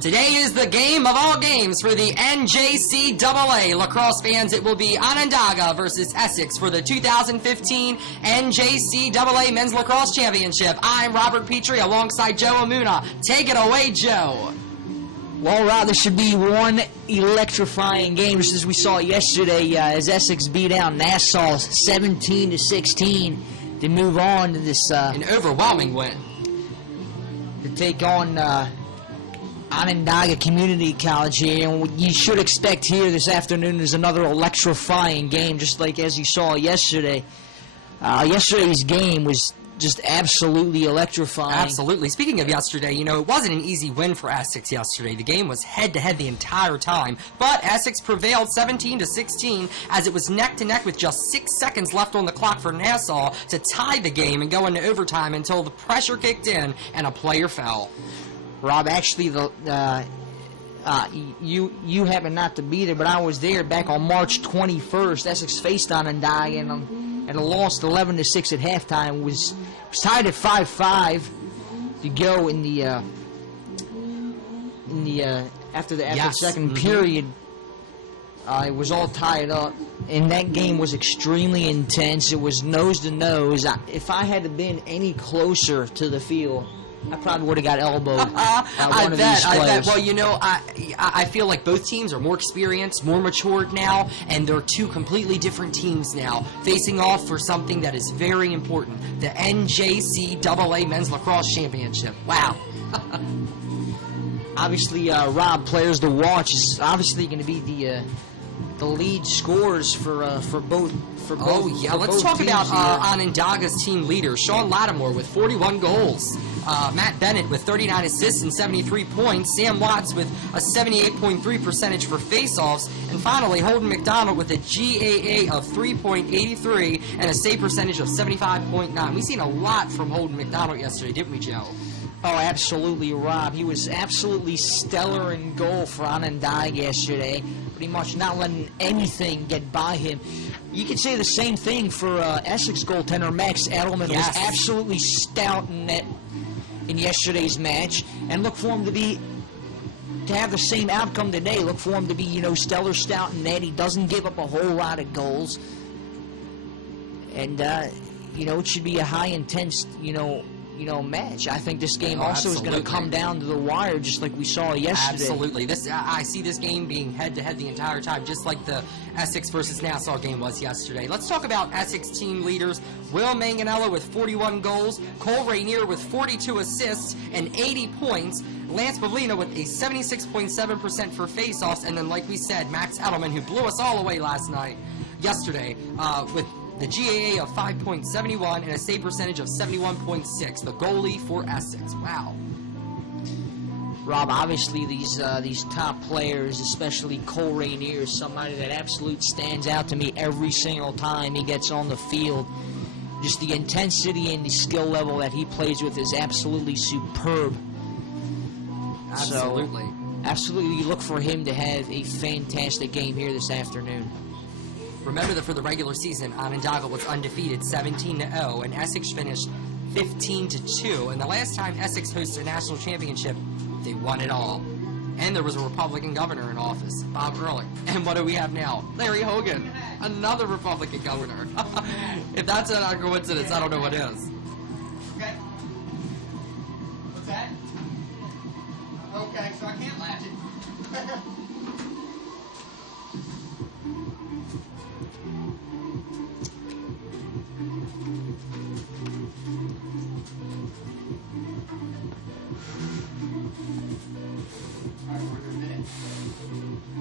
Today is the game of all games for the NJCAA. Lacrosse fans, it will be Onondaga versus Essex for the 2015 NJCAA Men's Lacrosse Championship. I'm Robert Petrie alongside Joe Amuna. Take it away, Joe. Well, Rob, this should be one electrifying game, just as we saw yesterday as Essex beat out Nassau 17-16 to move on to this an overwhelming win to take on Onondaga Community College here, and what you should expect here this afternoon is another electrifying game, just like as you saw yesterday. Yesterday's game was just absolutely electrifying. Absolutely. Speaking of yesterday, you know, it wasn't an easy win for Essex yesterday. The game was head-to-head the entire time, but Essex prevailed 17-16 as it was neck-to-neck with just 6 seconds left on the clock for Nassau to tie the game and go into overtime until the pressure kicked in and a player fell. Rob, actually, you happened not to be there, but I was there back on March 21st. Essex faced Onondaga and lost 11-6 at halftime. Was tied at 5-5 to go in the after the second period. It was all tied up, and that game was extremely intense. It was nose to nose. If I had been any closer to the field, I probably would have got elbowed. I bet. Well, you know, I feel like both teams are more experienced, more matured now, and they're two completely different teams now, facing off for something that is very important, the NJCAA Men's Lacrosse Championship. Wow. Obviously, Rob, players to watch is obviously going to be the lead scorers for both. Let's talk about Onondaga's team leader, Sean Lattimore, with 41 goals. Matt Bennett with 39 assists and 73 points. Sam Watts with a 78.3 percentage for faceoffs. And finally, Holden McDonald with a GAA of 3.83 and a save percentage of 75.9. We've seen a lot from Holden McDonald yesterday, didn't we, Joe? Oh, absolutely, Rob. He was absolutely stellar in goal for Onondaga yesterday. Pretty much not letting anything get by him. You could say the same thing for Essex goaltender Max Edelman. Yes. Was absolutely stout in net in yesterday's match, and look for him to have the same outcome today. Look for him to be, stellar stout in net. He doesn't give up a whole lot of goals, and it should be a high intense match. I think this game also is going to come down to the wire, just like we saw yesterday. Absolutely. I see this game being head-to-head the entire time, just like the Essex versus Nassau game was yesterday. Let's talk about Essex team leaders. Will Manganello with 41 goals, Cole Rainier with 42 assists and 80 points, Lance Pavlina with a 76.7% for faceoffs, and then, like we said, Max Edelman, who blew us all away yesterday, with the GAA of 5.71 and a save percentage of 71.6. The goalie for Essex. Wow. Rob, obviously these top players, especially Cole Rainier, is somebody that absolutely stands out to me every single time he gets on the field. Just the intensity and the skill level that he plays with is absolutely superb. Absolutely. So, absolutely look for him to have a fantastic game here this afternoon. Remember that for the regular season, Onondaga was undefeated 17-0, and Essex finished 15-2. And the last time Essex hosted a national championship, they won it all. And there was a Republican governor in office, Bob Ehrlich. And what do we have now? Larry Hogan, another Republican governor. If that's not a coincidence, I don't know what is. Okay. What's that? Okay, so I can't latch it.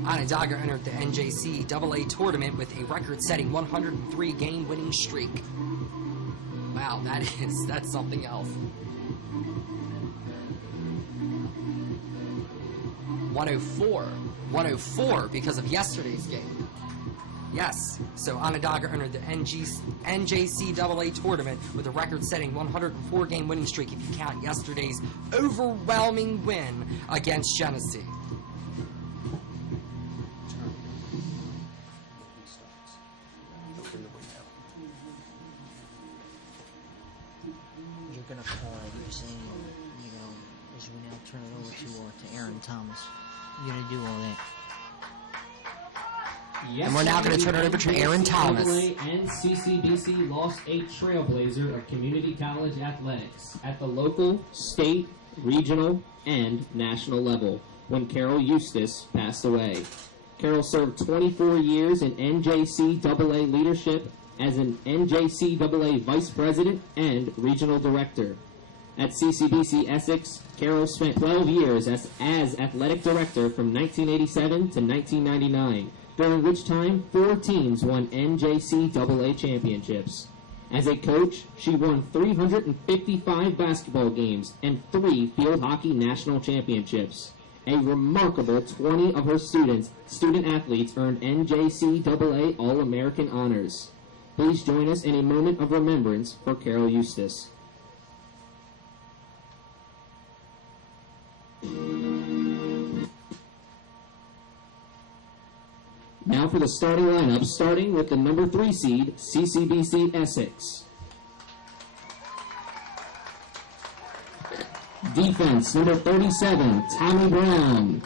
Onondaga entered the NJCAA tournament with a record-setting 103-game winning streak. Wow, that's something else. 104 because of yesterday's game. Yes, so Onondaga entered the NJCAA tournament with a record-setting 104-game winning streak if you count yesterday's overwhelming win against Genesee. You're gonna call it, you're saying, as we now turn it over to Aaron Thomas. You're going to do all that. And we're now going to turn it over to Aaron Thomas. And CCBC lost a trailblazer of community college athletics at the local, state, regional, and national level when Carol Eustace passed away. Carol served 24 years in NJCAA leadership as an NJCAA vice president and regional director. At CCBC Essex, Carol spent 12 years as athletic director from 1987 to 1999, during which time 4 teams won NJCAA championships. As a coach, she won 355 basketball games and 3 field hockey national championships. A remarkable 20 of her student athletes earned NJCAA All-American honors. Please join us in a moment of remembrance for Carol Eustace. Now for the starting lineup, starting with the number 3 seed, CCBC Essex. Defense, number 37, Tommy Brown.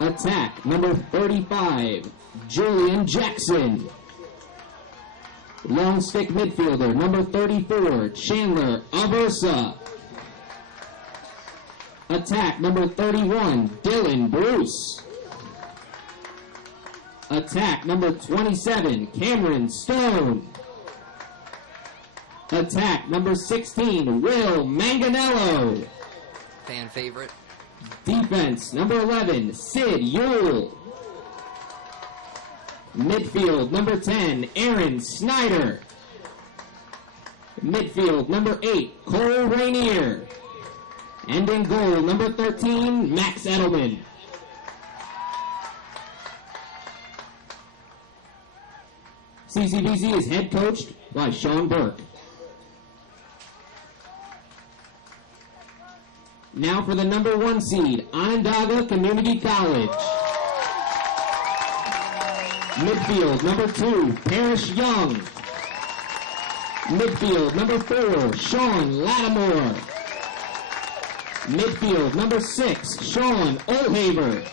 Attack, number 35, Julian Jackson. Long stick midfielder, number 34, Chandler Aversa. Attack, number 31, Dylan Bruce. Attack, number 27, Cameron Stone. Attack, number 16, Will Manganello. Fan favorite. Defense, number 11, Sid Yule. Midfield, number 10, Aaron Snyder. Midfield, number 8, Cole Rainier. And in goal, number 13, Max Edelman. CCBC is head coached by Sean Burke. Now for the number 1 seed, Onondaga Community College. Midfield, number 2, Parrish Young. Midfield, number 4, Sean Lattimore. Midfield, number 6, Sean Olhaver.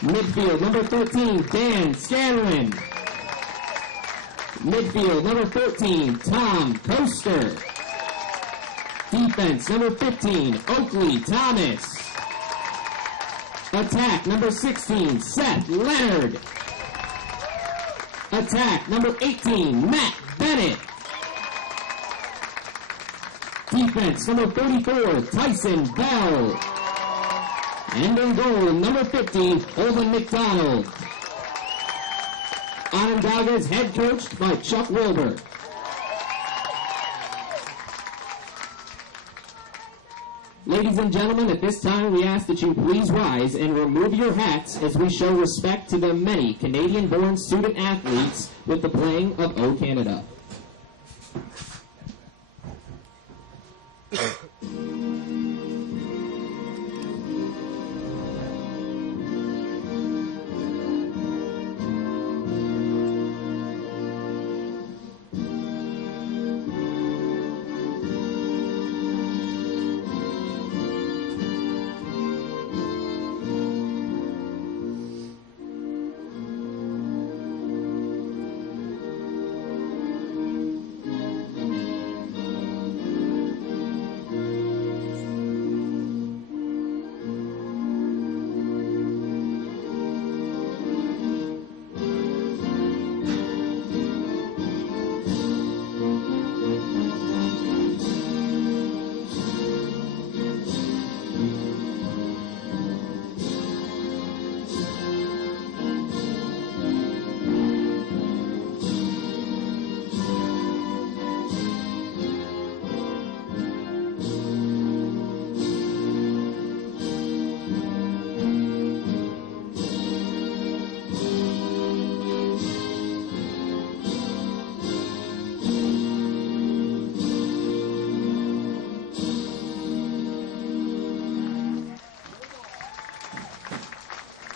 Midfield, number 13, Dan Scanlon. Midfield, number 14, Tom Coaster. Defense, number 15, Oakley Thomas. Attack, number 16, Seth Leonard. Attack, number 18, Matt Bennett. Defense, number 34, Tyson Bell. And in goal, number 50, Holden McDonald. Onondaga is head coached by Chuck Wilbur. Ladies and gentlemen, at this time we ask that you please rise and remove your hats as we show respect to the many Canadian-born student athletes with the playing of O Canada.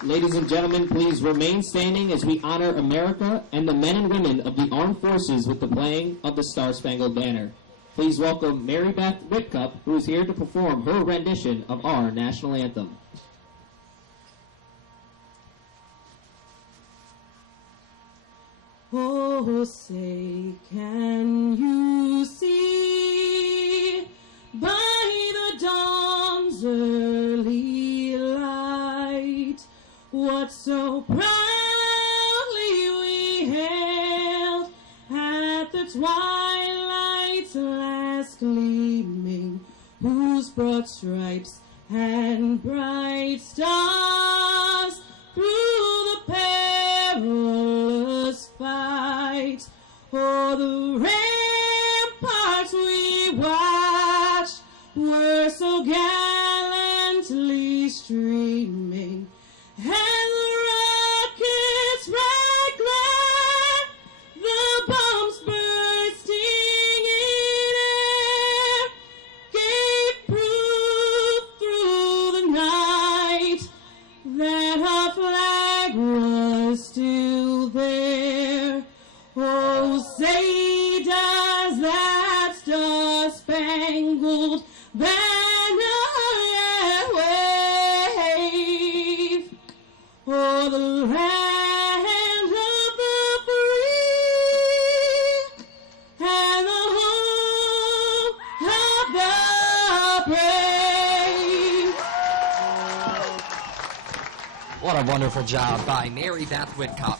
Ladies and gentlemen, please remain standing as we honor America and the men and women of the armed forces with the playing of the Star-Spangled Banner. Please welcome Mary Beth Whitcup, who is here to perform her rendition of our national anthem. Oh, say, can you see by the dawn's early light what so proudly we hailed at the twilight's last gleaming, whose broad stripes and bright stars through the perilous fight o'er the ramparts we watched were so gallantly streaming, and the rockets' red glare, the bombs bursting in air, gave proof through the night that our flag was still there. Oh, say does that star-spangled banner yet wave o'er the land of the free and the home of the brave. What a wonderful job by Mary Beth Whitcup.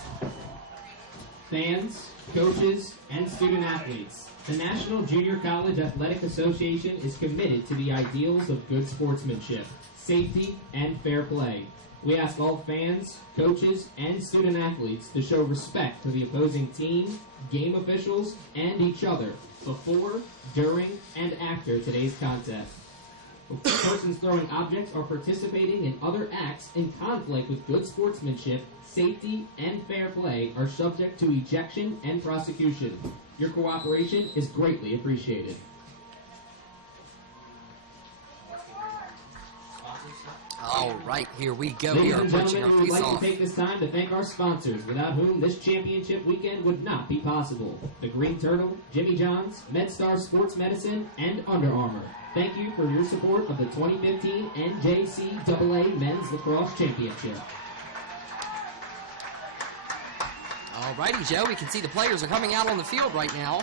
Fans, coaches, and student athletes, the National Junior College Athletic Association is committed to the ideals of good sportsmanship, safety, and fair play. We ask all fans, coaches, and student athletes to show respect for the opposing team, game officials, and each other before, during, and after today's contest. Persons throwing objects or participating in other acts in conflict with good sportsmanship, safety, and fair play are subject to ejection and prosecution. Your cooperation is greatly appreciated. All right, here we go. We Ladies are and approaching our gentlemen, we would like face-off. to take this time to thank our sponsors, without whom this championship weekend would not be possible. The Green Turtle, Jimmy John's, MedStar Sports Medicine, and Under Armour. Thank you for your support of the 2015 NJCAA Men's Lacrosse Championship. All righty, Joe. We can see the players are coming out on the field right now.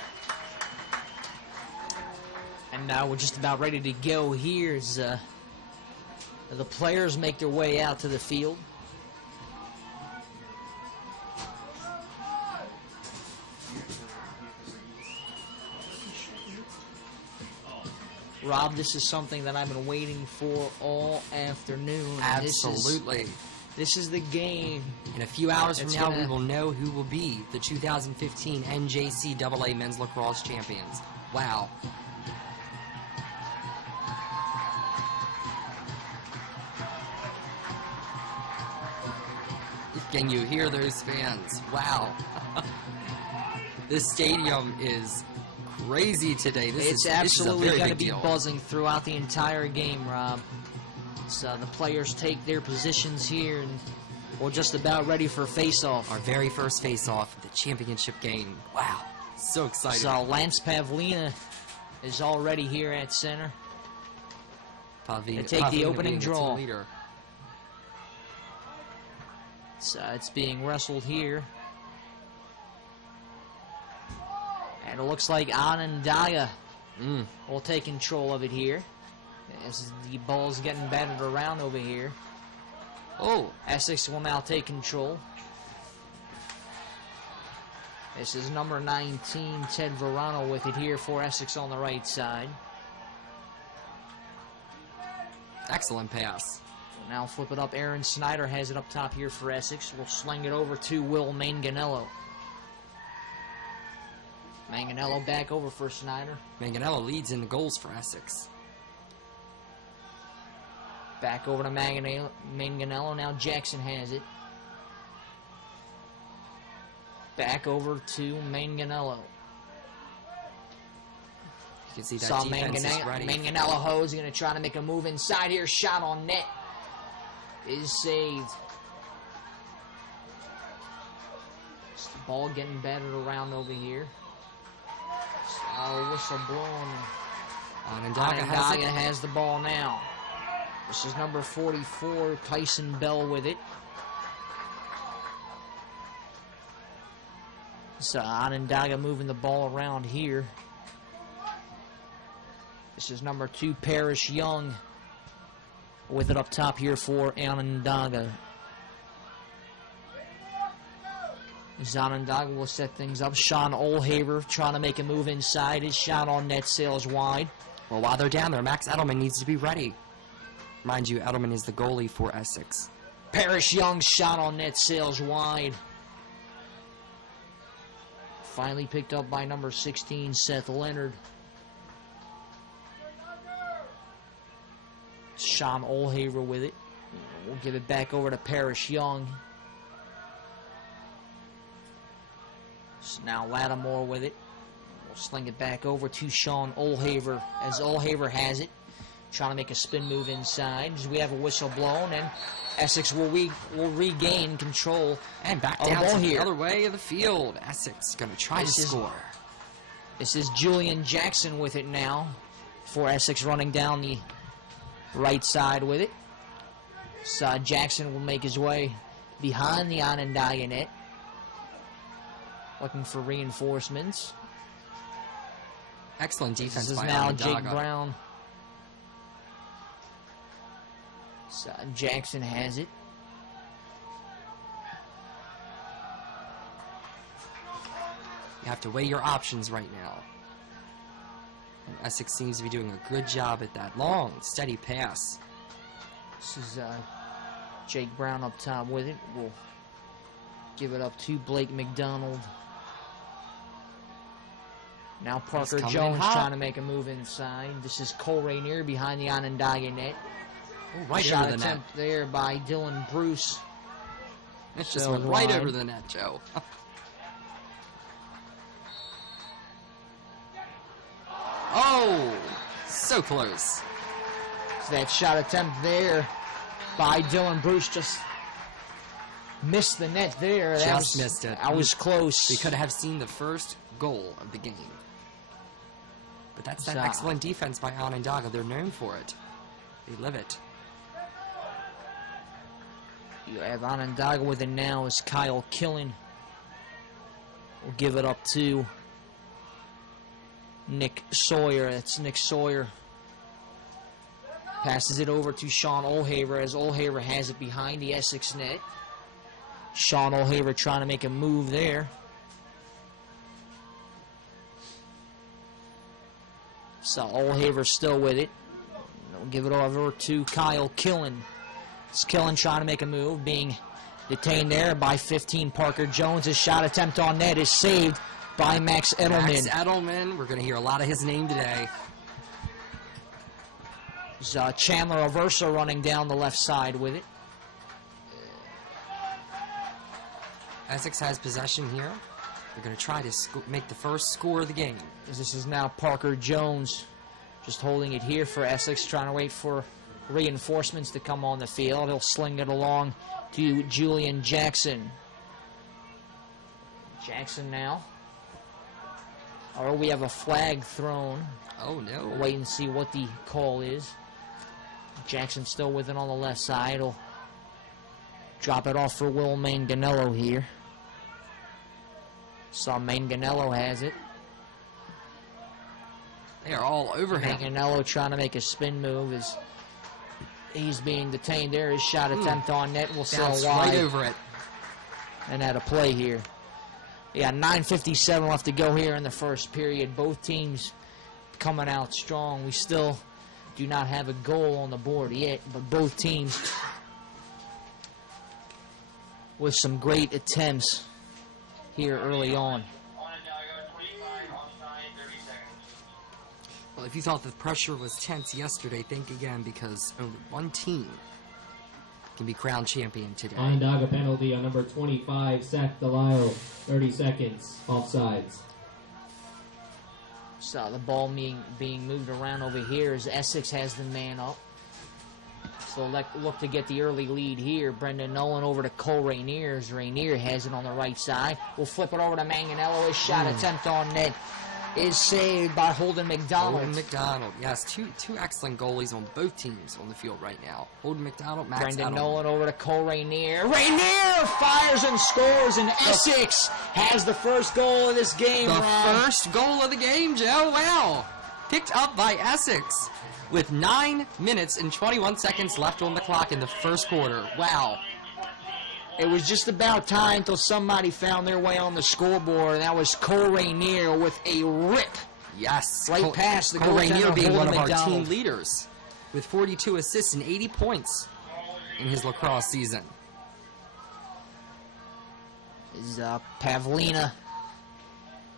And now we're just about ready to go here as the players make their way out to the field. Rob, this is something that I've been waiting for all afternoon. Absolutely. This is the game. In a few hours from It's now, gonna- we will know who will be the 2015 NJCAA Men's Lacrosse Champions. Wow. Can you hear those fans? Wow. This stadium is crazy today. It's this absolutely is a very going to big be deal. buzzing throughout the entire game, Rob. So the players take their positions here, and we're just about ready for face-off. Our very first face-off of the championship game. Wow. So excited. So Lance Pavlina is already here at center. Pavlina take the opening being the team draw. leader. So it's being wrestled here. And it looks like Onondaga will take control of it here. As the ball's getting batted around over here. Oh, Essex will now take control. This is number 19, Ted Verano, with it here for Essex on the right side. excellent pass. We'll now flip it up. Aaron Snyder has it up top here for Essex. We'll sling it over to Will Manganello. Manganello back over for Snyder. Manganello leads in the goals for Essex. Back over to Manganello. Now Jackson has it. Back over to Manganello. You can see that Saw defense is ready. Manganello Ho's going to try to make a move inside here. Shot on net is saved. Just the ball getting battered around over here. Whistle blown. Onondaga Onondaga has the ball now. This is number 44, Tyson Bell with it. So Onondaga moving the ball around here. This is number 2, Parrish Young, with it up top here for Onondaga. Onondaga will set things up. Sean Olhaver trying to make a move inside. His shot on net sails wide. Well, while they're down there, Max Edelman needs to be ready. Mind you, Edelman is the goalie for Essex. Parrish Young's shot on net sails wide. Finally picked up by number 16, Seth Leonard. Sean Olhaver with it. We'll give it back over to Parrish Young. So now Lattimore with it. We'll sling it back over to Sean Olhaver as Olhaver has it. Trying to make a spin move inside. As we have a whistle blown, and Essex will regain control And back of the down ball to the here. other way of the field. Essex going to try to This is- score. This is Julian Jackson with it now for Essex, running down the right side with it. So Jackson will make his way behind the Onondaga net, looking for reinforcements. Excellent defense This is by now Onondaga. Jake Brown. So Jackson has it. You have to weigh your options right now. And Essex seems to be doing a good job at that long, steady pass. This is Jake Brown up top with it. We'll give it up to Blake McDonald. Now Parker coming in Jones hot. trying to make a move inside. This is Cole Rainier behind the Onondaga net. Ooh, right Shot over the net. attempt there by Dylan Bruce. It just So went right wide. over the net, Joe. Oh, so close. So that shot attempt there by Dylan Bruce just missed the net there. That Just was, missed it. I was close. We could have seen the first goal of the game. But that's that So- excellent defense by Onondaga. They're known for it. They live it. You have Onondaga with it now is Kyle Killen. We'll give it up to Nick Sawyer. That's Nick Sawyer. Passes it over to Sean Olhaver as Olhaver has it behind the Essex net. Sean Olhaver trying to make a move there. So Olhaver still with it. We'll give it over to Kyle Killen. It's Killen trying to make a move, being detained there by 15 Parker Jones. His shot attempt on net is saved by Max Edelman. Max Edelman, we're going to hear a lot of his name today. There's, Chandler Aversa running down the left side with it. Essex has possession here. They're going to try to make the first score of the game. This is now Parker Jones just holding it here for Essex, trying to wait for reinforcements to come on the field. He'll sling it along to Julian Jackson. Jackson now. Or we have a flag thrown. Oh, no. We'll wait and see what the call is. Jackson still with it on the left side. He'll drop it off for Will Manganello here. So Manganello has it. They are all over him. Manganello trying to make a spin move as he's being detained there. His shot attempt on net will sail Bounced wide right over it. and out of play here. Yeah, 9:57 left to go here in the first period. Both teams coming out strong. We still do not have a goal on the board yet, but both teams with some great attempts here early on. Well, if you thought the pressure was tense yesterday, think again, because only one team can be crowned champion today. Onondaga penalty on number 25, Seth Delisle. 30 seconds, offsides. So the ball being moved around over here as Essex has the man up. So look to get the early lead here. Brendan Nolan over to Cole Rainier as Rainier has it on the right side. We'll flip it over to Manganello. His shot attempt on net is saved by Holden McDonald. Holden McDonald, yes, two excellent goalies on both teams on the field right now. Holden McDonald, Max Brendan Edelman. Nolan over to Cole Rainier. Rainier fires and scores, and Essex has the first goal of this game. The Ron. first goal of the game, Joe. Wow. Picked up by Essex with 9 minutes and 21 seconds left on the clock in the first quarter. Wow. It was just about time until somebody found their way on the scoreboard, and that was Cole Rainier with a rip. Yes. Right past the Cole Rainier goaltender, being one Holden of our McDonald. team leaders with 42 assists and 80 points in his lacrosse season. Is Pavlina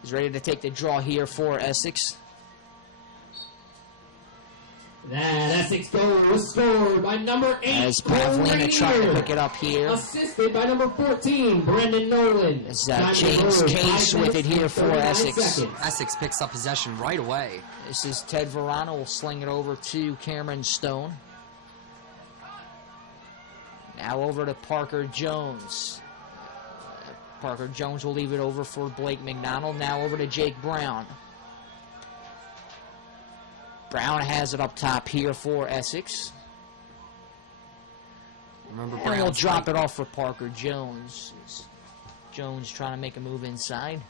is ready to take the draw here for Essex. That Essex goal was scored by number 8, As Cole Pavlina trying to Rainier. pick it up here. Assisted by number 14, Brendan Nolan. It's Time to James go, Case 5 with it minutes here and for 39 Essex. seconds. Essex picks up possession right away. This is Ted Verano will sling it over to Cameron Stone. Now over to Parker Jones. Parker Jones will leave it over for Blake McDonald. Now over to Jake Brown. Brown has it up top here for Essex. Remember, And we'll Brown's drop height. it off for Parker Jones. Jones trying to make a move inside.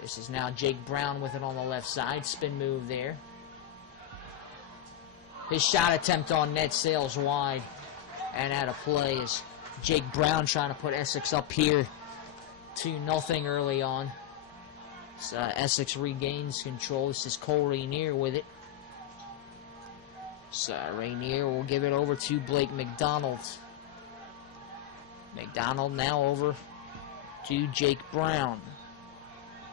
This is now Jake Brown with it on the left side. Spin move there. His shot attempt on net sails wide and out of play is Jake Brown trying to put Essex up here 2-0 early on. So, Essex regains control. This is Cole Rainier with it. So Rainier will give it over to Blake McDonald. McDonald now over to Jake Brown.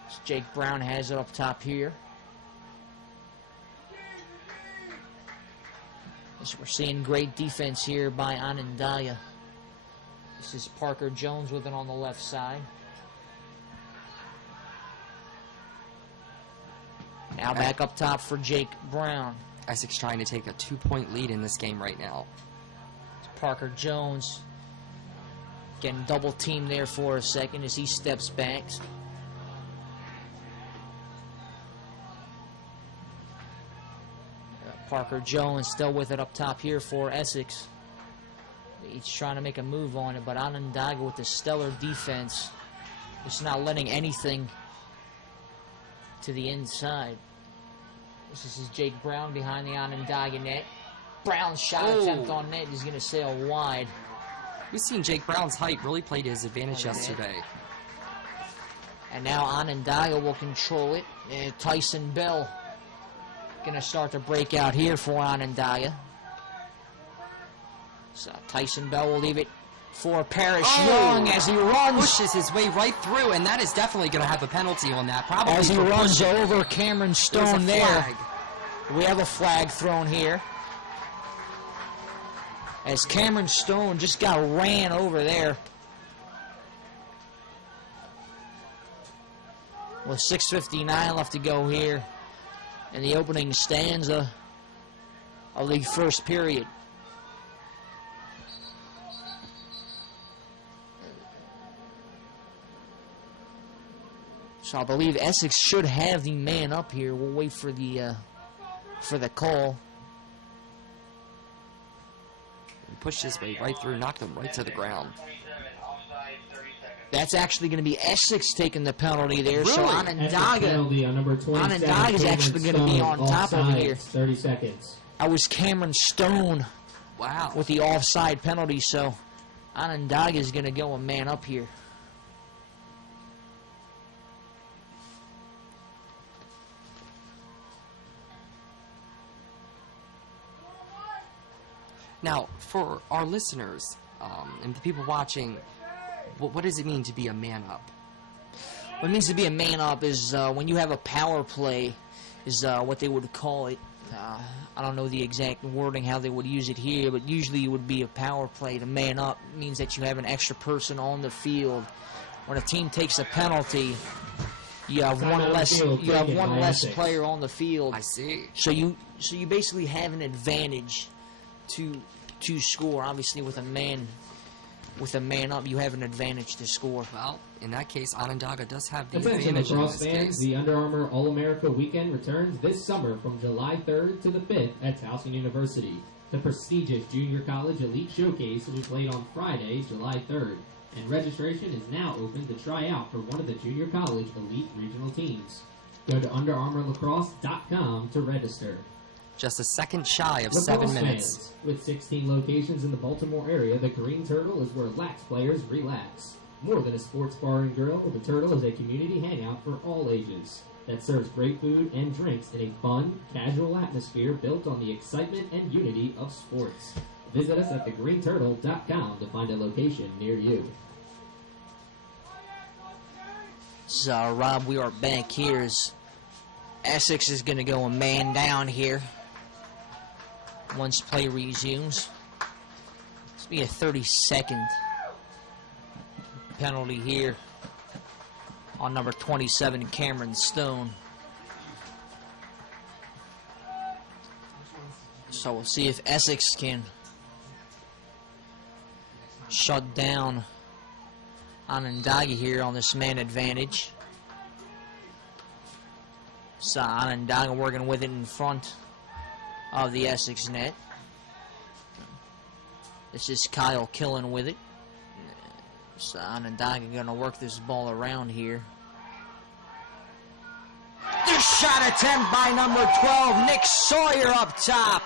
So Jake Brown has it up top here. So we're seeing great defense here by Onondaga. This is Parker Jones with it on the left side. Now back up top for Jake Brown. Essex trying to take a 2-point lead in this game right now. Parker Jones getting double teamed there for a second as he steps back. Parker Jones still with it up top here for Essex. He's trying to make a move on it, but Onondaga with the stellar defense, just not letting anything to the inside. This is Jake Brown behind the Onondaga net. Brown's shot attempt on net is going to sail wide. We've seen Jake Brown's height really play to his advantage yesterday. And now Onondaga will control it. And Tyson Bell going to start to break out here for Onondaga. So Tyson Bell will leave it for Parrish Young as he runs. Pushes his way right through, and that is definitely going to have a penalty on that. Probably As he for runs pushing. over Cameron There's a Stone there. flag. We have a flag thrown here. As Cameron Stone just got ran over there. With 6:59 left to go here in the opening stanza of the first period. So I believe Essex should have the man up here. We'll wait for the call. He pushed his way right through, knocked him right to the ground. That's actually going to be Essex taking the penalty there. Really? So Essex Onondaga, penalty on number 27, Onondaga's actually going to be on top of it here. Offsides, 30 seconds. I was Cameron Stone Wow. with the offside penalty, so Onondaga is going to go a man up here. Now, for our listeners and the people watching, what does it mean to be a man up? What it means to be a man up is when you have a power play, is what they would call it. I don't know the exact wording how they would use it here, but usually it would be a power play. To man up means that you have an extra person on the field. When a team takes a penalty, you have Time one on the less. field, You have taken one by less Essex. player on the field. I see. So you basically have an advantage to score. Obviously, with a man with a man up, you have an advantage to score. Well, in that case, Onondaga does have the Attention advantage in lacrosse this fans, case. the Under Armour All-America Weekend returns this summer from July 3rd to the 5th at Towson University. The prestigious Junior College Elite Showcase will be played on Friday, July 3rd, and registration is now open to try out for one of the Junior College Elite Regional teams. Go to UnderArmourLacrosse.com to register. Just a second shy of Lacrosse 7 minutes. fans, with 16 locations in the Baltimore area, the Green Turtle is where lax players relax. More than a sports bar and grill, the Turtle is a community hangout for all ages that serves great food and drinks in a fun, casual atmosphere built on the excitement and unity of sports. Visit us at thegreenturtle.com to find a location near you. So, Rob, we are back here as Essex is going to go a man down here once play resumes. This will be a 30-second penalty here on number 27, Cameron Stone. So we'll see if Essex can shut down Onondaga here on this man advantage. So Onondaga working with it in front of the Essex net. This is Kyle Killen with it. So Onondaga going to work this ball around here. The shot attempt by number 12, Nick Sawyer up top.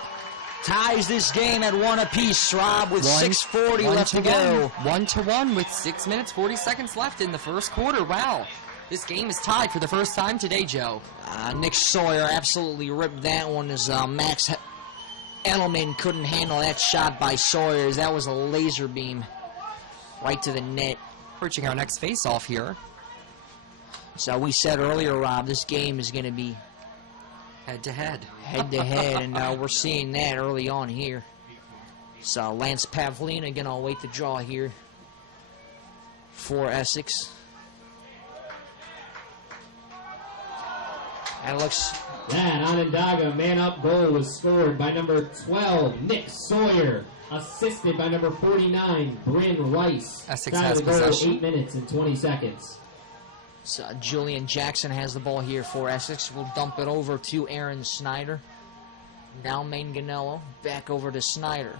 Ties this game at 1 apiece, Rob, with 6:40 left to go. 1-1 with 6 minutes, 40 seconds left in the first quarter. Wow. This game is tied for the first time today, Joe. Nick Sawyer absolutely ripped that one as Max Edelman couldn't handle that shot by Sawyer, as that was a laser beam right to the net. Approaching our next face-off here. So we said earlier, Rob, this game is going to be head-to-head. Head-to-head, and we're seeing that early on here. So Lance Pavlina going to await the draw here for Essex. And it looks... That Onondaga man-up goal was scored by number 12, Nick Sawyer, assisted by number 49, Bryn Rice. Essex Tied has the goal possession. 8 minutes and 20 seconds. So Julian Jackson has the ball here for Essex. We'll dump it over to Aaron Snyder. Now Manganello, back over to Snyder.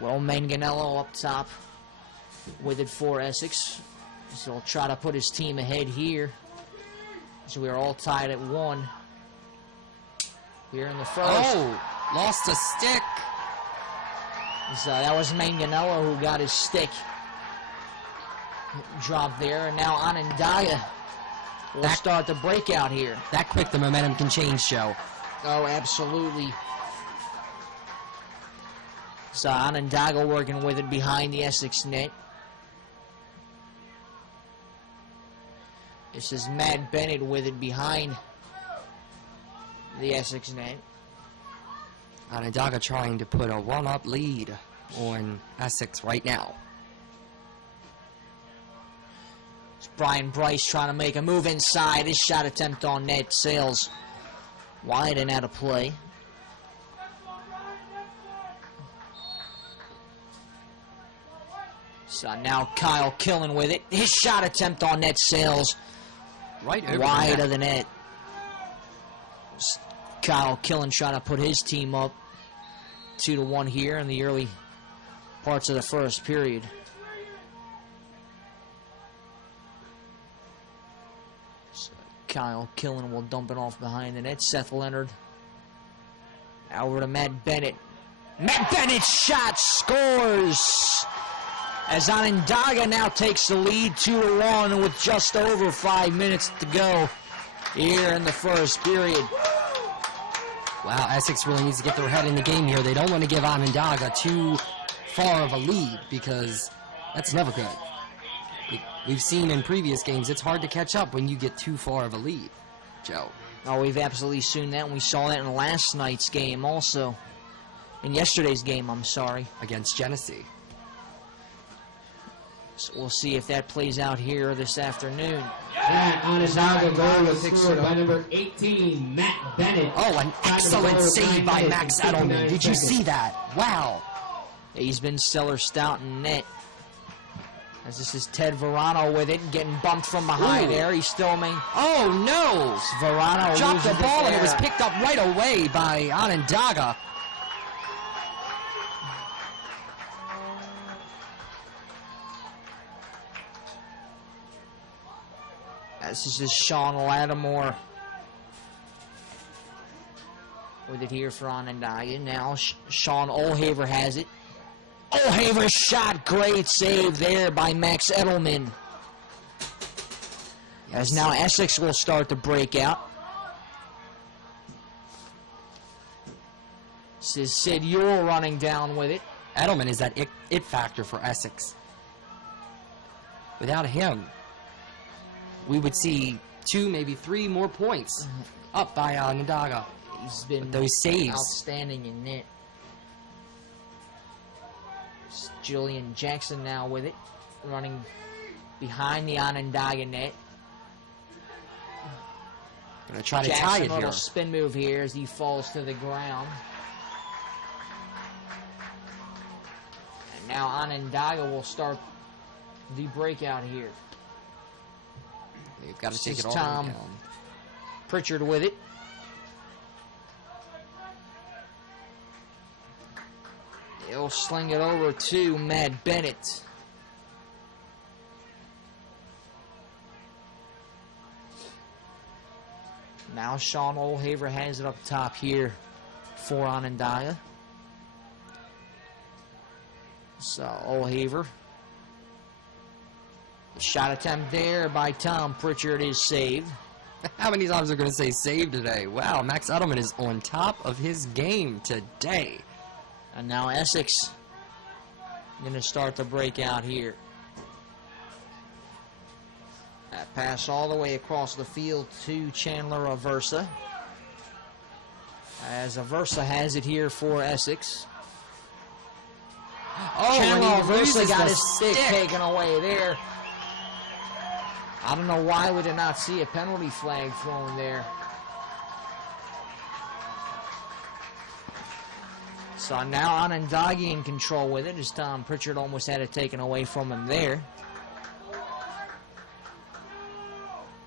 Well, Manganello up top with it for Essex. So he'll try to put his team ahead here. So we are all tied at 1 here in the first. Oh, lost a stick. So that was Manganello who got his stick dropped there. And now Onondaga will start the breakout here. That quick, the momentum can change, Joe. Oh, absolutely. So Onondaga working with it behind the Essex net. This is Matt Bennett with it behind the Essex net. Onondaga trying to put a 1-up lead on Essex right now. It's Brian Bryce trying to make a move inside. His shot attempt on net sails wide and out of play. So now Kyle Killen with it. His shot attempt on net sails Right over wide the of the net. Kyle Killen trying to put his team up 2-1 here in the early parts of the first period. So Kyle Killen will dump it off behind the net. Seth Leonard over to Matt Bennett. Matt Bennett's shot scores! As Onondaga now takes the lead 2-1 with just over 5 minutes to go here in the first period. Wow, Essex really needs to get their head in the game here. They don't want to give Onondaga too far of a lead because that's never good. We've seen in previous games it's hard to catch up when you get too far of a lead, Joe. Oh, we've absolutely seen that, and we saw that in last night's game also. In yesterday's game, I'm sorry. Against Genesee. So we'll see if that plays out here this afternoon. That Onondaga goal was scored by number 18, Matt Bennett. Oh, an excellent save by Max Edelman. Did you see that? Wow. He's been stellar stout in net. As this is Ted Verano with it, getting bumped from behind Ooh. there. He's still Oh, no! Verano Dropped the loses ball, and it there. was picked up right away by Onondaga. This is just Sean Lattimore with it here for Onondaga. Now Sean Olhaver has it. Olhaver shot, great save there by Max Edelman. As now Essex will start to break out. This is Sid Ewell running down with it. Edelman is that it factor for Essex. Without him, we would see 2, maybe 3 more points up by Onondaga. He's been With those saves. outstanding in net. It's Julian Jackson now with it, running behind the Onondaga net. Gonna try to Jackson, tie it little here. spin move here as he falls to the ground. And now Onondaga will start the breakout here. They've got to This take is it all Tom down. Pritchard with it. He'll sling it over to Matt Bennett. Now Sean Olhaver has it up top here for Onondaga. So Olhaver. Shot attempt there by Tom Pritchard is saved. How many times are going to say save today? Wow, Max Edelman is on top of his game today. And now Essex going to start to break out here. That pass all the way across the field to Chandler Aversa. As Aversa has it here for Essex. Oh, Chandler and he Aversa loses got the his stick taken away there. I don't know why we did not see a penalty flag thrown there. So now Onondaga in control with it as Tom Pritchard almost had it taken away from him there.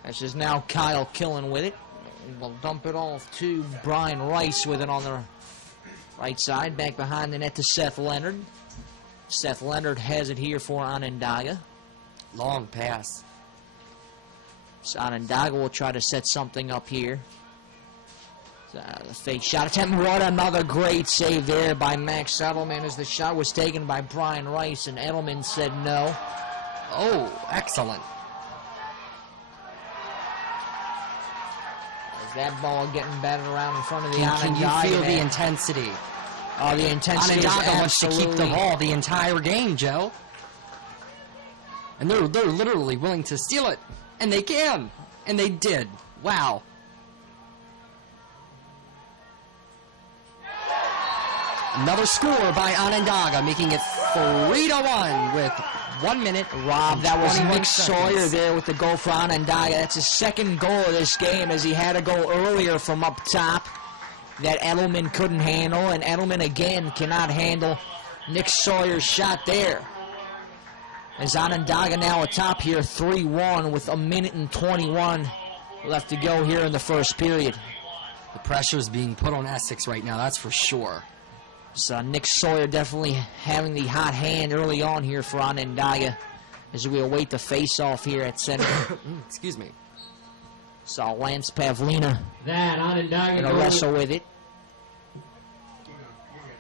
This is now Kyle Killen with it. We'll dump it off to Brian Rice with it on the right side. Back behind the net to Seth Leonard. Seth Leonard has it here for Onondaga. Long pass. So Onondaga will try to set something up here. The fake shot attempt. What another great save there by Max Edelman as the shot was taken by Brian Rice and Edelman said no. Oh, excellent. As that ball getting batted around in front of the Can you Onondaga feel the net. intensity? Oh, the intensity is Onondaga wants to keep the absolutely- ball the entire game, Joe. And they're literally willing to steal it. And they can. And they did. Wow. Another score by Onondaga, making it 3-1 with 1 minute. Rob, that was 21 Nick seconds. Sawyer there with the goal for Onondaga. That's his second goal of this game as he had a goal earlier from up top that Edelman couldn't handle, and Edelman again cannot handle Nick Sawyer's shot there. As Onondaga now atop here 3-1 with 1:21 left to go here in the first period. The pressure is being put on Essex right now, that's for sure. So Nick Sawyer definitely having the hot hand early on here for Onondaga as we await the face-off here at center. Excuse me. So Lance Pavlina That Onondaga going to goal, wrestle with it.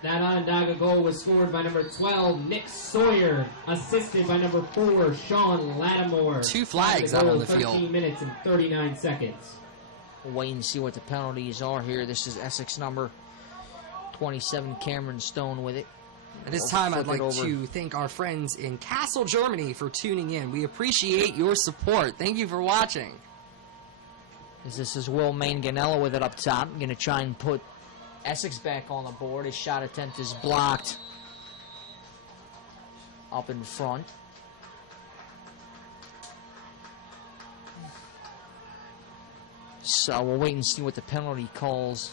that Onondaga goal was scored by number 12, Nick Sawyer, assisted by number 4, Sean Lattimore. 2 flags The out goal, on the 13 field. minutes and 39 seconds. We'll wait and see what the penalties are here. This is Essex number 27, Cameron Stone with it. At this We'll time, I'd flip like it over. to thank our friends in Kassel, Germany for tuning in. We appreciate your support. Thank you for watching. As this is Will Manganella with it up top. Going to try and put Essex back on the board. His shot attempt is blocked up in front. So we'll wait and see what the penalty calls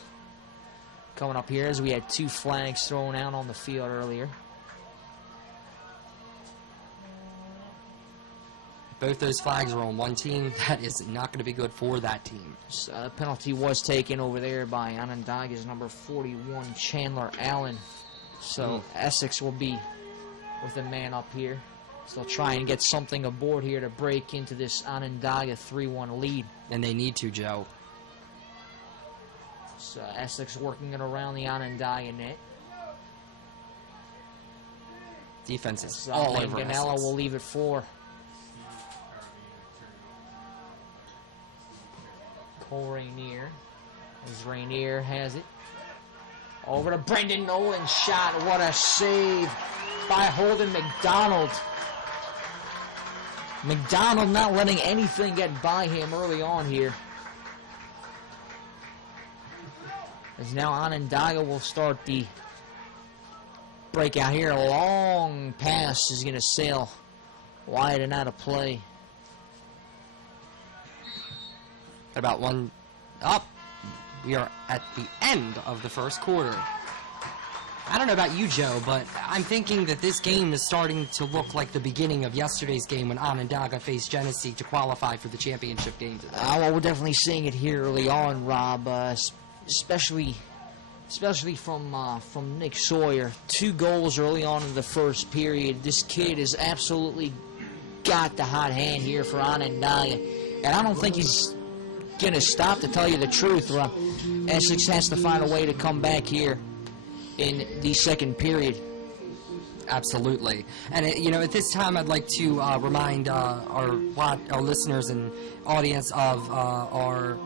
coming up here as we had 2 flags thrown out on the field earlier. both those flags are on one team, that is not going to be good for that team. So, penalty was taken over there by Onondaga's number 41, Chandler Allen. So Essex will be with a man up here. So they'll try and get something aboard here to break into this Onondaga 3-1 lead. And they need to, Joe. So Essex working it around the Onondaga net. Defense is So all over Manganello Essex. will leave it for Cole Rainier. As Rainier has it. Over to Brendan Nolan's shot. What a save by Holden McDonald. McDonald not letting anything get by him early on here. As now Onondaga will start the breakout here. A long pass is going to sail wide and out of play. About one up. We are at the end of the first quarter. I don't know about you, Joe, but I'm thinking that this game is starting to look like the beginning of yesterday's game when Onondaga faced Genesee to qualify for the championship game today. Well, we're definitely seeing it here early on, Rob, especially from Nick Sawyer. 2 goals early on in the first period. This kid has absolutely got the hot hand here for Onondaga, and I don't think he's going to stop, to tell you the truth. Essex has to find a way to come back here in the second period. Absolutely. And, at this time, I'd like to remind our listeners and audience of our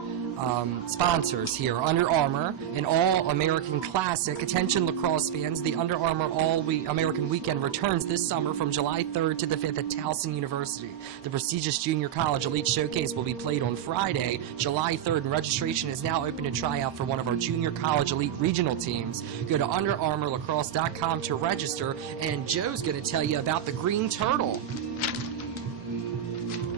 sponsors here. Under Armour, an all-American classic. Attention lacrosse fans, the Under Armour All-American Weekend returns this summer from July 3rd to the 5th at Towson University. The prestigious Junior College Elite Showcase will be played on Friday, July 3rd, and registration is now open to try out for one of our Junior College Elite regional teams. Go to UnderArmourLacrosse.com to register, and Joe's going to tell you about the Green Turtle.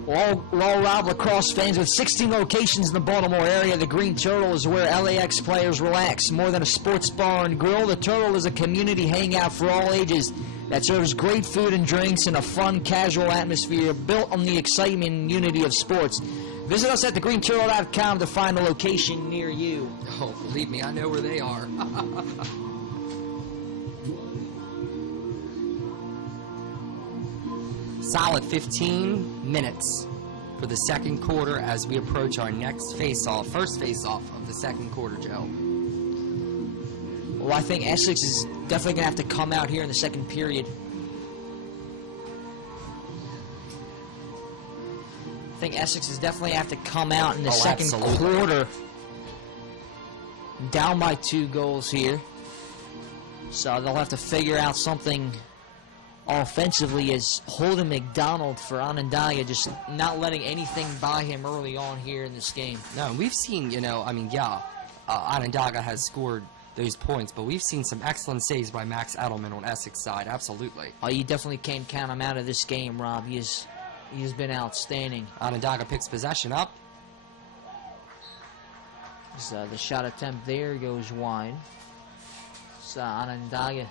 Well, Rob, lacrosse fans, with 16 locations in the Baltimore area, the Green Turtle is where LAX players relax. More than a sports bar and grill, the Turtle is a community hangout for all ages that serves great food and drinks in a fun, casual atmosphere built on the excitement and unity of sports. Visit us at thegreenturtle.com to find a location near you. Oh, believe me, I know where they are. Solid 15 minutes for the second quarter as we approach our next face-off, first face-off of the second quarter, Joe. Well, I think Essex is definitely going to have to come out here in the second period. I think Essex is definitely have to come out in the second quarter. Down by 2 goals here. So they'll have to figure out something offensively, as Holden McDonald for Onondaga just not letting anything by him early on here in this game. No, we've seen, Onondaga has scored those points, but we've seen some excellent saves by Max Edelman on Essex side, absolutely. Oh, you definitely can't count him out of this game, Rob. He has been outstanding. Onondaga picks possession up. So the shot attempt there goes wide. So Onondaga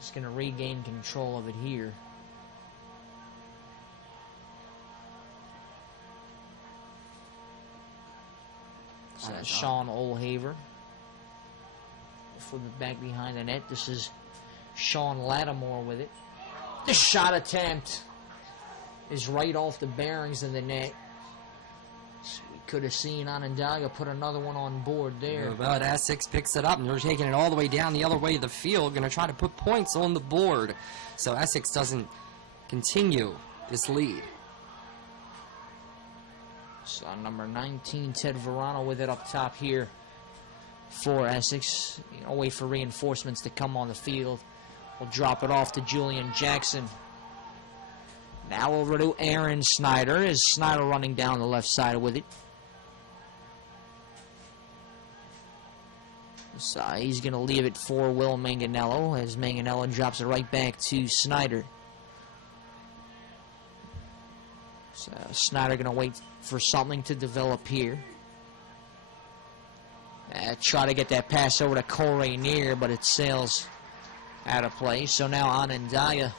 is going to regain control of it here. So Sean Olhaver for the back behind the net. This is Sean Lattimore with it. The shot attempt is right off the bearings of the net. So we could have seen Onondaga put another one on board there. But Essex picks it up, and they're taking it all the way down the other way of the field, going to try to put points on the board. So Essex doesn't continue this lead. So number 19, Ted Verano with it up top here for Essex. Wait for reinforcements to come on the field. We'll drop it off to Julian Jackson. Now over to Aaron Snyder. Is Snyder running down the left side with it? So he's going to leave it for Will Manganello, as Manganello drops it right back to Snyder. So Snyder going to wait for something to develop here. Try to get that pass over to Cole Rainier, but it sails out of play. So now Onondaga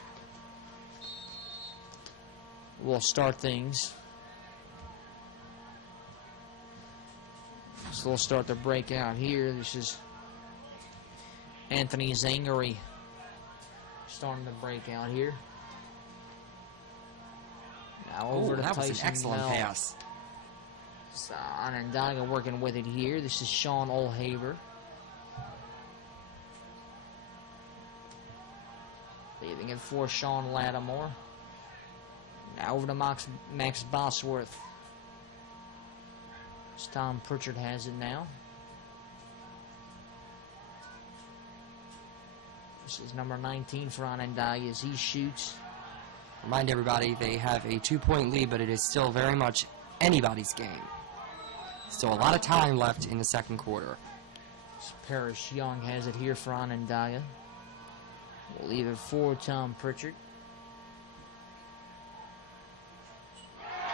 will start things. So we'll start the breakout here. This is Anthony Zangery starting to break out here. Now over to that was Tyson an excellent Mel. pass. So Onondaga working with it here. This is Sean Olhaver. Leaving it for Sean Lattimore. Now over to Max Bosworth. Tom Pritchard has it now. This is number 19 for Onondaga as he shoots. Remind everybody they have a 2-point lead, but it is still very much anybody's game. Still a lot of time left in the second quarter. Parrish Young has it here for Onondaga. We'll leave it for Tom Pritchard.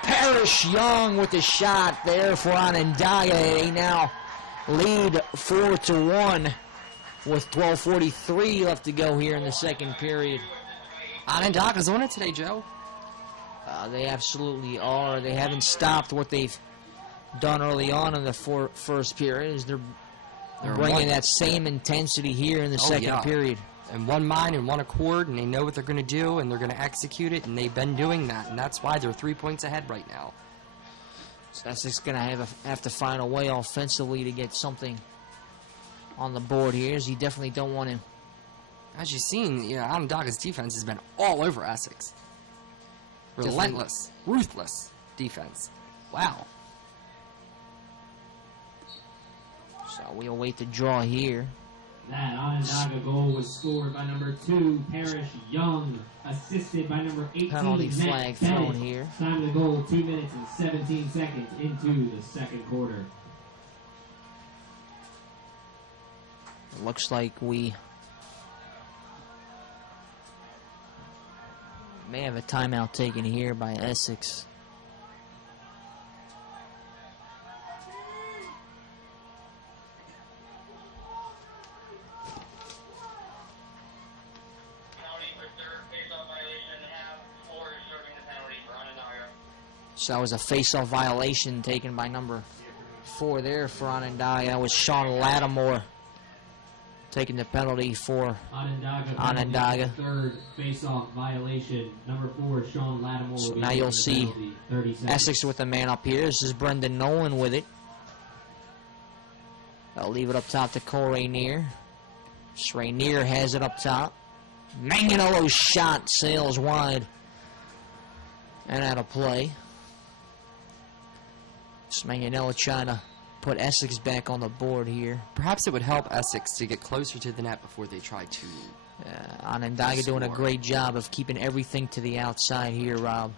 Parrish Young with the shot there for Onondaga. They now lead 4-1 with 12:43 left to go here in the second period. Onondaga's on it today, Joe. They absolutely are. They haven't stopped what they've done early on in the first period. As they're bringing that same intensity here in the second period. And one mind and one accord, and they know what they're going to do, and they're going to execute it, and they've been doing that, and that's why they're 3 points ahead right now. So that's just going to have to find a way offensively to get something on the board here, as you definitely don't want to. As you've seen, Onondaga's defense has been all over Essex. Relentless, ruthless defense. Wow. So we'll wait to draw here. That Onondaga goal was scored by number 2, Parrish Young, assisted by number 18, Penalty flag Matt thrown Bennett. here. Time of the goal, 2 minutes and 17 seconds into the second quarter. It looks like we may have a timeout taken here by Essex. So that was a face-off violation taken by number 4 there for Onondaga. That was Sean Lattimore taking the penalty for Onondaga. Third face-off violation. Number 4, Sean Lattimore. So now you'll see Essex with the man up here. This is Brendan Nolan with it. I'll leave it up top to Cole Rainier. Rainier has it up top. Manganiello's shot sails wide and out of play. Manganiello trying to put Essex back on the board here. Perhaps it would help Essex to get closer to the net before they try to Onondaga doing a score. great job of keeping everything to the outside here, Rob.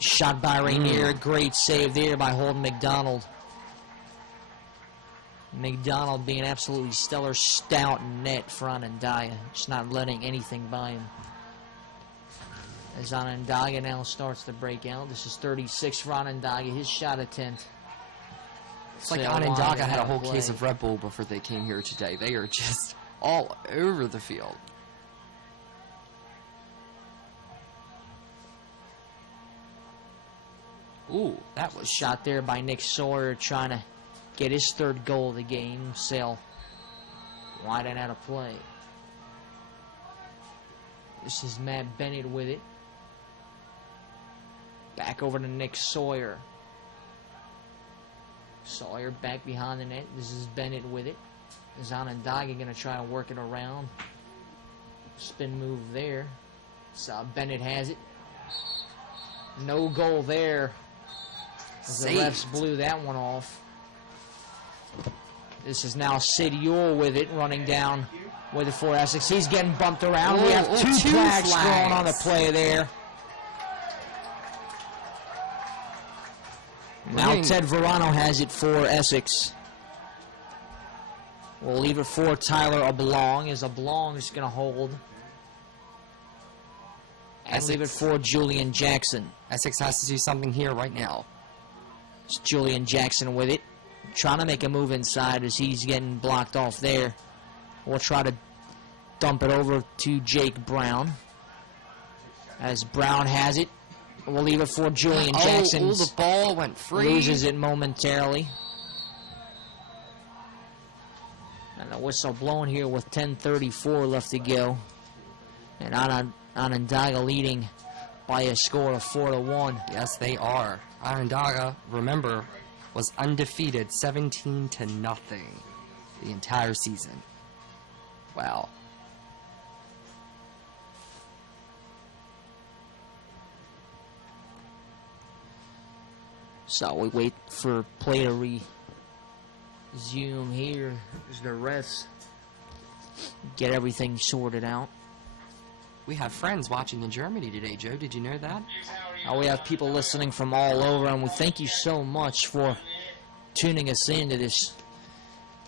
Shot by Rainier. Great save there by Holden McDonald. McDonald being absolutely stellar, stout net for Onondaga. Just not letting anything by him. As Onondaga now starts to break out. This is 36 for Onondaga. His shot attempt. It's like Onondaga had a whole case of Red Bull before they came here today. They are just all over the field. Ooh, that was Shot there by Nick Sawyer trying to get his third goal of the game. Sail wide and out of play. This is Matt Bennett with it. Back over to Nick Sawyer. Sawyer back behind the net. This is Bennett with it. Is Onondaga going to try to work it around? Spin move there. So Bennett has it. No goal there. As the refs blew that one off. This is now Sid Ewell with it, running down with it for Essex. He's getting bumped around. We have two flags thrown on the play there. Now Ted Verano has it for Essex. We'll leave it for Tyler Oblong, as Oblong is going to hold. And leave it for Julian Jackson. Essex has to do something here right now. It's Julian Jackson with it. Trying to make a move inside as he's getting blocked off there. We'll try to dump it over to Jake Brown. As Brown has it. We'll leave it for Julian Jackson. Oh, the ball went free. Loses it momentarily. And the whistle blown here with 10:34 left to go. And Onondaga leading by a score of 4-1. Yes, they are. Onondaga, remember, was undefeated 17-0 the entire season. Wow. So we wait for play to resume here as the refs get everything sorted out. We have friends watching in Germany today, Joe. Did you know that? We have people listening from all over, and we thank you so much for tuning us in to this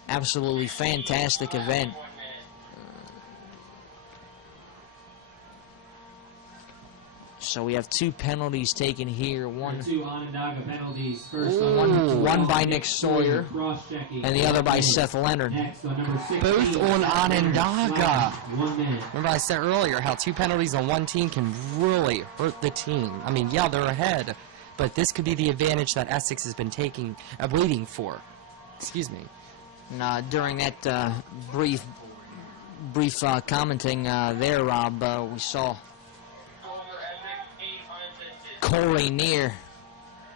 absolutely fantastic event. So we have 2 penalties taken here. One 2 Onondaga penalties. First one by Nick Sawyer, and the other by Seth Leonard. Next on number 16, Both on Onondaga. 1 minute. Remember I said earlier how 2 penalties on one team can really hurt the team. I mean, yeah, they're ahead, but this could be the advantage that Essex has been waiting for. Excuse me. And, during that brief commenting there, Rob, we saw Cole Rainier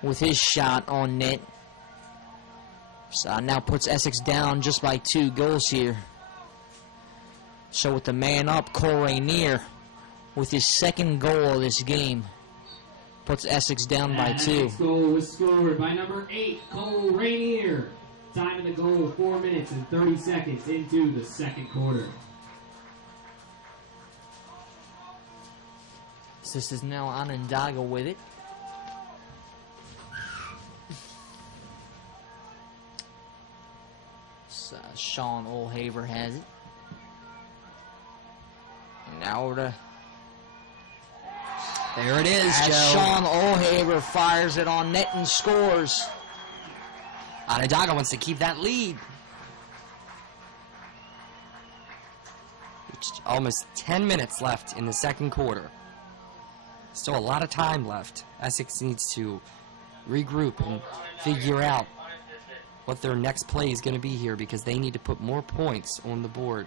with his shot on net. So now puts Essex down just by 2 goals here. So with the man up, Cole Rainier with his 2nd goal of this game puts Essex down by 2. Next goal was scored by number 8, Cole Rainier. Time in the goal, 4 minutes and 30 seconds into the second quarter. This is now Onondaga with it. Sean Olhaver has it. And now over to... There it is, As Joe. Sean Olhaver fires it on net and scores. Onondaga wants to keep that lead. It's almost 10 minutes left in the second quarter. Still a lot of time left. Essex needs to regroup and figure out what their next play is going to be here, because they need to put more points on the board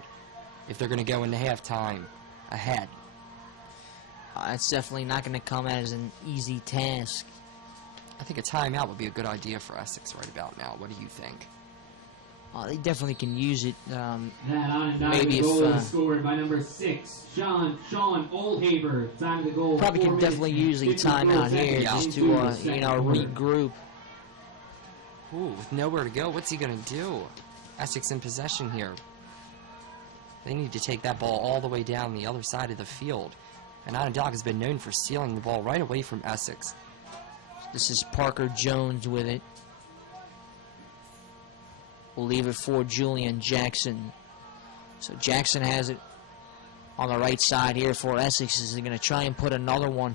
if they're going to go into halftime ahead. It's definitely not going to come as an easy task. I think a timeout would be a good idea for Essex right about now. What do you think? They definitely can use it. That Onondaga Maybe if, goal was scored by number 6, Sean Olhaver. Time of the goal. Probably 4 can minutes definitely and use a 54 timeout here seconds just into to the second quarter. regroup. Ooh, with nowhere to go, what's he going to do? Essex in possession here. They need to take that ball all the way down the other side of the field. And Onondaga has been known for stealing the ball right away from Essex. This is Parker Jones with it. We'll leave it for Julian Jackson. So Jackson has it on the right side here for Essex. Is going to try and put another one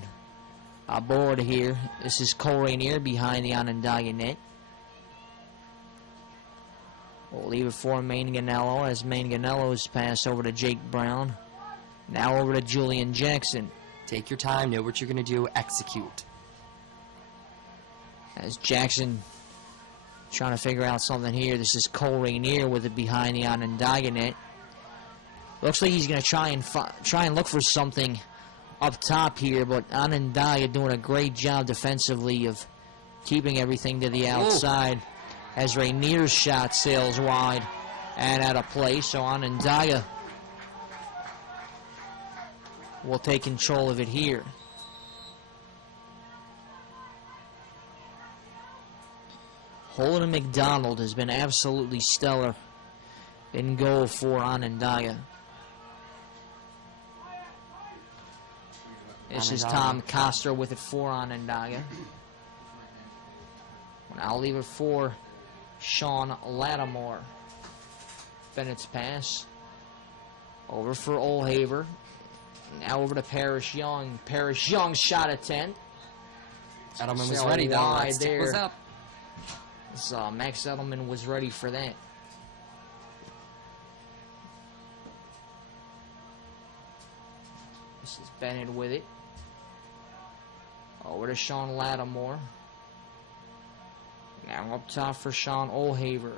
aboard here. This is Cole Rainier behind the Onondaga net. We'll leave it for Manganello as Manganello's pass over to Jake Brown. Now over to Julian Jackson. Take your time, know what you're going to do, execute. As Jackson trying to figure out something here. This is Cole Rainier with it behind the Onondaga net. Looks like he's going to try and look for something up top here, but Onondaga doing a great job defensively of keeping everything to the outside. As Rainier's shot sails wide and out of play, so Onondaga will take control of it here. Holden McDonald has been absolutely stellar in goal for Onondaga. This is Tom Coster with it for Onondaga. And I'll leave it for Sean Lattimore. Bennett's pass over for Olhaver. Now over to Parrish Young. Parrish Young's shot attempt. Edelman was ready though. Wide Let's stick there. was up. So Max Edelman was ready for that. This is Bennett with it. Over to Sean Lattimore. Now up top for Sean Olhaver.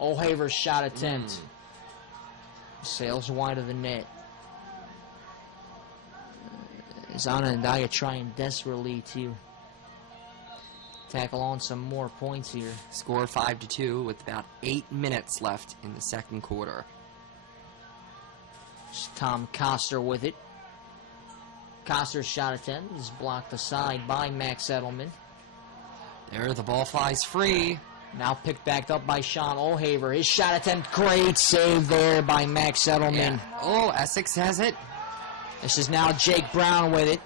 Olhaver's shot attempt. Sails wide of the net. Is Onondaga trying desperately to tackle on some more points here. Score 5-2 with about 8 minutes left in the second quarter. It's Tom Coster with it. Coster's shot attempt is blocked aside by Max Edelman. There, the ball flies free. Now picked back up by Sean Olhaver. His shot attempt, great save there by Max Edelman. Yeah. Oh, Essex has it. This is now Jake Brown with it.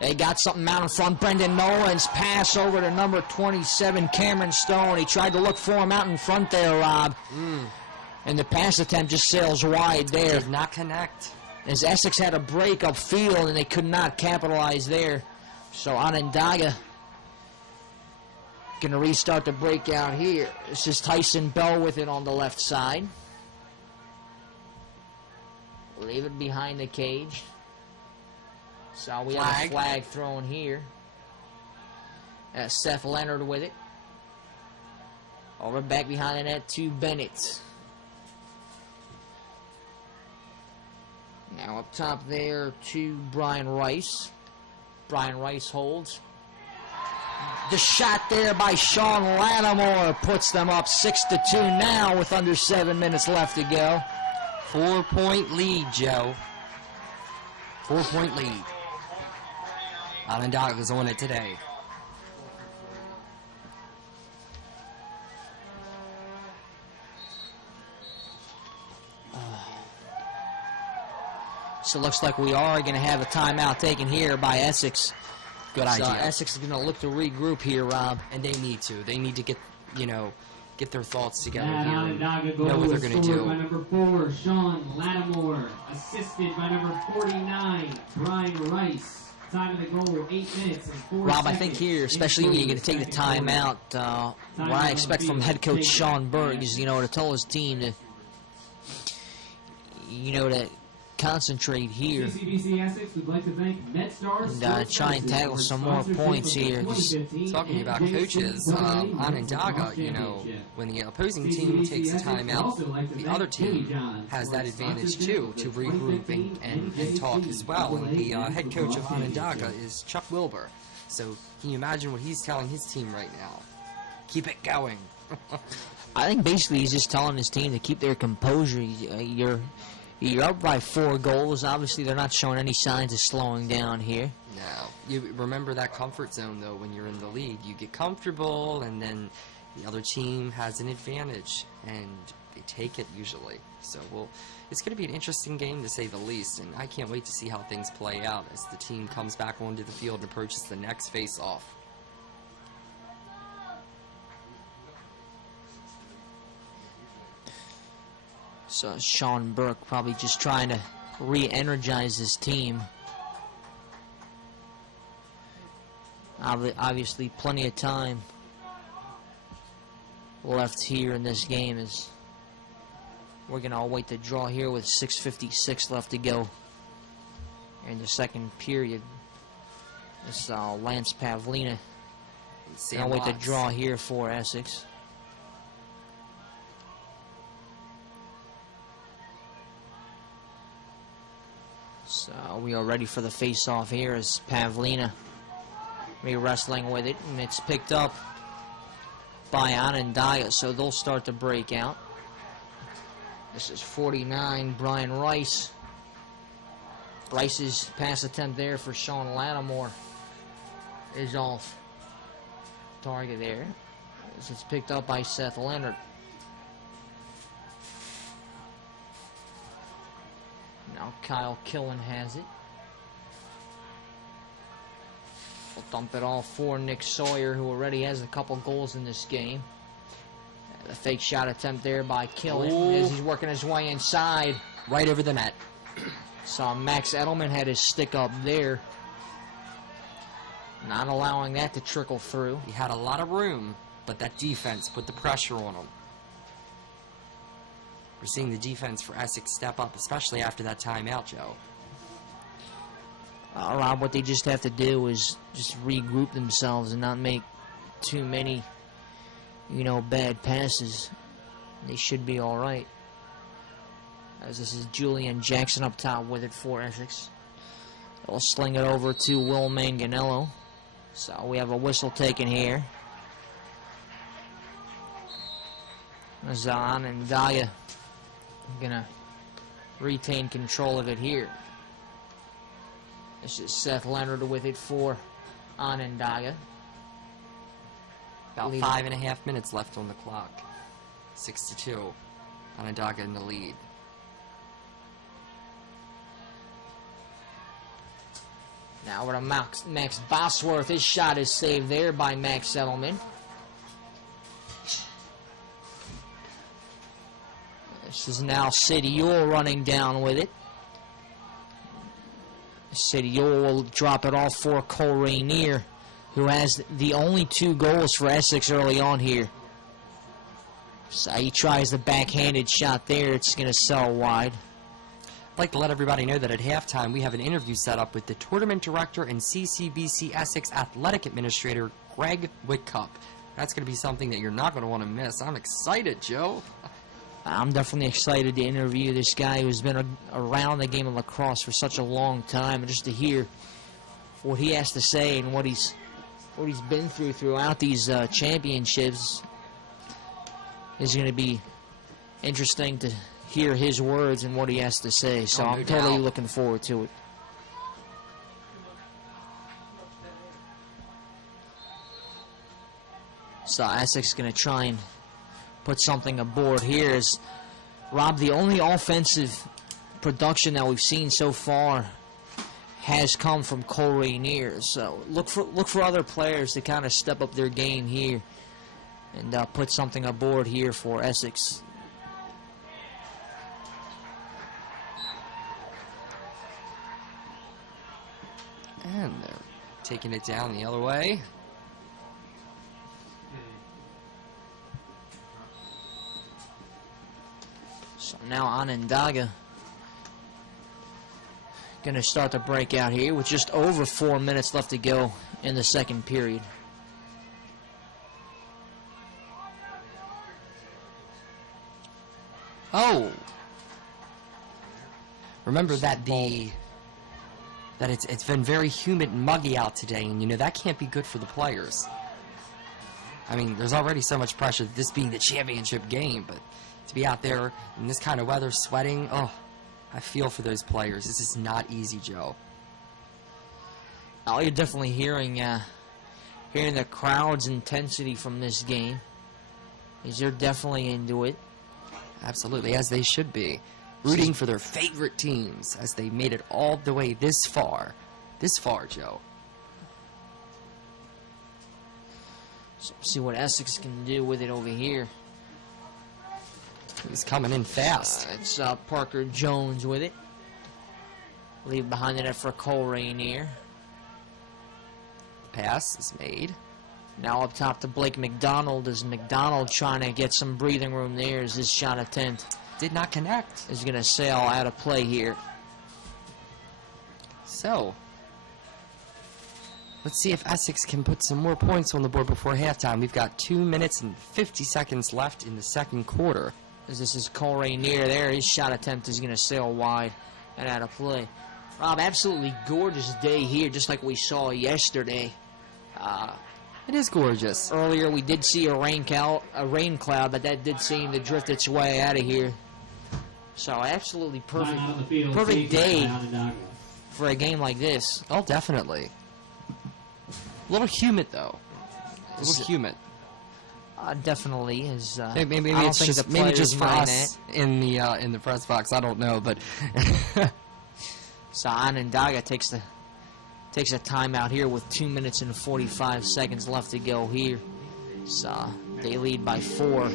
They got something out in front. Brendan Nolan's pass over to number 27, Cameron Stone. He tried to look for him out in front there, Rob. And the pass attempt just sails wide there. Did not connect. As Essex had a break upfield and they could not capitalize there. So Onondaga going to restart the breakout here. This is Tyson Bell with it on the left side. Leave it behind the cage. So we have a flag thrown here. Seth Leonard with it. Over back behind the net to Bennett. Now up top there to Brian Rice. Brian Rice holds. The shot there by Sean Lattimore puts them up 6-2 now with under 7 minutes left to go. 4-point lead, Joe. 4-point lead. Onondaga's on it today. So it looks like we are going to have a timeout taken here by Essex. Good idea. Essex is going to look to regroup here, Rob. And they need to. They need to get their thoughts together That here and Onondaga know goal what they're was going to scored do. by number 4, Sean Lattimore. Assisted by number 49, Brian Rice. Time of the goal, 8 minutes and 4 Rob, seconds. I think here, especially when you're going to take the timeout, what I expect from head coach Sean Berg is, to tell his team to, to concentrate here CCBC Essex would like to thank MedStar and try and tackle some more points here. Talking about coaches, Onondaga, when the opposing team takes a timeout, the other team has that advantage too to regroup and talk as well. And the head coach of Onondaga is Chuck Wilbur. So can you imagine what he's telling his team right now? Keep it going. I think basically he's just telling his team to keep their composure. You're up by 4 goals. Obviously, they're not showing any signs of slowing down here. No. You remember that comfort zone, though, when you're in the lead. You get comfortable, and then the other team has an advantage, and they take it usually. So, it's going to be an interesting game, to say the least, and I can't wait to see how things play out as the team comes back onto the field and approaches the next face-off. So Sean Burke probably just trying to re-energize his team. Obviously, plenty of time left here in this game as we're going to await the draw here with 6:56 left to go in the second period. This Lance Pavlina going to wait the draw here for Essex. So we are ready for the face-off here as Pavlina wrestling with it, and it's picked up by Onondaga, so they'll start the breakout. This is 49, Brian Rice. Rice's pass attempt there for Sean Lattimore is off target there. This is picked up by Seth Leonard. Now Kyle Killen has it. We'll dump it all for Nick Sawyer, who already has a couple goals in this game. The fake shot attempt there by Killen as he's working his way inside. Right over the net. Saw Max Edelman had his stick up there. Not allowing that to trickle through. He had a lot of room, but that defense put the pressure on him. We're seeing the defense for Essex step up, especially after that timeout, Joe. Rob, what they just have to do is just regroup themselves and not make too many, bad passes. They should be all right. As this is Julian Jackson up top with it for Essex. They'll sling it over to Will Manganello. So we have a whistle taken here. Mazan and Daya gonna retain control of it here. This is Seth Leonard with it for Onondaga. About 5.5 minutes left on the clock. 6-2. Onondaga in the lead. Now with a Max Bosworth. His shot is saved there by Max Settleman. This is now City Ewell running down with it. City Ewell will drop it off for Cole Rainier, who has the only 2 goals for Essex early on here. So he tries the backhanded shot there. It's going to sell wide. I'd like to let everybody know that at halftime we have an interview set up with the tournament director and CCBC Essex athletic administrator, Greg Whitcup. That's going to be something that you're not going to want to miss. I'm excited, Joe. I'm definitely excited to interview this guy who's been around the game of lacrosse for such a long time, and just to hear what he has to say and what he's been throughout these championships is going to be interesting to hear his words and what he has to say. So I'm totally looking forward to it. So Essex is going to try and put something aboard here. Is Rob, the only offensive production that we've seen so far has come from Cole Rainier. So look for other players to kind of step up their game here and put something aboard here for Essex. And they're taking it down the other way. So now Onondaga going to start the breakout here with just over 4 minutes left to go in the second period. Oh! Remember that it's been very humid and muggy out today, and that can't be good for the players. I mean, there's already so much pressure, this being the championship game, but to be out there in this kind of weather, sweating, oh, I feel for those players. This is not easy, Joe. Oh, you're definitely hearing the crowd's intensity from this game. They're definitely into it. Absolutely, as they should be. Rooting for their favorite teams as they made it all the way this far. This far, Joe. So see what Essex can do with it over here. He's coming in fast. It's Parker Jones with it. Leave behind the net for Cole Rainier. Pass is made. Now up top to Blake McDonald. Is McDonald trying to get some breathing room there as his shot attempt did not connect. Is going to sail out of play here. So, let's see if Essex can put some more points on the board before halftime. We've got 2 minutes and 50 seconds left in the second quarter. As this is Cole Rainier there, his shot attempt is going to sail wide and out of play. Rob, absolutely gorgeous day here, just like we saw yesterday. It is gorgeous. Earlier we did see a rain cloud, but that did seem to drift its way out of here. So absolutely perfect day for a game like this. Oh, definitely. A little humid though. A little humid. Definitely is. Maybe it's just for us in the press box. I don't know, but so Onondaga takes a timeout here with 2 minutes and 45 seconds left to go here. So they lead by 4.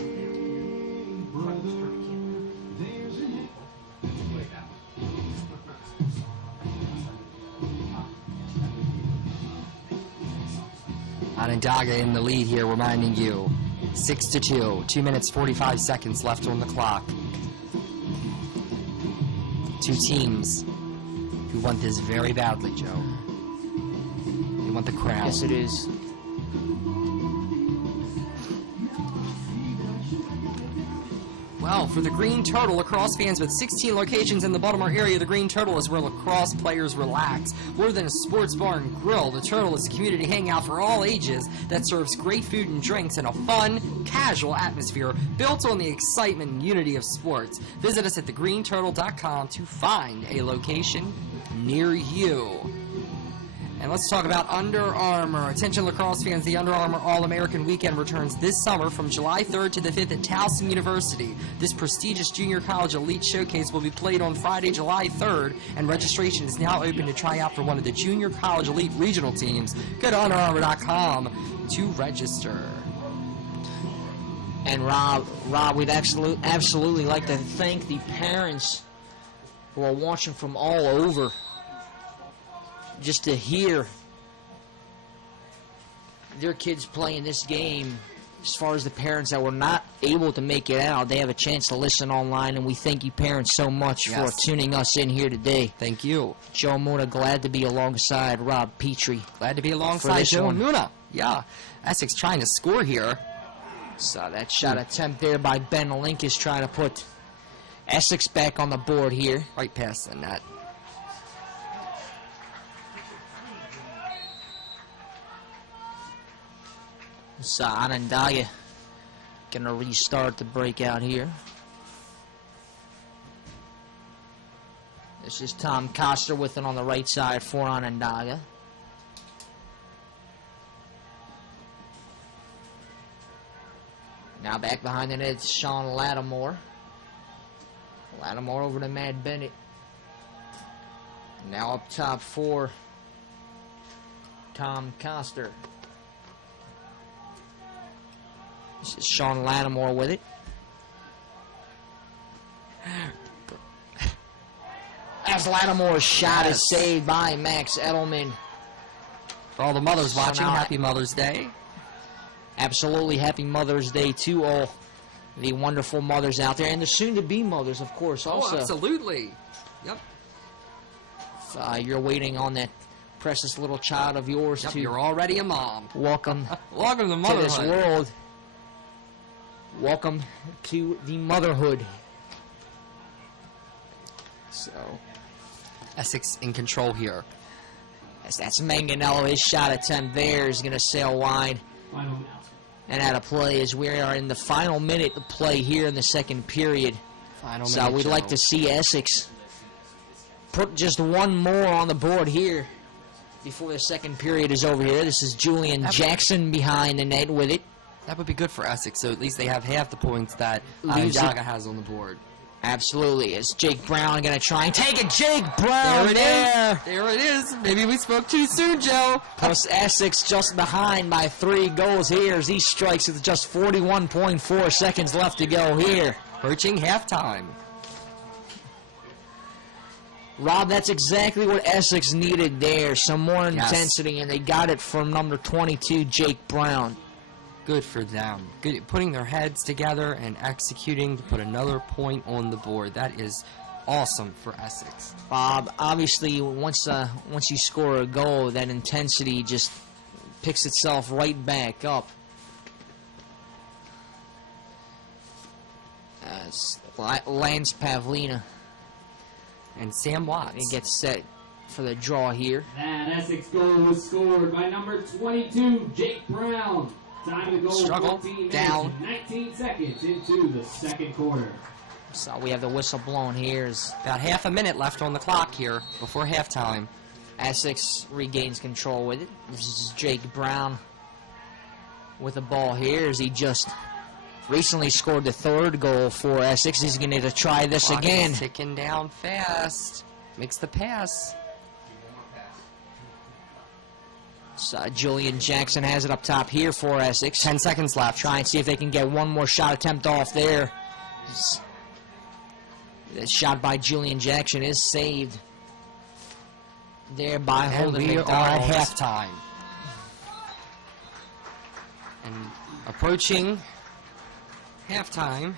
Onondaga in the lead here, reminding you. 6-2. 2 minutes 45 seconds left on the clock. Two teams who want this very badly, Joe. want the crowd. Yes, it is. Well, for the Green Turtle, lacrosse fans with 16 locations in the Baltimore area, the Green Turtle is where lacrosse players relax. More than a sports bar and grill, the Turtle is a community hangout for all ages that serves great food and drinks in a fun, casual atmosphere built on the excitement and unity of sports. Visit us at thegreenturtle.com to find a location near you. And let's talk about Under Armour. Attention lacrosse fans, the Under Armour All-American Weekend returns this summer from July 3rd to the 5th at Towson University. This prestigious junior college elite showcase will be played on Friday, July 3rd, and registration is now open to try out for one of the junior college elite regional teams. Go to underarmour.com to register. And Rob, we'd absolutely like to thank the parents who are watching from all over, just to hear their kids playing this game. As far as the parents that were not able to make it out, they have a chance to listen online, and we thank you parents so much for tuning us in here today. Thank you. Joe Muna, glad to be alongside Rob Petrie. Glad to be alongside Joe one. Muna. Yeah, Essex trying to score here. So that shot attempt there by Ben Link is trying to put Essex back on the board here. Right past the net. So Onondaga going to restart the breakout here. This is Tom Coster with it on the right side for Onondaga. Now back behind the net, it's Sean Lattimore. Lattimore over to Matt Bennett. Now up top for Tom Coster. This is Sean Lattimore with it. As Lattimore's shot is saved by Max Edelman. For all the mothers So watching, now- happy Mother's Day. Absolutely happy Mother's Day to all the wonderful mothers out there, and the soon-to-be mothers, of course, also. Oh, absolutely. Yep. You're waiting on that precious little child of yours Yep, to you're already a mom. welcome Welcome to to motherhood. this world. Welcome to the motherhood. So, Essex in control here. as that's Manganello, his shot attempt there is going to sail wide Final announcement. and out of play as we are in the final minute of play here in the second period. Final So minute, we'd Joe. like to see Essex put just one more on the board here before the second period is over here. This is Julian Jackson behind the net with it. That would be good for Essex, so at least they have half the points that Leaves it- Onondaga has on the board. Absolutely. Is Jake Brown going to try and take it? Jake Brown There it is. Maybe we spoke too soon, Joe. Plus Essex just behind by 3 goals here as he strikes with just 41.4 seconds left to go here. Approaching halftime. Rob, that's exactly what Essex needed there. Some more Yes. intensity, and they got it from number 22, Jake Brown. Good for them. Good at putting their heads together and executing to put another point on the board. That is awesome for Essex. Bob, obviously, once you score a goal, that intensity just picks itself right back up. As Lance Pavlina And Sam Watts. gets set for the draw here. That Essex goal was scored by number 22, Jake Brown. Time to go Struggle, 14 minutes, down. 19 seconds into the second quarter. So we have the whistle blown here as About half a minute left on the clock here before halftime. Essex regains control with it. This is Jake Brown with the ball here as he just recently scored the 3rd goal for Essex. He's going to try this Clock is again. ticking down fast. Makes the pass. So Julian Jackson has it up top here for Essex. 10 seconds left. Try and see if they can get one more shot attempt off there. The shot by Julian Jackson is saved there by And Holden we are at McDonald. halftime. And approaching halftime.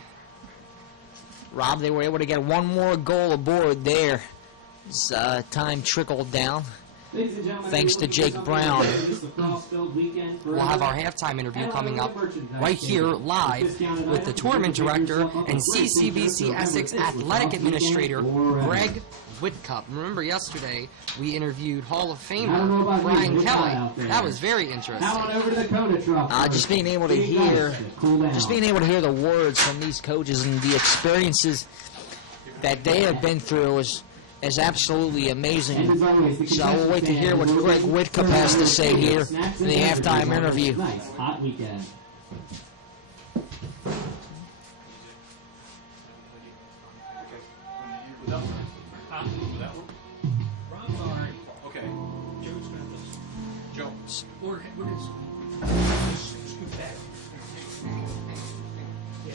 Rob, they were able to get one more goal aboard there. As time trickled down. Ladies and gentlemen, thanks to Jake Brown. We'll have our halftime interview coming up right here live with the tournament director and CCBC Essex athletic administrator, Greg Whitcup. Remember yesterday we interviewed Hall of Famer Brian Kelly. That was very interesting. Just being able to hear the words from these coaches and the experiences that they have been through is absolutely amazing. So we'll wait to hear what Greg Whitcup has to say here in the halftime interview. Nice hot weekend. Okay. Joe. We're gonna scoot back. Yeah.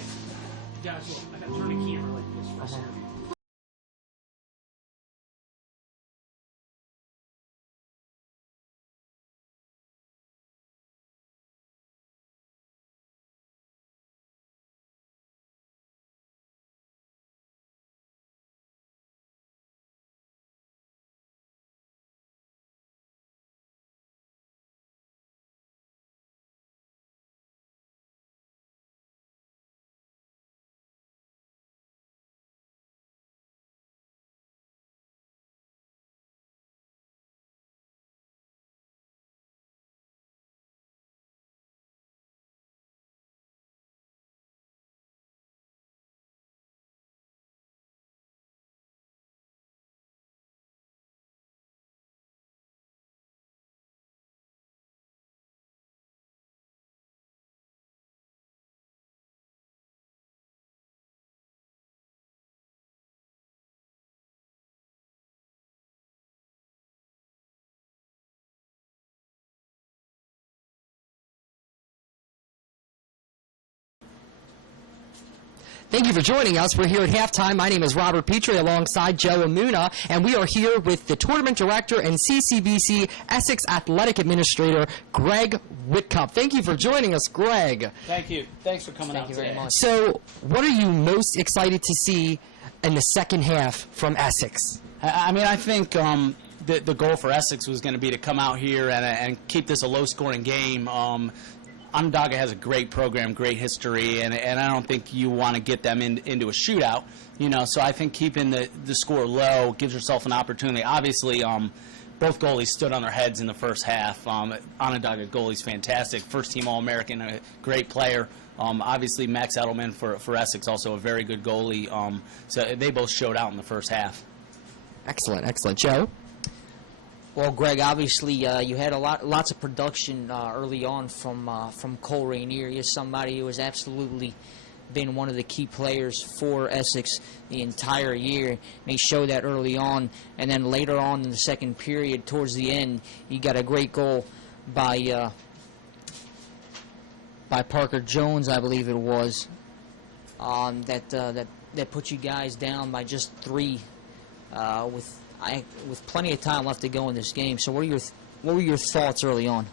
Guys, look, I gotta turn the camera like this for a second. Thank you for joining us. We're here at halftime. My name is Robert Petrie alongside Joe Amuna, and we are here with the tournament director and CCBC Essex athletic administrator, Greg Whitcup. Thank you for joining us, Greg. Thank you. Thanks for coming out Thank you very today. much. So, what are you most excited to see in the second half from Essex? I mean, I think the goal for Essex was going to be to come out here and keep this a low-scoring game. Onondaga has a great program, great history, and I don't think you want to get them into a shootout. So I think keeping the score low gives yourself an opportunity. Obviously, both goalies stood on their heads in the first half. Onondaga goalie's fantastic, first-team All-American, a great player. Obviously, Max Edelman for Essex, also a very good goalie. So they both showed out in the first half. Excellent, excellent. Joe? Well, Greg, obviously you had lots of production early on from Cole Rainier. He is somebody who has absolutely been one of the key players for Essex the entire year. And he showed that early on, and then later on in the second period, towards the end, he got a great goal by Parker Jones, I believe it was, that put you guys down by just 3 with plenty of time left to go in this game. So what were your thoughts early on?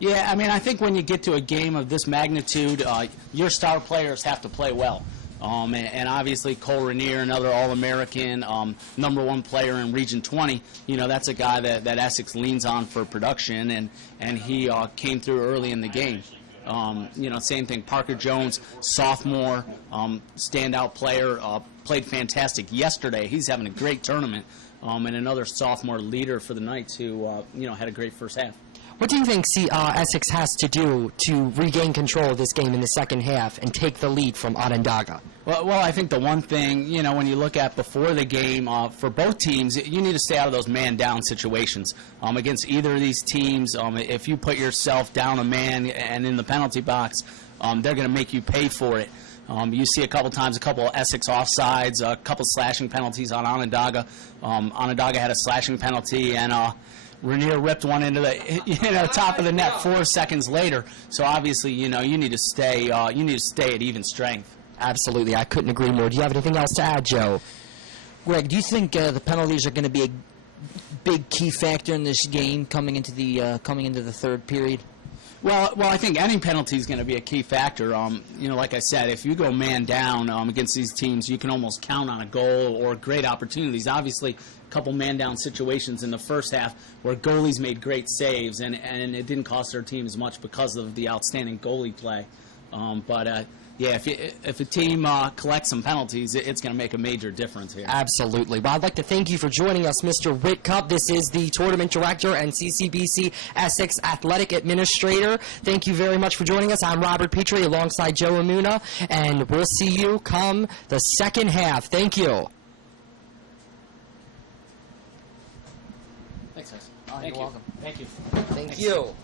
Yeah, I mean, I think when you get to a game of this magnitude, your star players have to play well. And obviously Cole Rainier, another All-American, #1 player in Region 20, that's a guy that Essex leans on for production, and he came through early in the game. Same thing, Parker Jones, sophomore, standout player, played fantastic yesterday. He's having a great tournament. And another sophomore leader for the Knights who, had a great first half. What do you think Essex has to do to regain control of this game in the second half and take the lead from Onondaga? Well, I think the one thing, when you look at before the game, for both teams, you need to stay out of those man-down situations. Against either of these teams, if you put yourself down a man and in the penalty box, they're going to make you pay for it. You see a couple Essex offsides, a couple slashing penalties on Onondaga. Onondaga had a slashing penalty, and Rainier ripped one into the top of the net 4 seconds later. So obviously, you need to stay at even strength. Absolutely, I couldn't agree more. Do you have anything else to add, Joe? Greg, do you think the penalties are going to be a big key factor in this game coming into the third period? Well, I think any penalty is going to be a key factor. Like I said, if you go man down against these teams, you can almost count on a goal or great opportunities. Obviously, a couple man down situations in the first half where goalies made great saves, and it didn't cost their team as much because of the outstanding goalie play. Yeah, if a team collects some penalties, it's going to make a major difference here. Absolutely. Well, I'd like to thank you for joining us, Mr. Whitcup. This is the tournament director and CCBC Essex Athletic Administrator. Thank you very much for joining us. I'm Robert Petrie alongside Joe Amuna, and we'll see you come the second half. Thank you. Thanks, guys. You're welcome. Thank you. Thank you.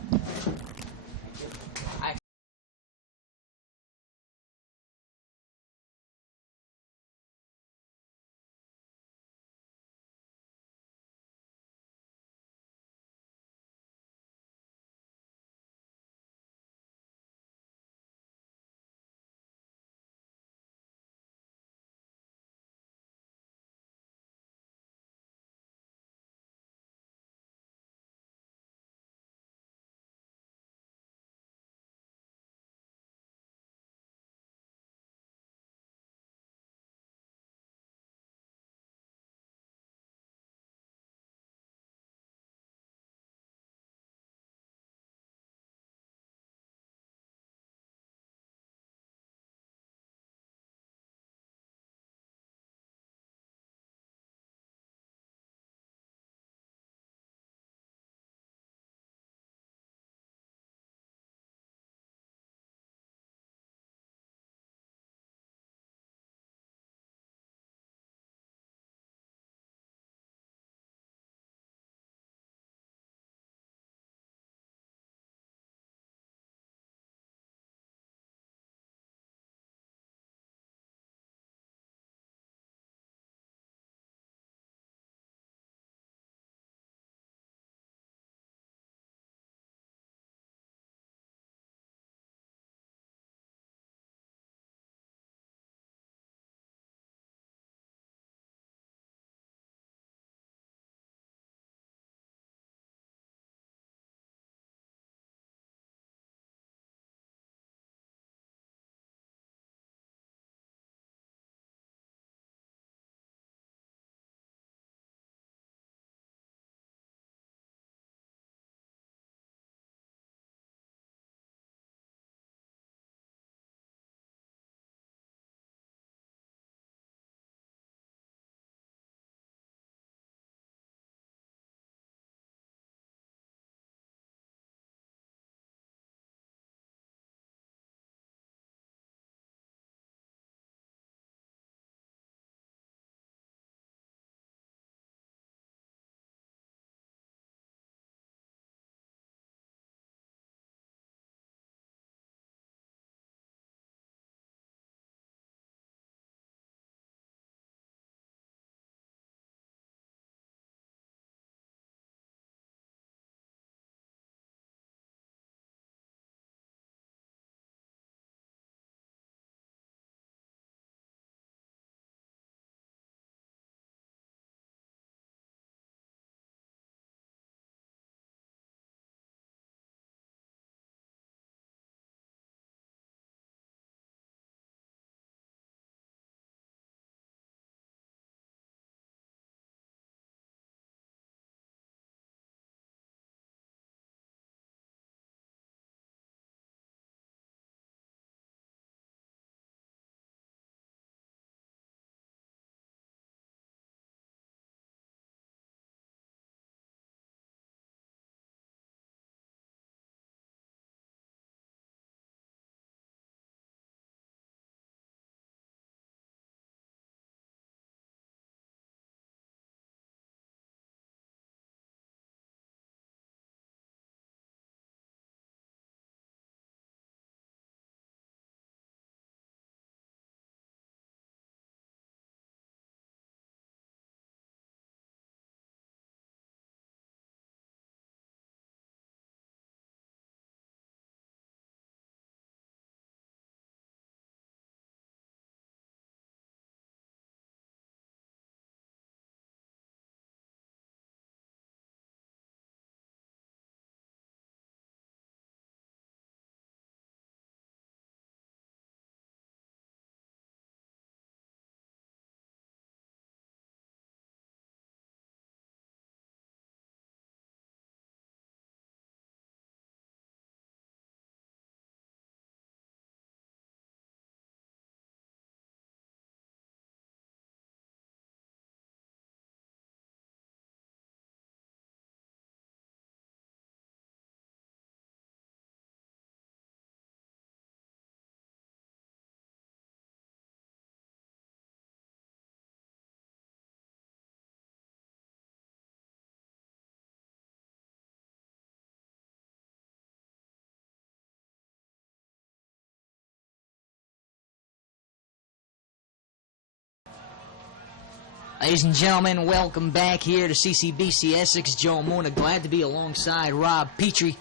Ladies and gentlemen, welcome back here to CCBC Essex. Joe Mona, glad to be alongside Rob Petrie.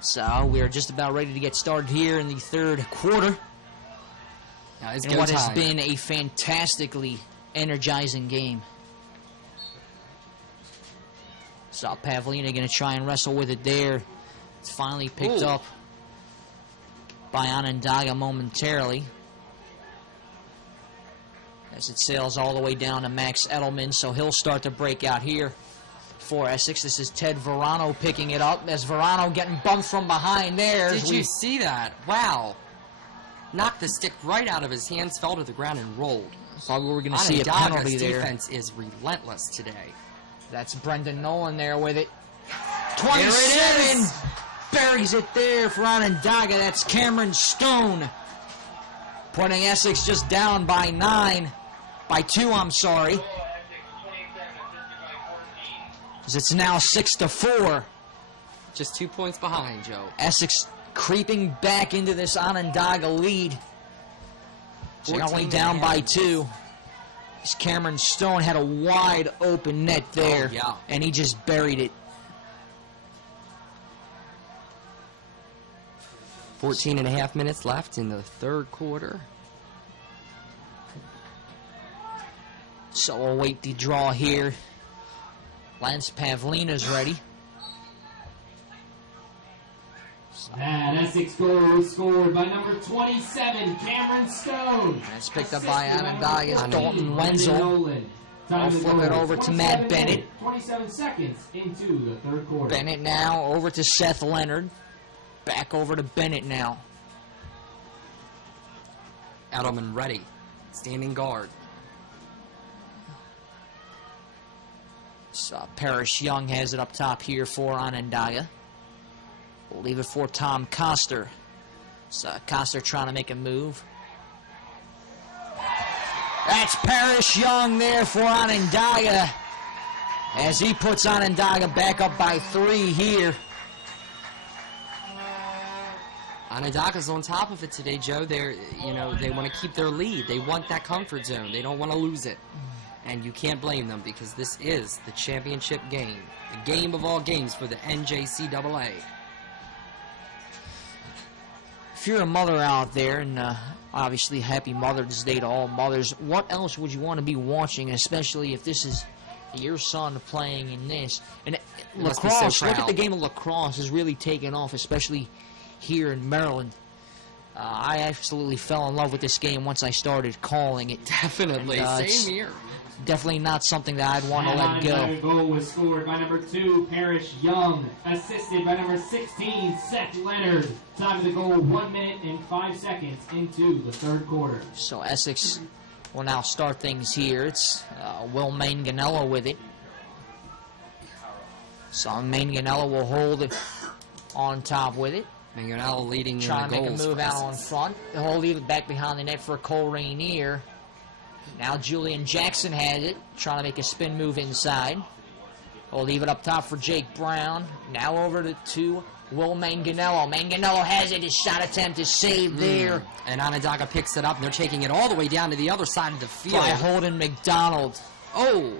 So we are just about ready to get started here in the third quarter. Now it's In go what has time. been a fantastically energizing game. So Pavlina going to try and wrestle with it there. It's finally picked Ooh. up by Onondaga momentarily. As it sails all the way down to Max Edelman, so he'll start to break out here for Essex. This is Ted Verano picking it up, as Verano getting bumped from behind there. Did you see that? Wow. Knocked the stick right out of his hands, fell to the ground, and rolled. Thought we were going to see a penalty Onondaga's there. defense is relentless today. That's Brendan Nolan there with it. There it 27! is. Buries it there for Onondaga. That's Cameron Stone. Putting Essex just down by 2, I'm sorry. As it's now 6-4. Just 2 points behind, Joe. Essex creeping back into this Onondaga lead. So they're only 14 down and a by half. 2. This Cameron Stone had a wide open net there. Oh, yeah. And he just buried it. 14 and a half minutes left in the third quarter. So we'll wait the draw here. Lance Pavlina's ready. And Essex goal was scored by number 27, Cameron Stone. That's picked up by Onondaga's Onondaga. Dalton Wenzel. I'll flip it over to Matt Bennett. 27 seconds into the third quarter. Bennett now over to Seth Leonard. Back over to Bennett now. Edelman ready. Standing guard. So Parrish Young has it up top here for Onondaga. We'll leave it for Tom Coster. So Coster trying to make a move. That's Parrish Young there for Onondaga. As he puts Onondaga back up by 3 here. Onondaga's on top of it today, Joe. They want to keep their lead. They want that comfort zone. They don't want to lose it. And you can't blame them because this is the championship game. The game of all games for the NJCAA. If you're a mother out there, and obviously happy Mother's Day to all mothers, what else would you want to be watching, especially if this is your son playing in this? And must be lacrosse, so look at proud. the game of lacrosse has really taken off, especially here in Maryland. I absolutely fell in love with this game once I started calling it. Definitely. And, it's Same here. Definitely not something that I'd want to let go. Onondaga goal was scored by number 2, Parrish Young, assisted by number 16, Seth Leonard. Time of the goal, 1 minute and 5 seconds into the third quarter. So Essex will now start things here. It's Will Manganello with it. So Manganello will hold it on top with it. Manganello leading in Trying the to make a goals. move for out on Essex. front. He'll leave it back behind the net for Cole Rainier. Now Julian Jackson has it, trying to make a spin move inside. He'll leave it up top for Jake Brown. Now over to Will Manganello. Manganello has it. His shot attempt is saved there And Onondaga picks it up, and they're taking it all the way down to the other side of the field. by Holden McDonald. Oh!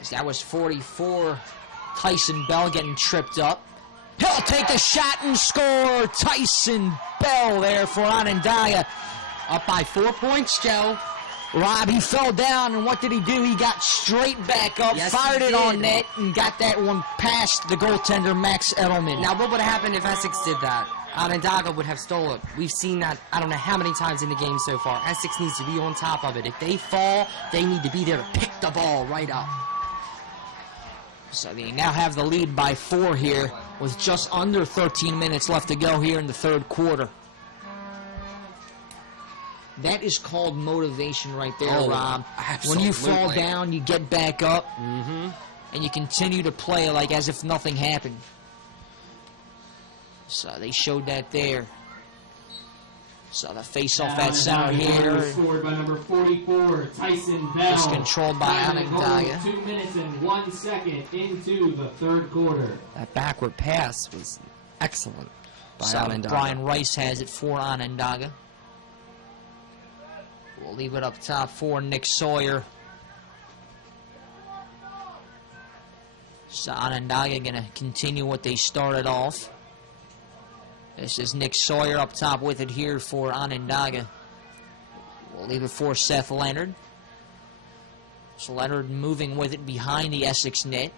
As that was 44. Tyson Bell getting tripped up. He'll take the shot and score. Tyson Bell there for Onondaga. Up by 4 points, Joe. Rob, he fell down, and what did he do? He got straight back up, Yes, fired he it on did. net, and got that one past the goaltender, Max Edelman. Now, what would have happened if Essex did that? Onondaga would have stolen it. We've seen that I don't know how many times in the game so far. Essex needs to be on top of it. If they fall, they need to be there to pick the ball right up. So they now have the lead by 4 here, with just under 13 minutes left to go here in the third quarter. That is called motivation right there, Oh, Rob. When you fall absolutely. down, you get back up, and you continue to play like as if nothing happened. So they showed that there. So the face-off at center Onondaga goal here. was scored by number 44, Tyson Bell. Just controlled by Time of the goal, Onondaga. 2 minutes and 1 second into the third quarter. That backward pass was excellent by So Onondaga. Brian Rice has it for Onondaga. We'll leave it up top for Nick Sawyer. So Onondaga going to continue what they started off. This is Nick Sawyer up top with it here for Onondaga. We'll leave it for Seth Leonard. So Leonard moving with it behind the Essex net.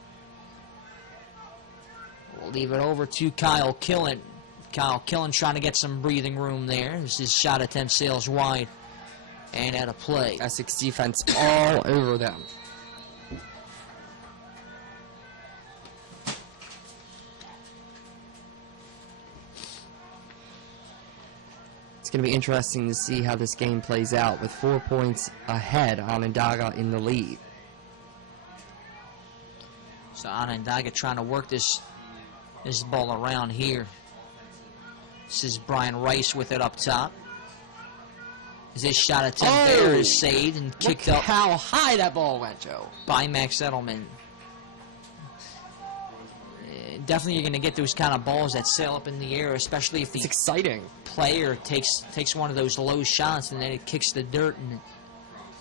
We'll leave it over to Kyle Killen. Kyle Killen trying to get some breathing room there. This is shot attempt sails wide and out of play. Essex defense all over them. It's going to be interesting to see how this game plays out with 4 points ahead, Onondaga in the lead. So Onondaga trying to work this ball around here. This is Brian Rice with it up top. This shot attempt there is saved and kicked Look up how high that ball went, Joe. by Max Edelman. Definitely you're going to get those kind of balls that sail up in the air, especially if the It's exciting. player takes one of those low shots and then it kicks the dirt and it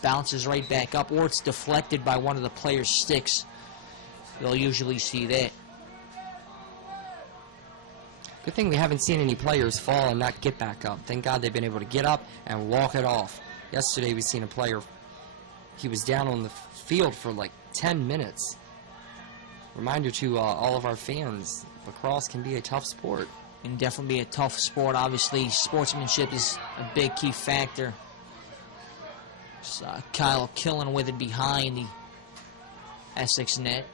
bounces right back up, or it's deflected by one of the player's sticks. You'll usually see that. Good thing we haven't seen any players fall and not get back up. Thank God they've been able to get up and walk it off. Yesterday we seen a player, he was down on the field for like 10 minutes. Reminder to all of our fans, lacrosse can be a tough sport. And definitely be a tough sport. Obviously, sportsmanship is a big key factor. So, Kyle Killen with it behind the Essex net.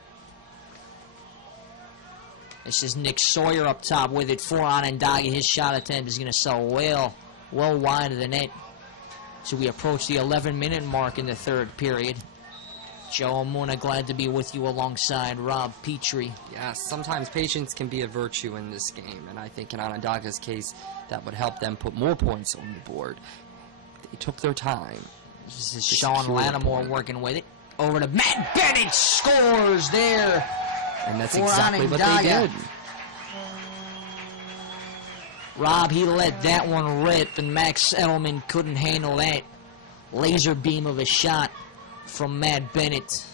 This is Nick Sawyer up top with it for Onondaga. His shot attempt is going to sell well wide of the net. So we approach the 11-minute mark in the third period. Joe Amuna, glad to be with you alongside Rob Petrie. Yes, sometimes patience can be a virtue in this game, and I think in Onondaga's case, that would help them put more points on the board. They took their time. This is to Sean secure the Lattimore point. working with it. Over to Matt Bennett, scores there. And that's For exactly what they Onondaga. did. Rob, he let that one rip, and Max Edelman couldn't handle that laser beam of a shot from Matt Bennett.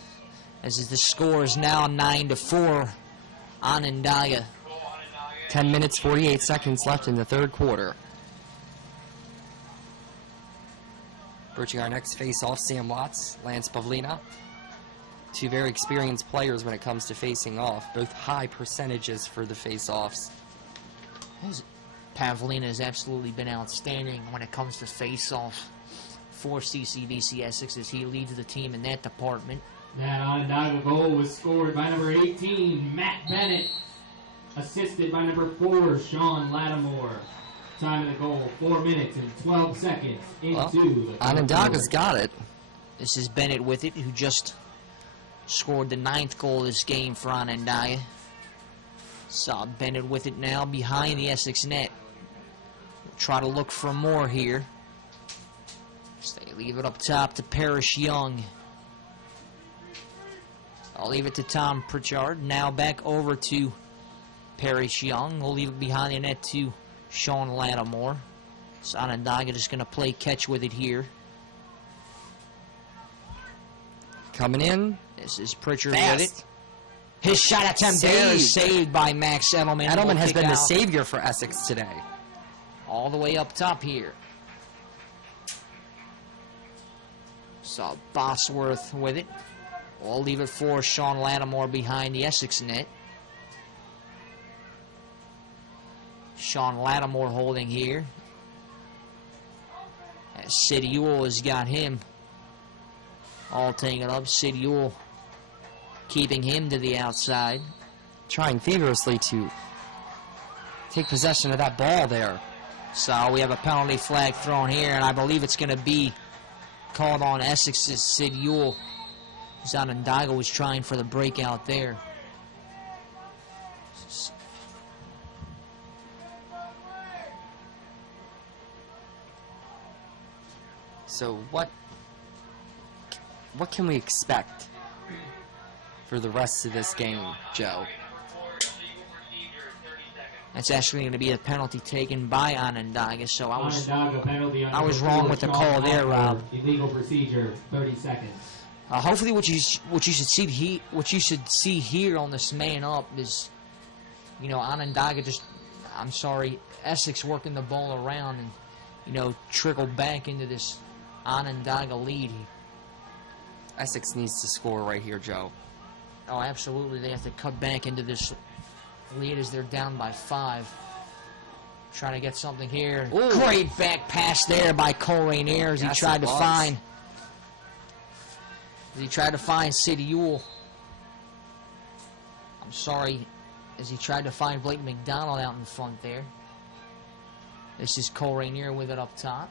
As the score is now 9-4, Onondaga. 10 minutes, 48 seconds left in the third quarter. Approaching our next face-off, Sam Watts, Lance Pavlina. Two very experienced players when it comes to facing off. Both high percentages for the face-offs. Pavlina has absolutely been outstanding when it comes to face-off for CCBC Essex as he leads the team in that department. That Onondaga goal was scored by number 18, Matt Bennett. Assisted by number 4, Sean Lattimore. Time of the goal, 4 minutes and 12 seconds into Well, the third Onondaga's quarter. got it. This is Bennett with it, who just scored the 9th goal of this game for Onondaga. Saw Bennett with it now behind the Essex net. We'll try to look for more here. So they leave it up top to Parrish Young. I'll leave it to Tom Pritchard. Now back over to Parrish Young. We'll leave it behind the net to Sean Lattimore. So Onondaga just going to play catch with it here. Coming in. This is Pritchard Fast. with it. His shot attempt there is saved by Max Edelman. Edelman Will has kick been the out savior for Essex today. all the way up top here. Saw Bosworth with it. We'll leave it for Sean Lattimore behind the Essex net. Sean Lattimore holding here. As Sid Ewell has got him all taking it up. Sid Ewell keeping him to the outside. Trying feverishly to take possession of that ball there. So we have a penalty flag thrown here, and I believe it's going to be called on Essex's Sid Ewell. Onondaga was trying for the breakout there. So what can we expect for the rest of this game, Joe? That's actually going to be a penalty taken by Onondaga, so Onondaga penalty on I was number wrong 4, with the Sean call there, Lattimore. Rob. Illegal procedure, 30 seconds. Hopefully, what you should see here on this man up is, Onondaga Essex working the ball around and trickle back into this Onondaga lead. Essex needs to score right here, Joe. Oh, absolutely. They have to cut back into this lead as they're down by 5. Trying to get something here. Ooh. Great back pass there by Cole Rainier as he tried to find City Ewell. As he tried to find Blake McDonald out in front there. This is Cole Rainier with it up top.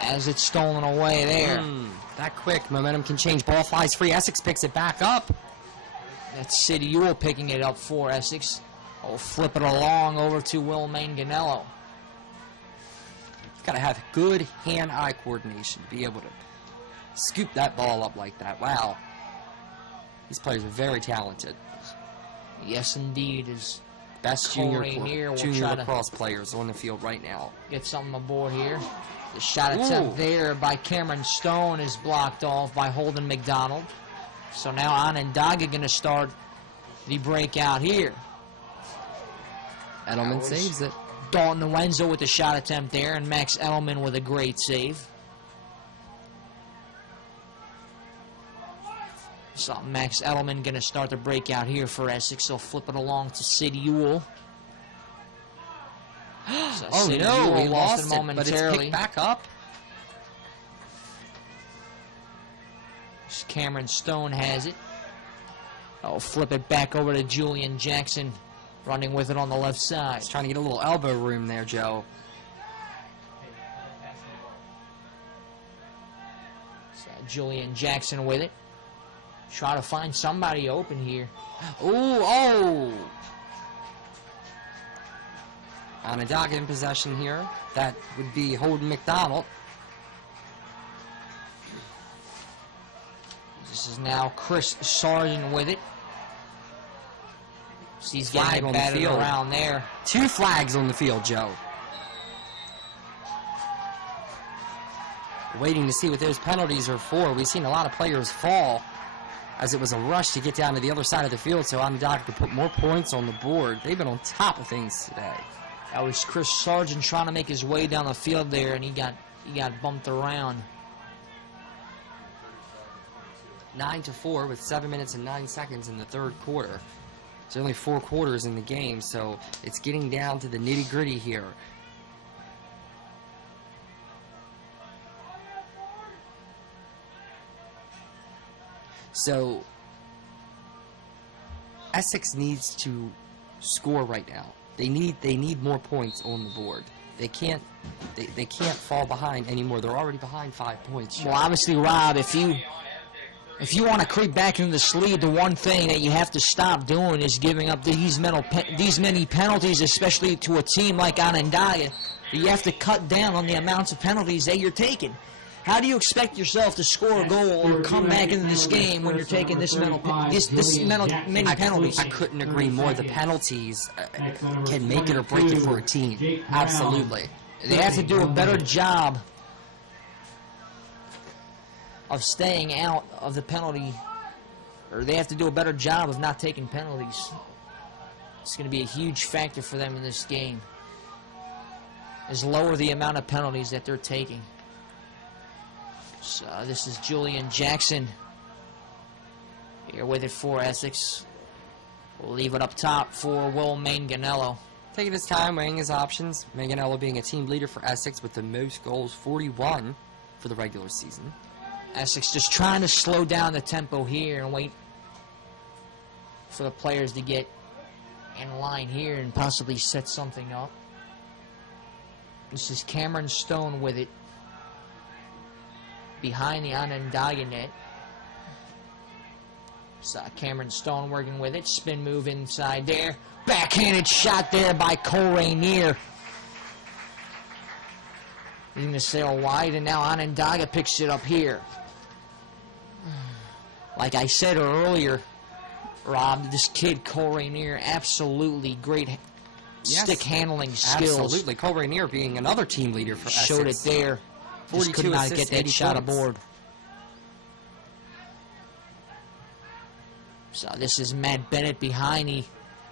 As it's stolen away there. That quick. Momentum can change. Ball flies free. Essex picks it back up. That's City Ewell picking it up for Essex. Flip it along over to Will Manganello. Got to have good hand-eye coordination to be able to scoop that ball up like that. Wow. These players are very talented. Yes, indeed. Is best Cole junior lacrosse players on the field right now. Get something aboard here. The shot attempt there by Cameron Stone is blocked off by Holden McDonald. So now Onondaga going to start the breakout here. Edelman saves it. Dalton Wenzel with the shot attempt there, and Max Edelman with a great save. So Max Edelman going to start the breakout here for Essex. He'll flip it along to Sid Ewell. Oh no, we lost it momentarily. But it's picked back up. Cameron Stone has it. Flip it back over to Julian Jackson, running with it on the left side. He's trying to get a little elbow room there, Joe. So Julian Jackson with it. Try to find somebody open here. Oh! Onondaga in possession here. That would be Holden McDonald. This is now Chris Sargent with it. He's getting batted around there. 2 flags on the field, Joe. Waiting to see what those penalties are for. We've seen a lot of players fall as it was a rush to get down to the other side of the field so Onondaga could put more points on the board. They've been on top of things today. That was Chris Sargent trying to make his way down the field there, and he got bumped around. 9-4 with 7 minutes and 9 seconds in the third quarter. There's only 4 quarters in the game, so it's getting down to the nitty-gritty here. So Essex needs to score right now. They need more points on the board. They can't fall behind anymore. They're already behind 5 points. Well, obviously, Rob, if you want to creep back into this lead, the one thing that you have to stop doing is giving up these many penalties, especially to a team like Onondaga. You have to cut down on the amounts of penalties that you're taking. How do you expect yourself to score a goal or come back into this game when you're taking this many penalties? I couldn't agree more. The penalties can make it or break it for a team. Absolutely. They have to do a better job of staying out of the penalty, or they have to do a better job of not taking penalties. It's going to be a huge factor for them in this game, is lower the amount of penalties that they're taking. So this is Julian Jackson here with it for Essex. We'll leave it up top for Will Manganello. Taking his time, weighing his options. Manganello being a team leader for Essex with the most goals, 41 for the regular season. Essex just trying to slow down the tempo here and wait for the players to get in line here and possibly set something up. This is Cameron Stone with it behind the Onondaga net. So Cameron Stone working with it. Spin move inside there. Backhanded shot there by Cole Rainier. Leaving the sail wide, and now Onondaga picks it up here. Like I said earlier, Rob, this kid Cole Rainier, absolutely great stick handling skills. Absolutely. Cole Rainier being another team leader for Essex. Showed it there. Just could 42 not assists, get that 80 shot points. aboard. So this is Matt Bennett behind the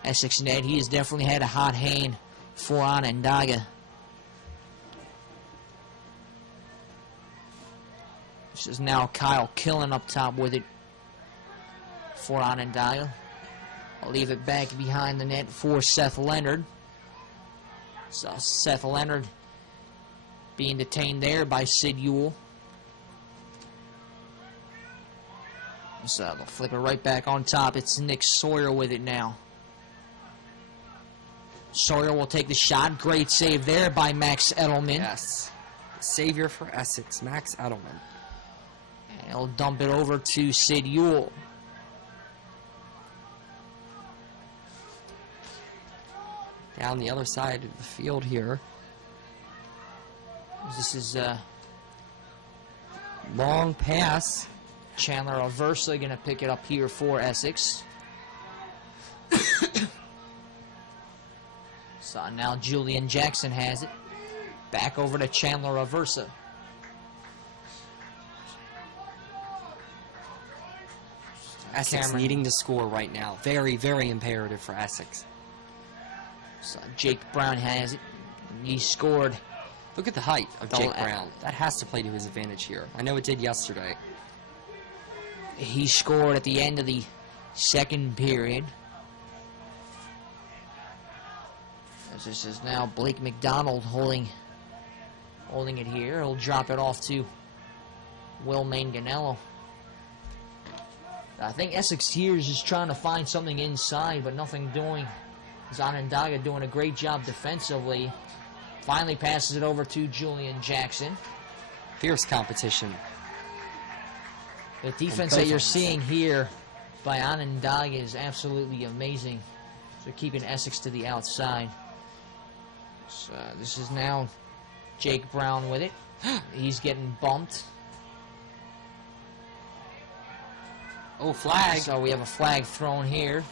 Essex net. He has definitely had a hot hand for Onondaga. This is now Kyle Killen up top with it for Onondaga. I'll leave it back behind the net for Seth Leonard. So Seth Leonard being detained there by Sid Ewell. So they'll flip it right back on top. It's Nick Sawyer with it now. Sawyer will take the shot. Great save there by Max Edelman. Yes. Savior for Essex, Max Edelman. And he'll dump it over to Sid Ewell. Down the other side of the field here. This is Long pass. Chandler Aversa going to pick it up here for Essex. So now Julian Jackson has it. Back over to Chandler Aversa. Essex Cameron. needing to score right now. Very, very imperative for Essex. So Jake Brown has it. He scored. Look at the height of Double Jake Brown. That has to play to his advantage here. I know it did yesterday. He scored at the end of the second period. As this is now Blake McDonald holding it here. He'll drop it off to Will Manganello. I think Essex here is just trying to find something inside, but nothing doing. Onondaga doing a great job defensively. Finally passes it over to Julian Jackson. Fierce competition. The defense both that you're ends. seeing here by Onondaga is absolutely amazing. So keeping Essex to the outside. So this is now Jake Brown with it. He's getting bumped. Oh, flag. So we have a flag thrown here.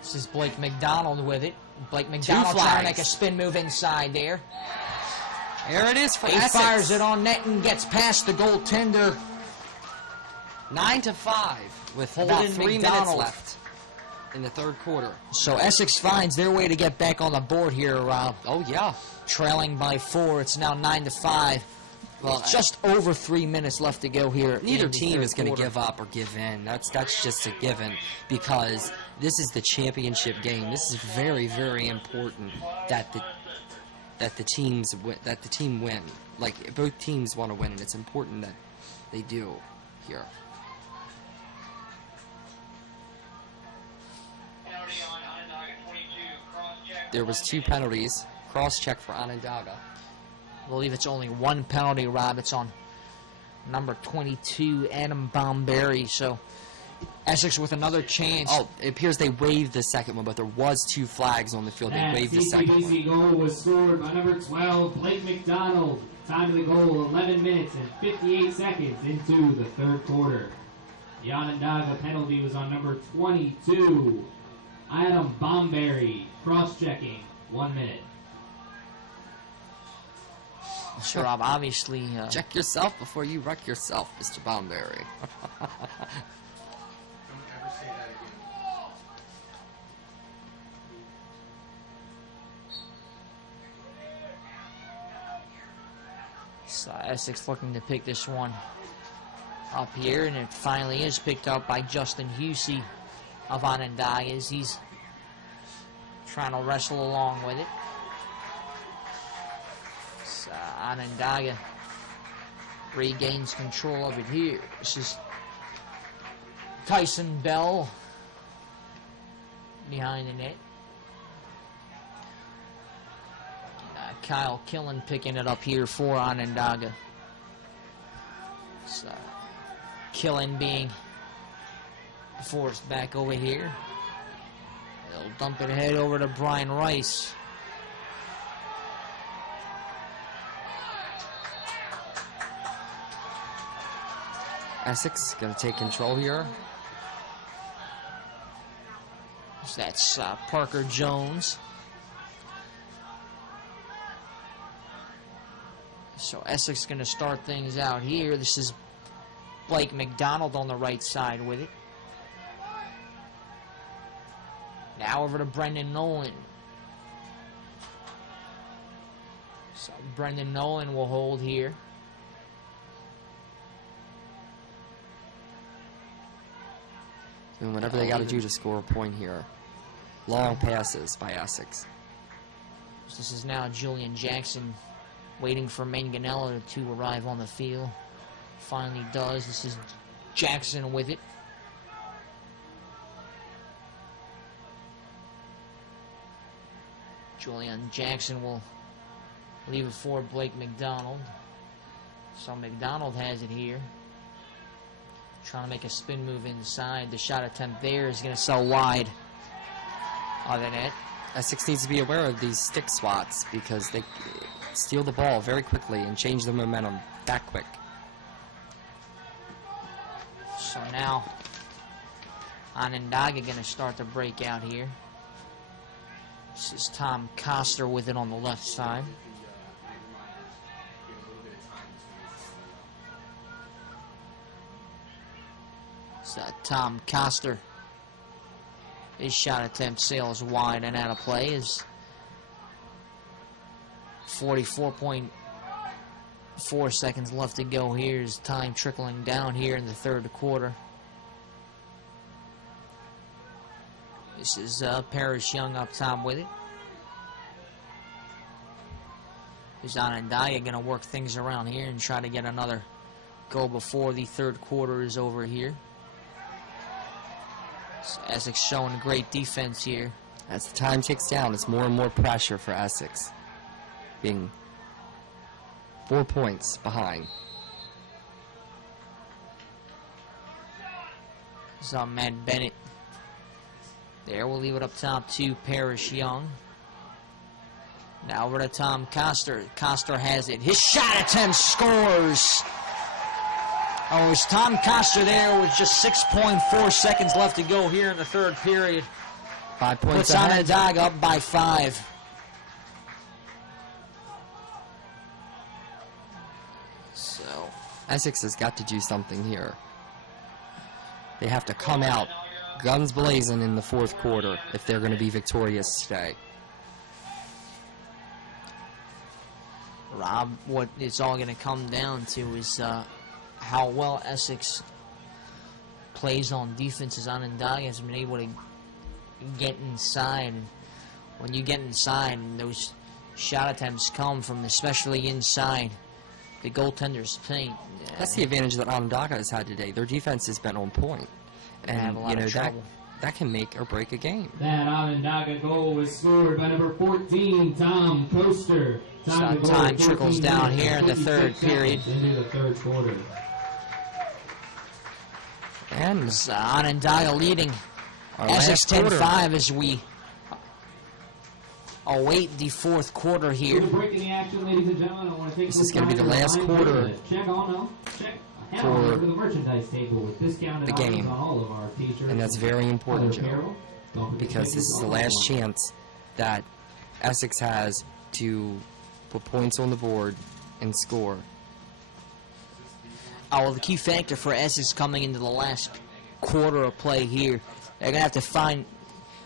This is Blake McDonald with it. Blake McDonald trying to make a spin move inside there. There it is for He Essex. fires it on net and gets past the goaltender. 9-5 with Holden about 3 minutes McDonald. left in the third quarter. So Essex finds their way to get back on the board here, Rob. Oh, yeah. Trailing by 4. It's now 9-5. Well, Just over 3 minutes left to go here. neither in the team third is going to quarter. give up or give in. That's just a given because this is the championship game. This is very, very important that the team win. Like both teams want to win, and it's important that they do here. There was 2 penalties. Cross-check for Onondaga. I believe it's only one penalty, Rob. It's on number 22, Adam Bomberry. So Essex with another chance. Oh, it appears they waived the second one, but there was 2 flags on the field. They That waived the second one. CCBC goal was scored by number 12, Blake McDonald. Time of the goal, 11 minutes and 58 seconds into the third quarter. The Onondaga penalty was on number 22, Adam Bomberry. Cross-checking, 1 minute. So Rob, obviously, Check yourself before you wreck yourself, Mr. Bomberry. Don't ever say that again. so Essex looking to pick this one up here, and it finally is picked up by Justin Husey of Onondaga as he's trying to wrestle along with it. So Onondaga regains control of it here. This is Tyson Bell behind the net. Kyle Killen picking it up here for Onondaga. So Killen being forced back over here. They'll dump it ahead over to Brian Rice. Essex going to take control here. So that's Parker Jones. So Essex going to start things out here. This is Blake McDonald on the right side with it. Now over to Brendan Nolan. So Brendan Nolan will hold here. And whatever they got to do to score a point here. Long passes by Essex. This is now Julian Jackson waiting for Manganella to arrive on the field. Finally does. This is Jackson with it. Julian Jackson will leave it for Blake McDonald. So McDonald has it here. Trying to make a spin move inside. The shot attempt there is going to sell wide of the net. Essex needs to be aware of these stick swats because they steal the ball very quickly and change the momentum that quick. So now Onondaga going to start the breakout here. This is Tom Coster with it on the left side. So Tom Coster. His shot attempt sails wide and out of play. Is 44.4 seconds left to go here. Is time trickling down here in the third quarter. This is Parrish Young up top with it. Is Onondaga going to work things around here and try to get another goal before the third quarter is over here? So Essex showing great defense here. As the time ticks down, it's more and more pressure for Essex, being 4 points behind. This is Matt Bennett. There, we'll leave it up top to Parrish Young. Now over to Tom Coster. Coster has it. His shot attempt scores. Oh, it's Tom Coster there with just 6.4 seconds left to go here in the third period. 5 points Puts ahead. Onondaga up by 5. So Essex has got to do something here. They have to come out guns blazing in the fourth quarter if they're going to be victorious today. Rob, what it's all going to come down to is how well Essex plays on defense. As Onondaga has been able to get inside. When you get inside and those shot attempts come from especially inside the goaltender's paint. That's the advantage that Onondaga has had today. Their defense has been on point. And, a lot of trouble. that can make or break a game. That Onondaga goal was scored by number 14, Tom Coster. Time trickles down here in the third period. Into the third quarter. And It's Onondaga leading our Essex last quarter. 10-5 as we await the fourth quarter here. Breaking the action, ladies and gentlemen. I want to take This is going to be the last quarter Check on check. Head for on over to the merchandise table with discounted the items game. on all of our t-shirts. And that's very important, other Joe, apparel. Don't forget to because check this is the out last all chance that Essex has to put points on the board and score. Oh, well, the key factor for Essex coming into the last quarter of play here, they're going to have to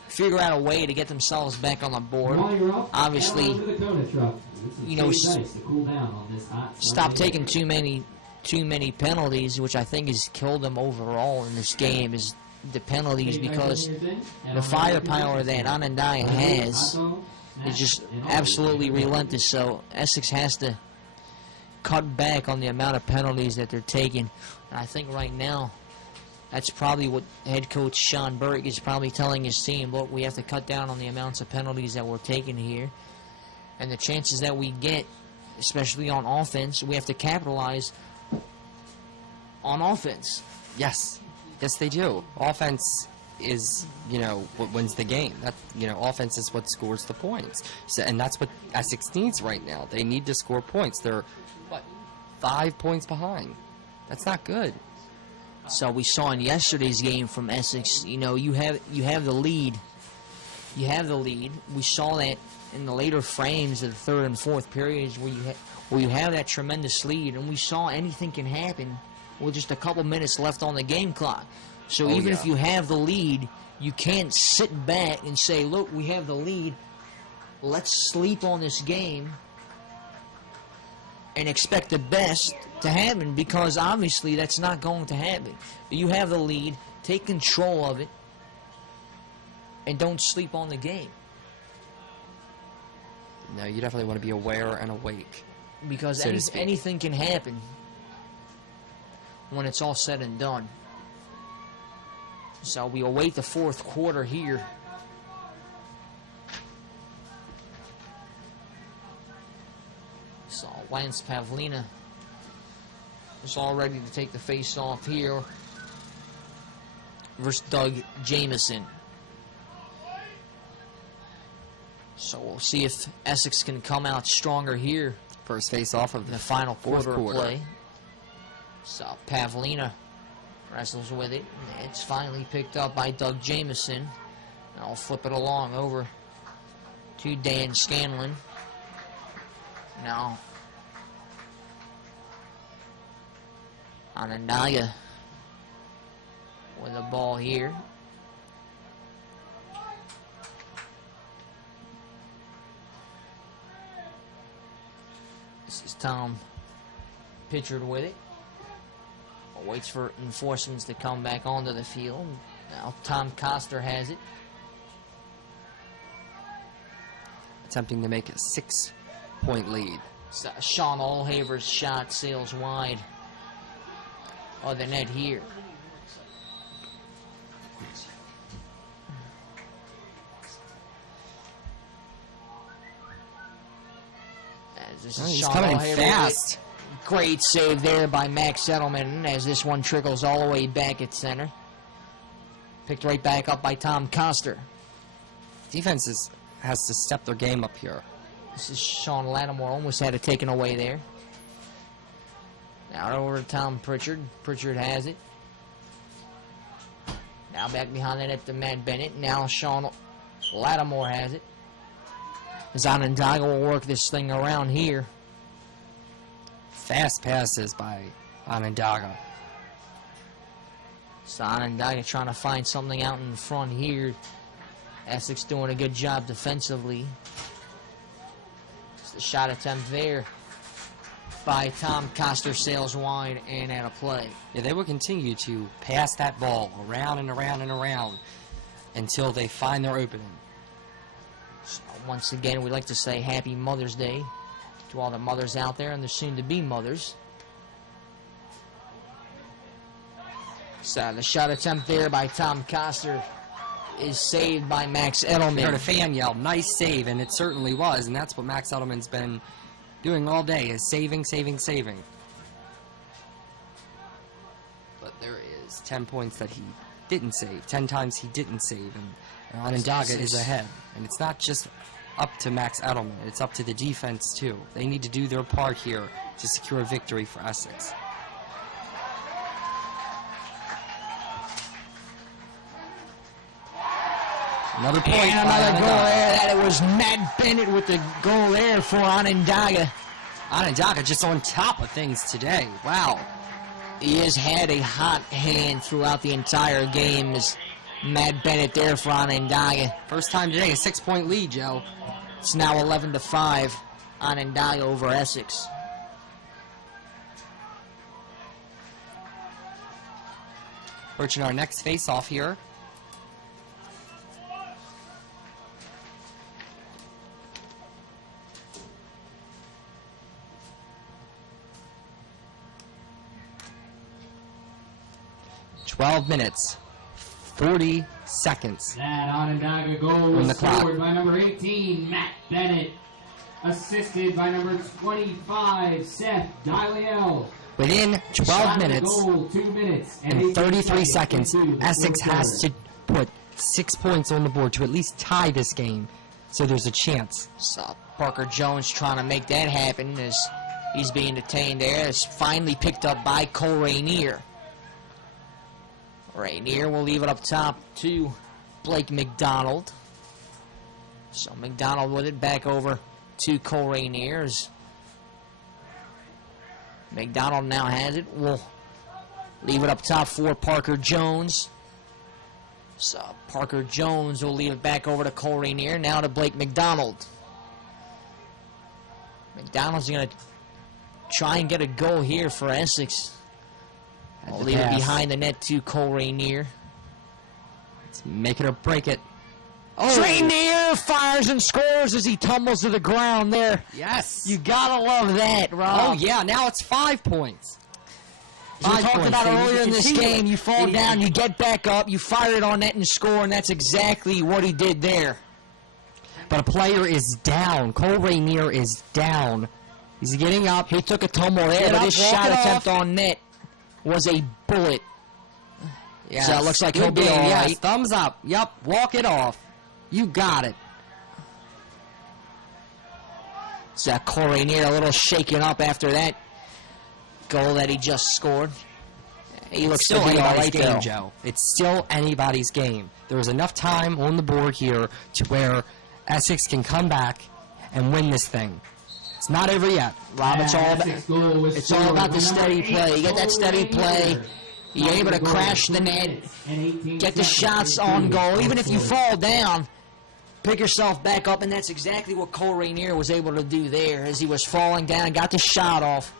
figure out a way to get themselves back on the board. While you're up, Obviously, head on over to the Kona truck. This is you know, Shade Ice to cool down on this hot stop Sunday taking day. too many penalties, which I think has killed them overall in this game, is the penalties, because the firepower that Onondaga has is just absolutely relentless. So Essex has to cut back on the amount of penalties that they're taking. And I think right now that's probably what head coach Sean Burke is probably telling his team. Look, we have to cut down on the amounts of penalties that we're taking here. And the chances that we get, especially on offense, we have to capitalize on offense. Yes, they do. Offense is, what wins the game. That, offense is what scores the points. So, and that's what Essex needs right now. They need to score points. They're 5 points behind. That's not good. So we saw in yesterday's game from Essex, you have the lead you have the lead. We saw that in the later frames of the third and fourth periods where you have that tremendous lead, and we saw anything can happen with just a couple minutes left on the game clock. So even if you have the lead, you can't sit back and say, look, we have the lead, let's sleep on this game and expect the best to happen, because obviously that's not going to happen. You have the lead, take control of it, and don't sleep on the game. No, you definitely want to be aware and awake. Because so to speak. anything can happen when it's all said and done. So we await the fourth quarter here. So Lance Pavlina is all ready to take the face off here versus Doug Jameson. So we'll see if Essex can come out stronger here. First face-off of The final fourth quarter of quarter. play. So Pavlina wrestles with it. And it's finally picked up by Doug Jameson. Now I'll flip it along over to Dan Scanlon. Now Onondaga with the ball here. This is Tom Pitchard with it. Waits for enforcements to come back onto the field. Now Tom Coster has it. Attempting to make a 6-point lead. So Sean Allhaver's shot sails wide of the net here. As this is He's Sean coming in Allhaver. fast. Great save there by Max Edelman as this one trickles all the way back at center. Picked right back up by Tom Coster. Defense has to step their game up here. This is Sean Lattimore, almost had it taken away there. Now over to Tom Pritchard. Pritchard has it. Now back behind the net to Matt Bennett. Now Sean Lattimore has it. As Onondaga will work this thing around here. Fast passes by Onondaga. So Onondaga trying to find something out in front here. Essex doing a good job defensively. It's the shot attempt there by Tom Coster, sails wide and out of play. Yeah, they will continue to pass that ball around and around and around until they find their opening. So once again, we'd like to say Happy Mother's Day to all the mothers out there and the soon-to-be mothers. So the shot attempt there by Tom Coster is saved by Max I heard a Edelman. fan yell, "Nice save," and it certainly was, and that's what Max Edelman's been doing all day, is saving, saving, saving. But there is 10 points that he didn't save, 10 times he didn't save, and Onondaga is ahead. And it's not just up to Max Edelman, it's up to the defense too. They need to do their part here to secure a victory for Essex. Another point. And by another goal Onondaga. there. That it was Matt Bennett with the goal there for Onondaga. Onondaga just on top of things today. Wow. He has had a hot hand throughout the entire game. As Matt Bennett there for Onondaga. First time today, a 6-point lead, Joe. It's now 11-5. Onondaga over Essex. Approaching our next face-off here. "12 minutes, 40 seconds." That Onondaga goal On the was clock. scored by number 18, Matt Bennett. Assisted by number 25, Seth Dyliel. Within 12 minutes Goal, 2 minutes and 33 seconds, into the Essex fourth has quarter. to put 6 points on the board to at least tie this game, so there's a chance. So Parker Jones trying to make that happen as he's being detained there. It's finally picked up by Cole Rainier. Rainier will leave it up top to Blake McDonald. So McDonald with it back over to Cole Rainier. As McDonald now has it. We'll leave it up top for Parker Jones. So Parker Jones will leave it back over to Cole Rainier. Now to Blake McDonald. McDonald's going to try and get a goal here for Essex. I'll leave it behind the net to Cole Rainier. Let's make it or break it. Oh. Rainier fires and scores as he tumbles to the ground there. Yes. You gotta love that, Rob. Oh, yeah, now it's 5 points. As we 5 talked points. about They need earlier to in this continue game, it. you fall down, you get back up, you fire it on net and score, and that's exactly what he did there. But a player is down. Cole Rainier is down. He's getting up. He took a tumble there, Get but up, his walk shot it attempt off. on net was a bullet. Yes. So it looks like he'll Good be game, all yes. right. Thumbs up. Yep, walk it off. You got it. So Cole Rainier a little shaken up after that goal that he just scored. He looks Still to be all anybody's right, game, though. Joe. It's still anybody's game. There was enough time on the board here to where Essex can come back and win this thing. It's not over yet. Rob, it's all about, Essex goal was it's all scored about by the number steady 8, play. You get that Cole steady play. Rainier. You're able to crash the net, get the shots on goal. Even if you fall down, pick yourself back up, and that's exactly what Cole Rainier was able to do there as he was falling down, got the shot off,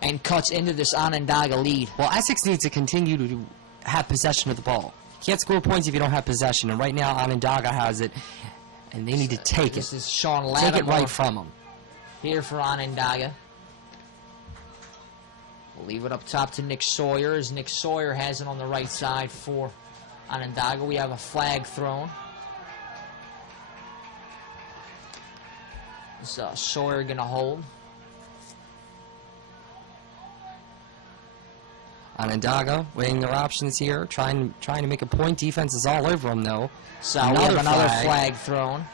and cuts into this Onondaga lead. Well, Essex needs to continue to have possession of the ball. You can't score points if you don't have possession, and right now Onondaga has it, and they need to take This it. is Sean Take it Lattimore right from them. here for Onondaga. We'll leave it up top to Nick Sawyer as Nick Sawyer has it on the right side for Onondaga. We have a flag thrown. Is Sawyer going to hold? Onondaga weighing their options here, trying to make a point. Defense is all over them, though. So we have another flag thrown.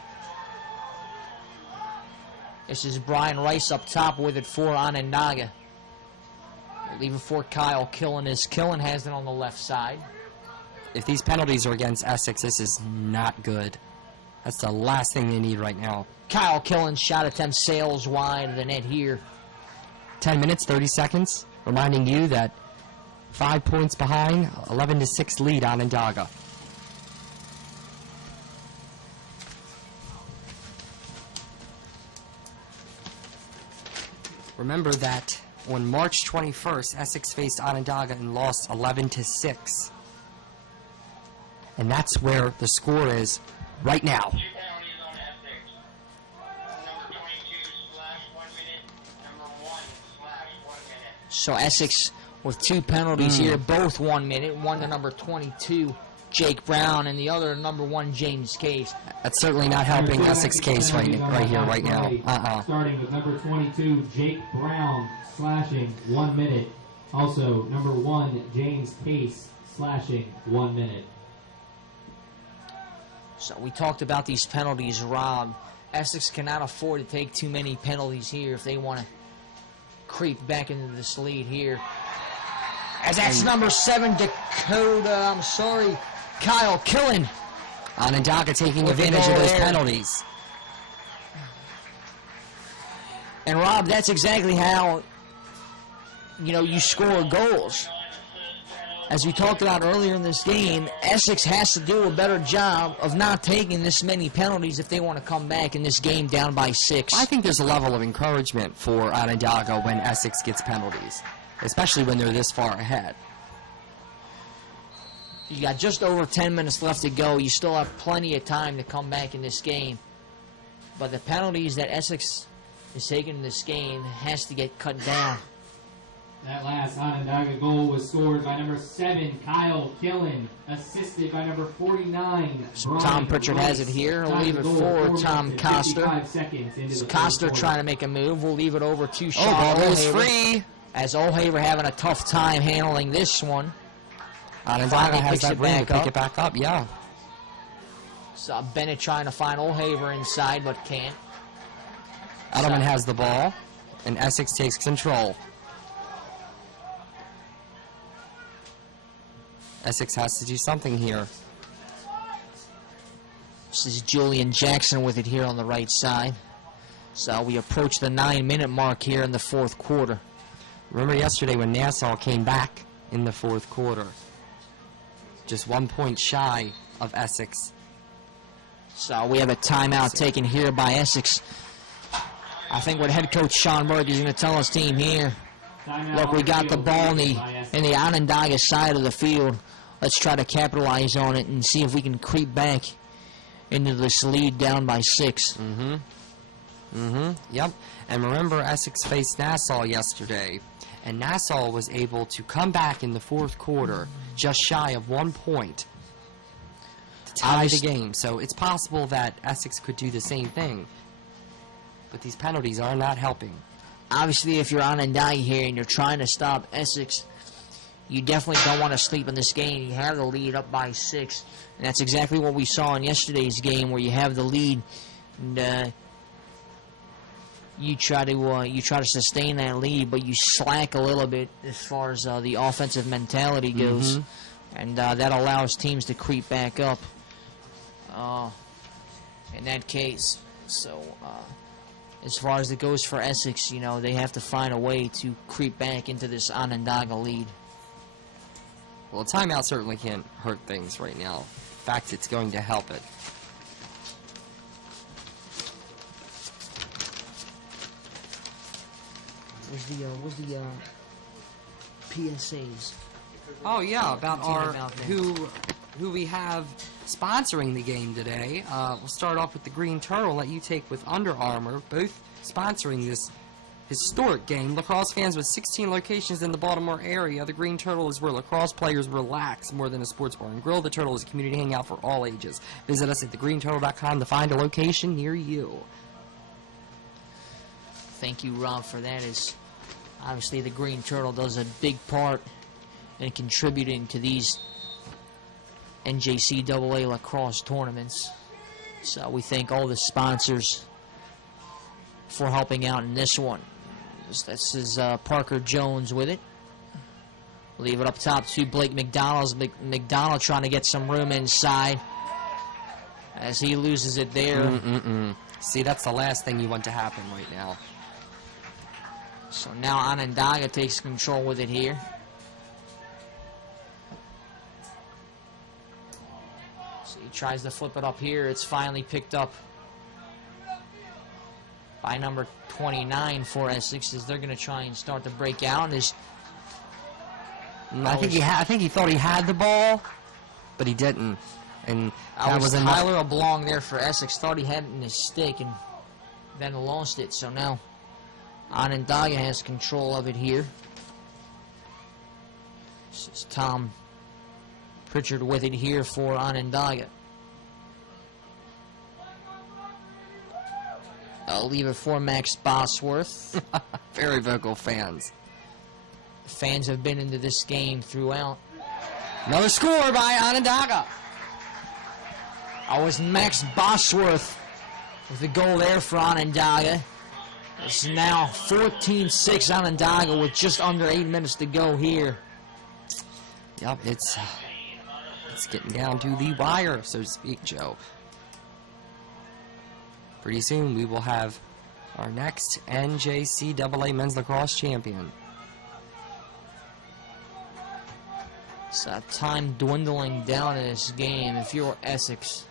This is Brian Rice up top with it for Onondaga. We'll leave it for Kyle Killen as Killen has it on the left side. If these penalties are against Essex, this is not good. That's the last thing they need right now. Kyle Killen's shot attempt sails wide of the net here. 10 minutes, 30 seconds. Reminding you that 5 points behind, 11-6 lead Onondaga. Remember that on March 21st, Essex faced Onondaga and lost 11-6. And that's where the score is right now. 2 penalties on Essex. Number 22/1 minute. Number 1/1 minute. So Essex with 2 penalties here, both 1 minute. One to number 22, Jake Brown, and the other number 1, James Case. That's certainly not helping Essex case right here, right now. Starting with number 22, Jake Brown, slashing 1 minute. Also, number 1, James Case, slashing 1 minute. So we talked about these penalties, Rob. Essex cannot afford to take too many penalties here if they want to creep back into this lead here. As that's number 7, Kyle Killen. Onondaga taking With the advantage of goal those there. penalties. And Rob, that's exactly how, you score goals. As we talked about earlier in this game, Essex has to do a better job of not taking this many penalties if they want to come back in this game down by 6. I think there's a level of encouragement for Onondaga when Essex gets penalties, especially when they're this far ahead. You got just over 10 minutes left to go. You still have plenty of time to come back in this game. But the penalties that Essex is taking in this game has to get cut down. That last Onondaga goal was scored by number 7, Kyle Killen, assisted by number 49, Brian Tom Pritchard has it Rice. here. We'll Time leave to it goal, for 4 Tom minutes and 55 Coster. seconds into the Coster third trying to quarter. make a move. We'll leave it over to Sean ball goes O'Haver. free. As O'Haver having a tough time handling this one. Onondaga Finally has picks that it room to back pick up. it back up, yeah. So Bennett trying to find O'Haver inside, but can't. Edelman has the ball, and Essex takes control. Essex has to do something here. This is Julian Jackson with it here on the right side. So we approach the 9-minute mark here in the fourth quarter. Remember yesterday when Nassau came back in the fourth quarter? Just 1 point shy of Essex. So we have a timeout taken here by Essex. I think what head coach Sean Murphy is going to tell his team here, look, we got the ball in the Onondaga side of the field. Let's try to capitalize on it and see if we can creep back into this lead down by 6. Yep. And remember, Essex faced Nassau yesterday, and Nassau was able to come back in the fourth quarter just shy of 1 point to tie the game. So it's possible that Essex could do the same thing. But these penalties are not helping. Obviously, if you're Onondaga here and you're trying to stop Essex, you definitely don't want to sleep in this game. You have the lead up by 6. And that's exactly what we saw in yesterday's game, where you have the lead and you try to sustain that lead, but you slack a little bit as far as the offensive mentality goes, and that allows teams to creep back up. In that case, so as far as it goes for Essex, they have to find a way to creep back into this Onondaga lead. Well, a timeout certainly can't hurt things right now. In fact, it's going to help it. Where's the PSAs? Oh yeah, about our about that. who we have sponsoring the game today. We'll start off with the Green Turtle. Let you take with Under Armour, both sponsoring this historic game. Lacrosse fans with 16 locations in the Baltimore area. The Green Turtle is where lacrosse players relax more than a sports bar and grill. The Turtle is a community hangout for all ages. Visit us at thegreenturtle.com to find a location near you. Thank you, Rob, for that. Obviously, the Green Turtle does a big part in contributing to these NJCAA lacrosse tournaments. So we thank all the sponsors for helping out in this one. This is Parker Jones with it. Leave it up top to Blake McDonald. McDonald trying to get some room inside as he loses it there. See, that's the last thing you want to happen right now. So now Onondaga takes control with it here. So he tries to flip it up here. It's finally picked up by number 29 for Essex, as they're going to try and start to break out. And I think he thought he had the ball, but he didn't. And that was enough. Tyler Oblong there for Essex. Thought he had it in his stick and then lost it. So now Onondaga has control of it here. This is Tom Pritchard with it here for Onondaga. I'll leave it for Max Bosworth. Very vocal fans. Fans have been into this game throughout. Another score by Onondaga. Was Max Bosworth with the goal there for Onondaga. It's now 14-6 Onondaga with just under 8 minutes to go here. Yep, it's getting down to the wire, so to speak, Joe. Pretty soon we will have our next NJCAA Men's Lacrosse Champion. So time dwindling down in this game. If you're Essex,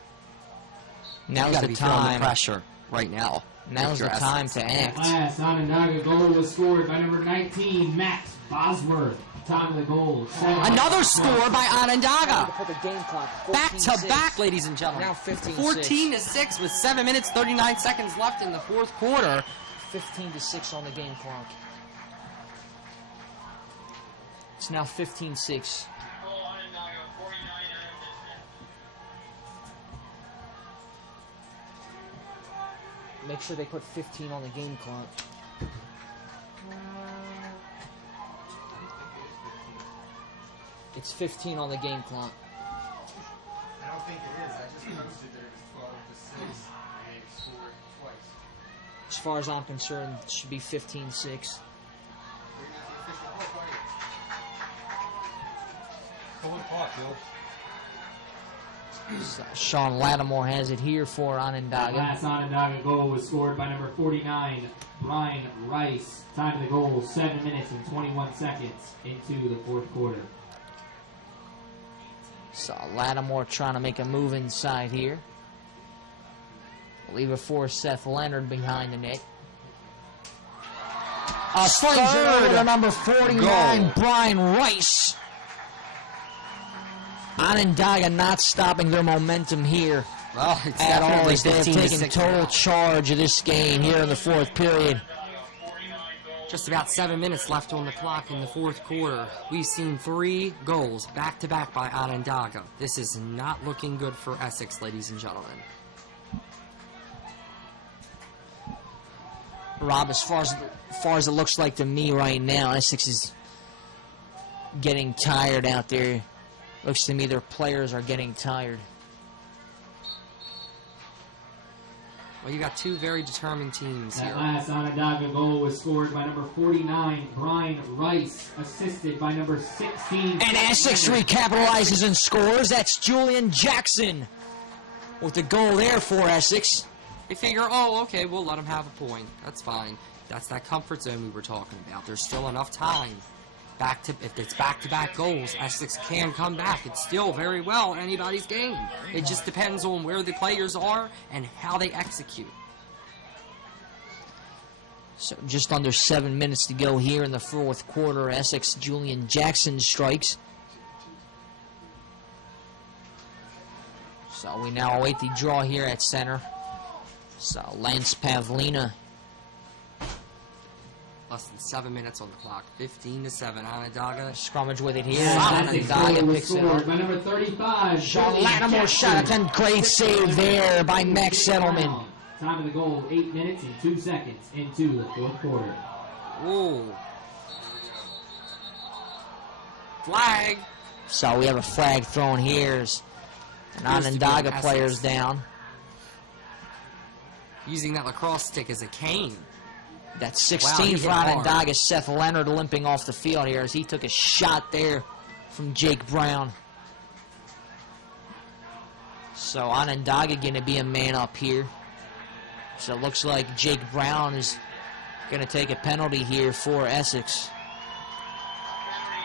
now's the time. Pressure right now. Now's the time to act. Last Onondaga goal was scored by number 19, Max Bosworth. Time of the goal. Another score by Onondaga. Put the game clock Back to back, ladies and gentlemen. Now 15-6. 14-6 with 7 minutes 39 seconds left in the fourth quarter. 15-6 on the game clock. It's now 15-6. Make sure they put 15 on the game clock. It's 15 on the game clock. I don't think it is. I just posted there it's 12-6 and they scored twice. As far as I'm concerned, it should be 15-6. We're not the official clock, are you? Go with clock, Bill. So Sean Lattimore has it here for That Onondaga. last Onondaga goal was scored by number 49, Brian Rice. Time of the goal, 7 minutes and 21 seconds into the fourth quarter. So Lattimore trying to make a move inside here. Leave it for Seth Leonard behind the net. Slings it over to number 49, goal. Brian Rice. Onondaga not stopping their momentum here Well, it's at all definitely as they have 15 to taken 6 total now. charge of this game here in the fourth period. Just about 7 minutes left on the clock in the fourth quarter. We've seen 3 goals back-to-back by Onondaga. This is not looking good for Essex, ladies and gentlemen. Rob, as far as it looks like to me right now, Essex is getting tired out there. Looks to me their players are getting tired. Well, you got 2 very determined teams That here. last Onondaga goal was scored by number 49, Brian Rice, assisted by number 16. And Essex recapitalizes and scores. That's Julian Jackson with the goal there for Essex. They figure, oh, okay, we'll let them have a point. That's fine. That's that comfort zone we were talking about. There's still enough time. If it's back-to-back goals, Essex can come back. It's still very well anybody's game. It just depends on where the players are and how they execute. So just under 7 minutes to go here in the fourth quarter. Essex, Julian Jackson strikes. So we now await the draw here at center. So Lance Pavlina. Less than 7 minutes on the clock. 15 to 7. Onondaga. Scrummage with it here. Essex goal Onondaga was picks it scored up. by number 35, Sean Julian Lattimore shot at Jackson. 10. Great save there by Max Settleman. Time of the goal, 8 minutes and 2 seconds into the fourth quarter. Whoa. Flag. So we have a flag thrown here. As an Appears to be Onondaga an player's Essex. down. Using that lacrosse stick as a cane. That's Wow, 16 he for hit hard. Onondaga. Seth Leonard limping off the field here as he took a shot there from Jake Brown. So Onondaga going to be a man up here. So it looks like Jake Brown is going to take a penalty here for Essex.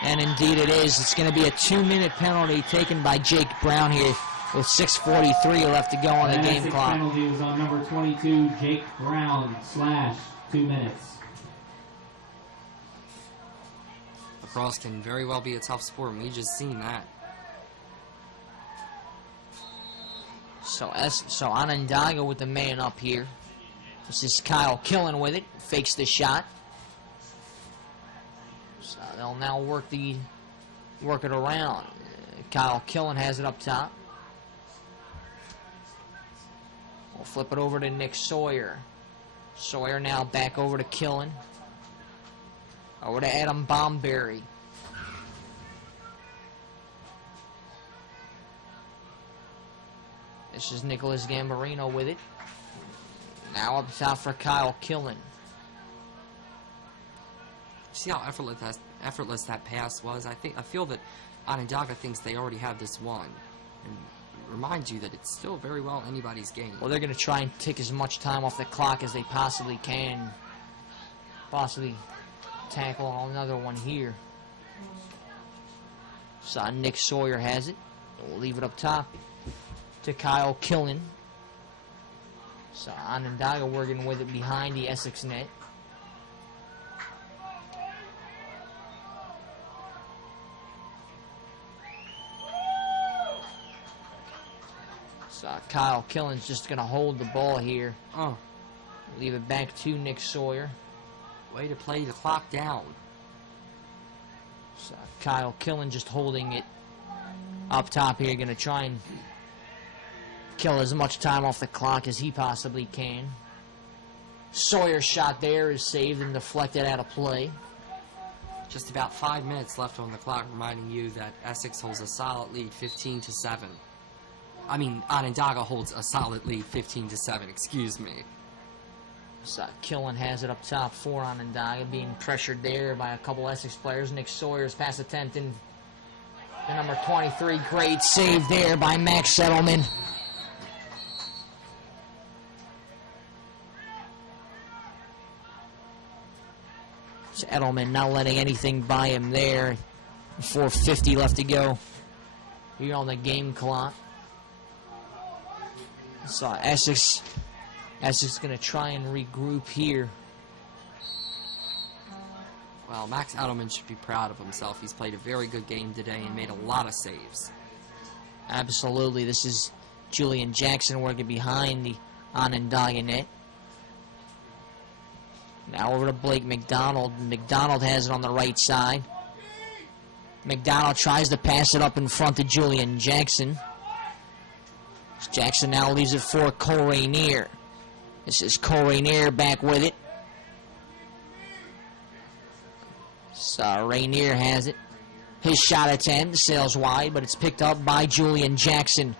And indeed it is. It's going to be a 2-minute penalty taken by Jake Brown here with 6:43 left to go on the That game Essex clock. penalty was on number 22, Jake Brown, / 2 minutes. Lacrosse can very well be a tough sport, and we just seen that. So Onondaga with the man up here. This is Kyle Killen with it. Fakes the shot. So they'll now work it around. Kyle Killen has it up top. We'll flip it over to Nick Sawyer. Sawyer now back over to Killen. Over to Adam Bomberry. This is Nicholas Gambarino with it. Now up top for Kyle Killen. See how effortless that pass was? I feel that Onondaga thinks they already have this one. And remind you that it's still very well anybody's game. Well, they're going to try and take as much time off the clock as they possibly can. Possibly tackle on another one here. So Nick Sawyer has it. We'll leave it up top to Kyle Killen. So Onondaga working with it behind the Essex net. So Kyle Killen's just going to hold the ball here. Oh, Leave it back to Nick Sawyer. way to play the clock down. So Kyle Killen just holding it up top here. Going to try and kill as much time off the clock as he possibly can. Sawyer's shot there is saved and deflected out of play. Just about 5 minutes left on the clock, reminding you that Essex holds a solid lead, 15 to 7. I mean, Onondaga holds a solid lead, 15 to 7. Excuse me. So Killen has it up top for Onondaga, being pressured there by a couple Essex players. Nick Sawyer's pass attempt and The number 23, great save there by Max Settleman. Edelman not letting anything by him there. 4:50 left to go here on the game clock. So Essex going to try and regroup here. Well, Max Edelman should be proud of himself. He's played a very good game today and made a lot of saves. Absolutely. This is Julian Jackson working behind the Onondaga net. Now over to Blake McDonald. McDonald has it on the right side. McDonald tries to pass it up in front to Julian Jackson. Jackson now leaves it for Cole Rainier. This is Cole Rainier back with it. So Rainier has it. His shot attempt sails wide, but it's picked up by Julian Jackson.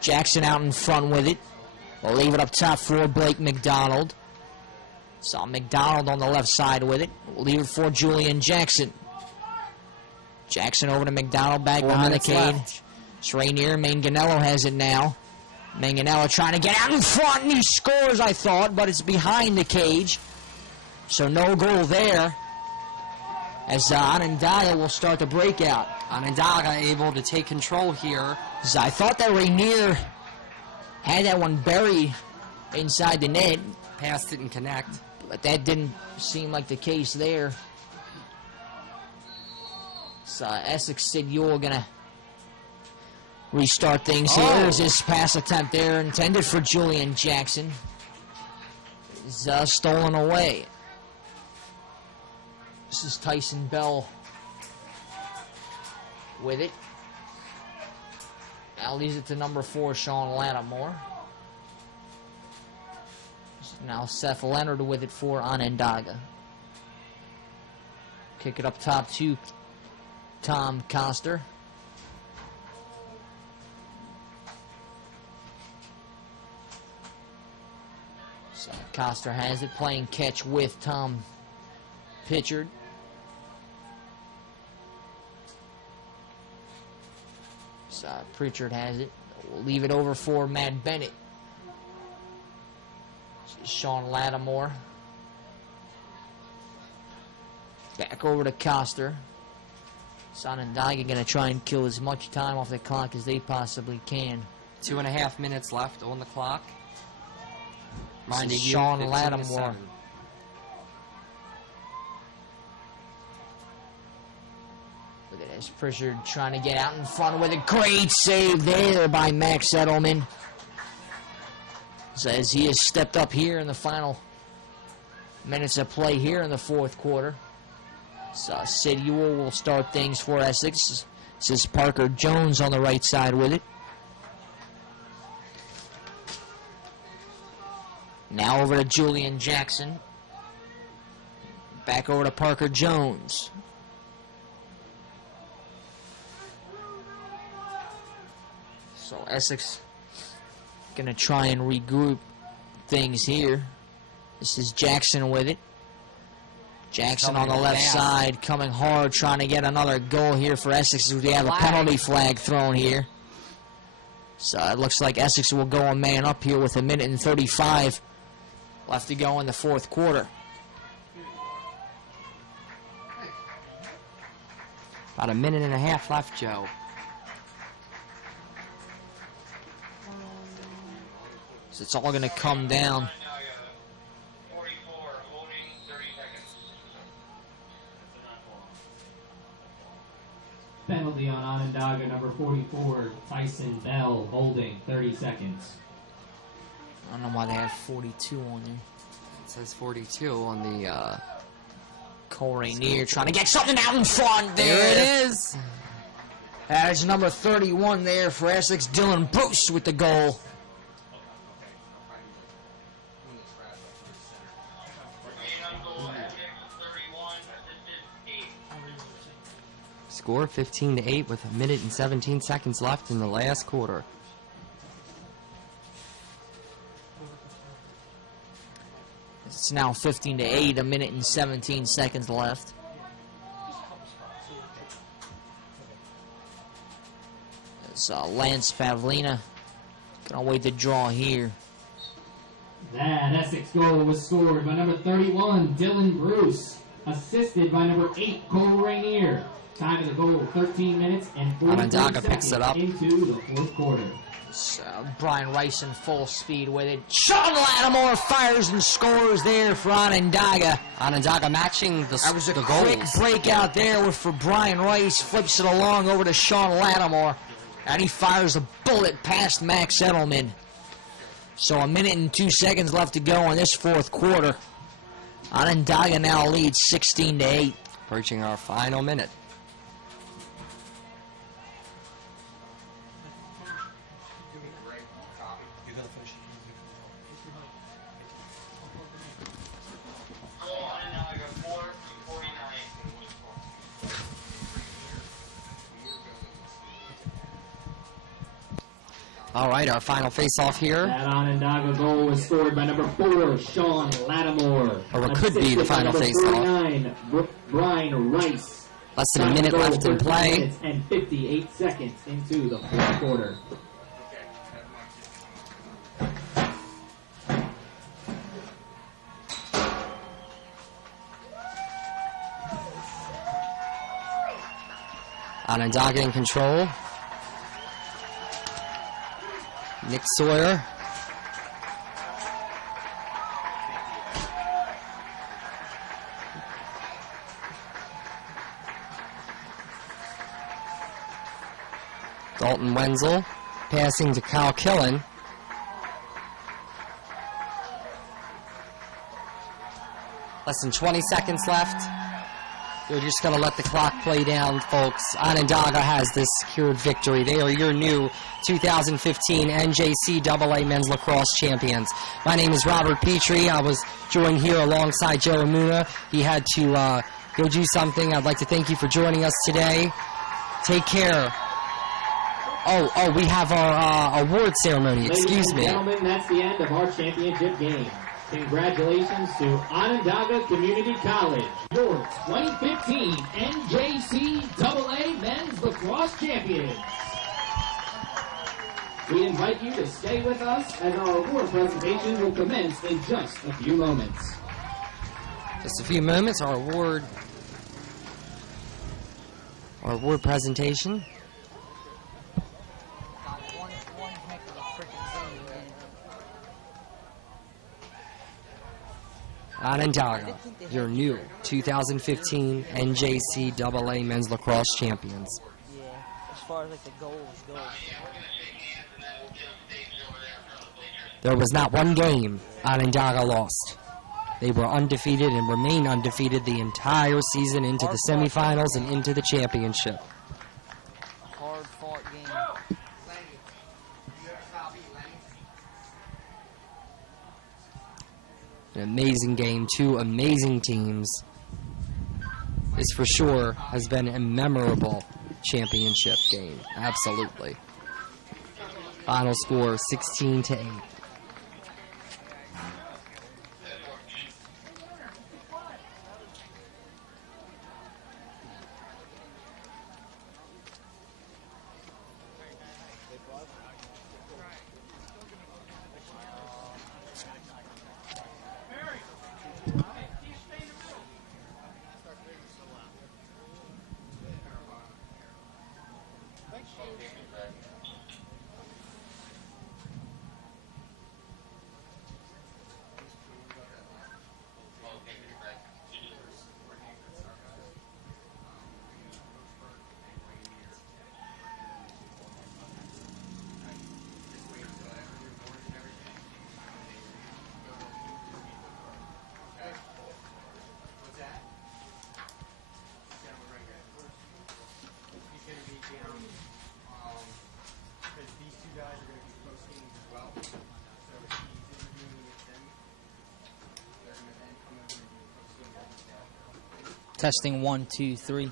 Jackson out in front with it. We'll leave it up top for Blake McDonald. So McDonald on the left side with it. We'll leave it for Julian Jackson. Jackson over to McDonald back behind the cage. It's Rainier. Manganello has it now. Manganello trying to get out in front, and he scores, I thought, but it's behind the cage. So no goal there. As Onondaga will start the breakout. Onondaga able to take control here. So I thought that Rainier had that one buried inside the net. Passed it and connect. But that didn't seem like the case there. So Essex Sid Ewell going to restart things here. There's this pass attempt there intended for Julian Jackson. It's stolen away. This is Tyson Bell with it. Now leaves it to number 4, Sean Lattimore. Now Seth Leonard with it for Onondaga. Kick it up top to Tom Coster. So Coster has it, playing catch with Tom Pitchard. So Pritchard has it. We'll leave it over for Matt Bennett. Sean Lattimore. Back over to Coster. Onondaga going to try and kill as much time off the clock as they possibly can. 2.5 minutes left on the clock. Minding you, Sean 15 to Lattimore. 7. Look at this. Pritchard trying to get out in front with a great save there by Max Edelman. As he has stepped up here in the final minutes of play here in the fourth quarter. So Sid Ewell will start things for Essex. This is Parker Jones on the right side with it. Now over to Julian Jackson. Back over to Parker Jones. So Essex going to try and regroup things here. This is Jackson with it. Jackson on the left side, coming hard, trying to get another goal here for Essex. We have a penalty flag thrown here. So it looks like Essex will go a man up here with 1:35 left to go in the fourth quarter. About 1.5 minutes left, Joe. So it's all going to come down. 44, holding 30 seconds. Penalty on Onondaga, number 44, Tyson Bell, holding 30 seconds. I don't know why they have 42 on there. It says 42 on the... Cole Rainier trying to get something out in front. There it is. That is number 31 there for Essex. Dylan Bruce with the goal. Score 15-8 with 1 minute and 17 seconds left in the last quarter. It's now 15-8, 1 minute and 17 seconds left. As Lance Pavlina gonna wait the draw here. That Essex goal was scored by number 31, Dylan Bruce, assisted by number 8, Cole Rainier. Time of the goal, 13 minutes and 43 Onondaga seconds picks it up. into the fourth quarter. So Brian Rice in full speed with it. Sean Lattimore fires and scores there for Onondaga. Onondaga matching the That was a the quick goals. break out there for Brian Rice. Flips it along over to Sean Lattimore. And he fires a bullet past Max Edelman. So 1 minute and 2 seconds left to go in this fourth quarter. Onondaga now leads 16-8. Approaching our final minute. Goal Onondaga 4-49. All right, our final face-off here. That Onondaga goal was scored by number 4, Sean Lattimore. Or what could be the Assisted by final number face-off. 49, Brian Rice. Less than a Time of minute goal, left in 13 play. minutes and 58 seconds into the fourth quarter. Onondaga in control. Nick Sawyer. Dalton Wenzel passing to Kyle Killen. Less than 20 seconds left. They're just going to let the clock play down, folks. Onondaga has this secured victory. They are your new 2015 NJCAA Men's Lacrosse Champions. My name is Robert Petrie. I was joined here alongside Joe Amuna. He had to go do something. I'd like to thank you for joining us today. Take care. Oh, we have our award ceremony. Excuse Ladies me. and gentlemen, that's the end of our championship game. Congratulations to Onondaga Community College, your 2015 NJCAA Men's Lacrosse Champions. We invite you to stay with us as our award presentation will commence in just a few moments. Just a few moments, our award presentation. Onondaga, your new 2015 NJCAA Men's Lacrosse Champions. Yeah, as far as like the goals go. There was not one game Onondaga lost. They were undefeated and remain undefeated the entire season into the semifinals and into the championship. Hard fought game. An amazing game, two amazing teams. This for sure has been a memorable championship game. Absolutely. Final score 16-8. Testing 1, 2, 3.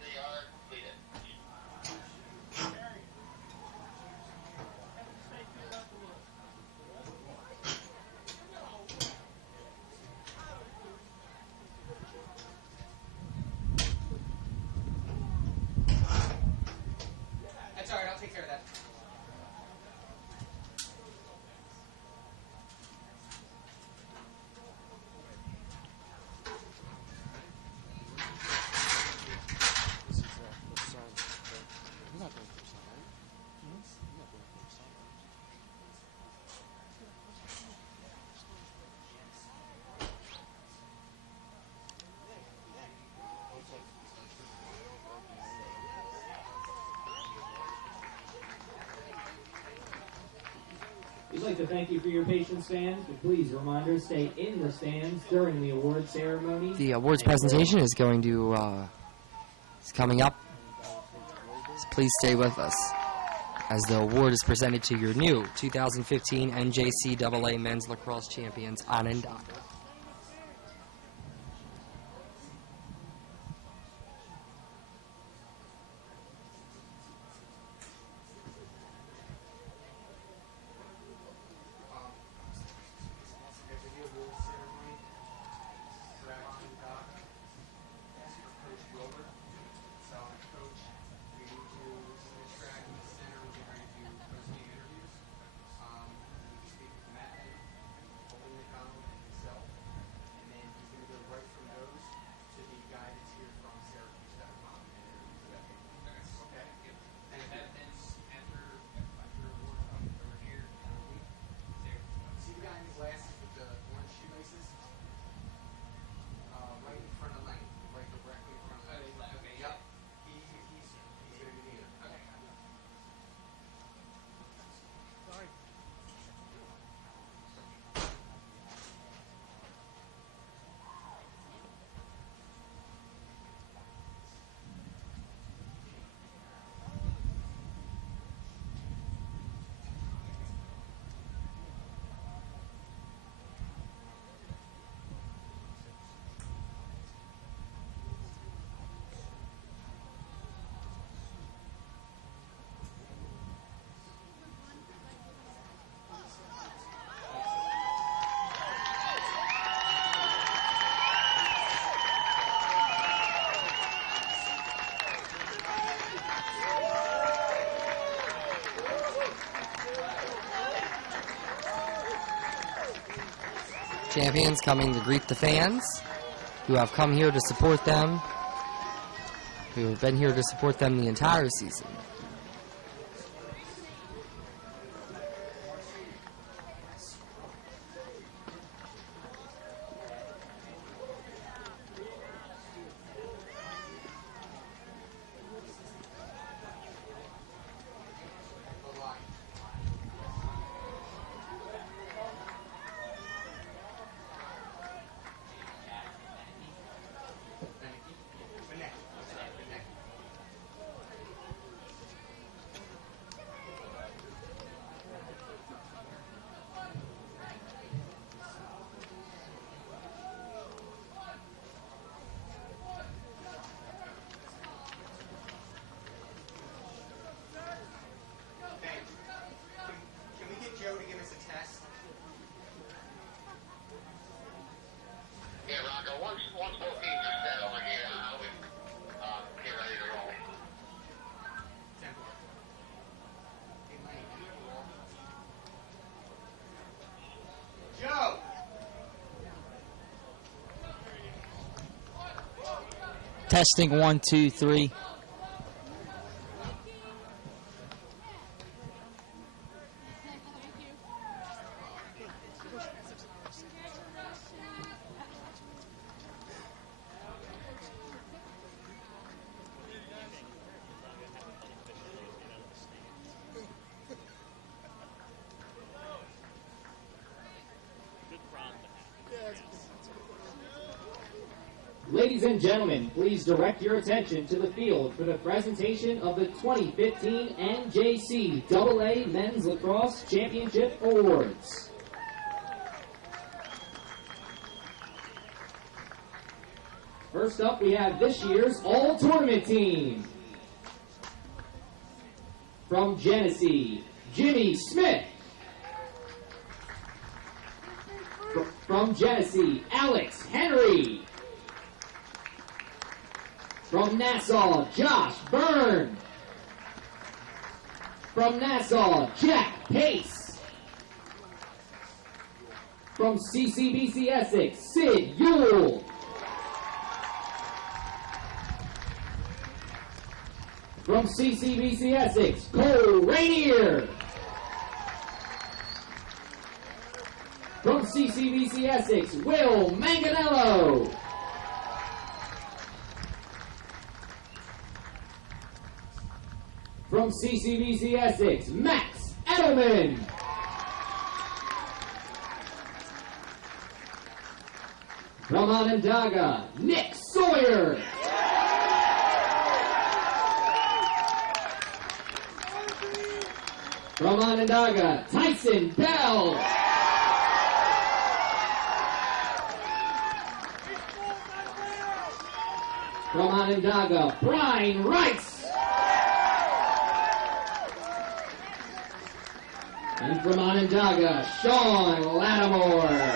They are completed. like to thank you for your patience, fans, but please, reminder, stay in the stands during the award ceremony. The awards presentation is going to is coming up. So please stay with us as the award is presented to your new 2015 NJCAA Men's Lacrosse Champions, Onondaga. Champions coming to greet the fans who have come here to support them, who have been here to support them the entire season. Can we get Joe to give us a test? Yeah, Rocco, once both teams are set over here, I would get ready to roll. Joe! Testing 1, 2, 3. Ladies and gentlemen, please direct your attention to the field for the presentation of the 2015 NJCAA Men's Lacrosse Championship Awards. First up, we have this year's All-Tournament team. From Genesee, Jimmy Smith. From Genesee, Alex Henry. From Nassau, Josh Byrne. From Nassau, Jack Pace. From CCBC Essex, Sid Yule. From CCBC Essex, Cole Rainier. From CCBC Essex, Will Manganello. From CCBC Essex, Max Edelman. From Onondaga, Nick Sawyer. From Onondaga, Tyson Bell. From Onondaga, Brian Rice. And from Onondaga, Sean Lattimore.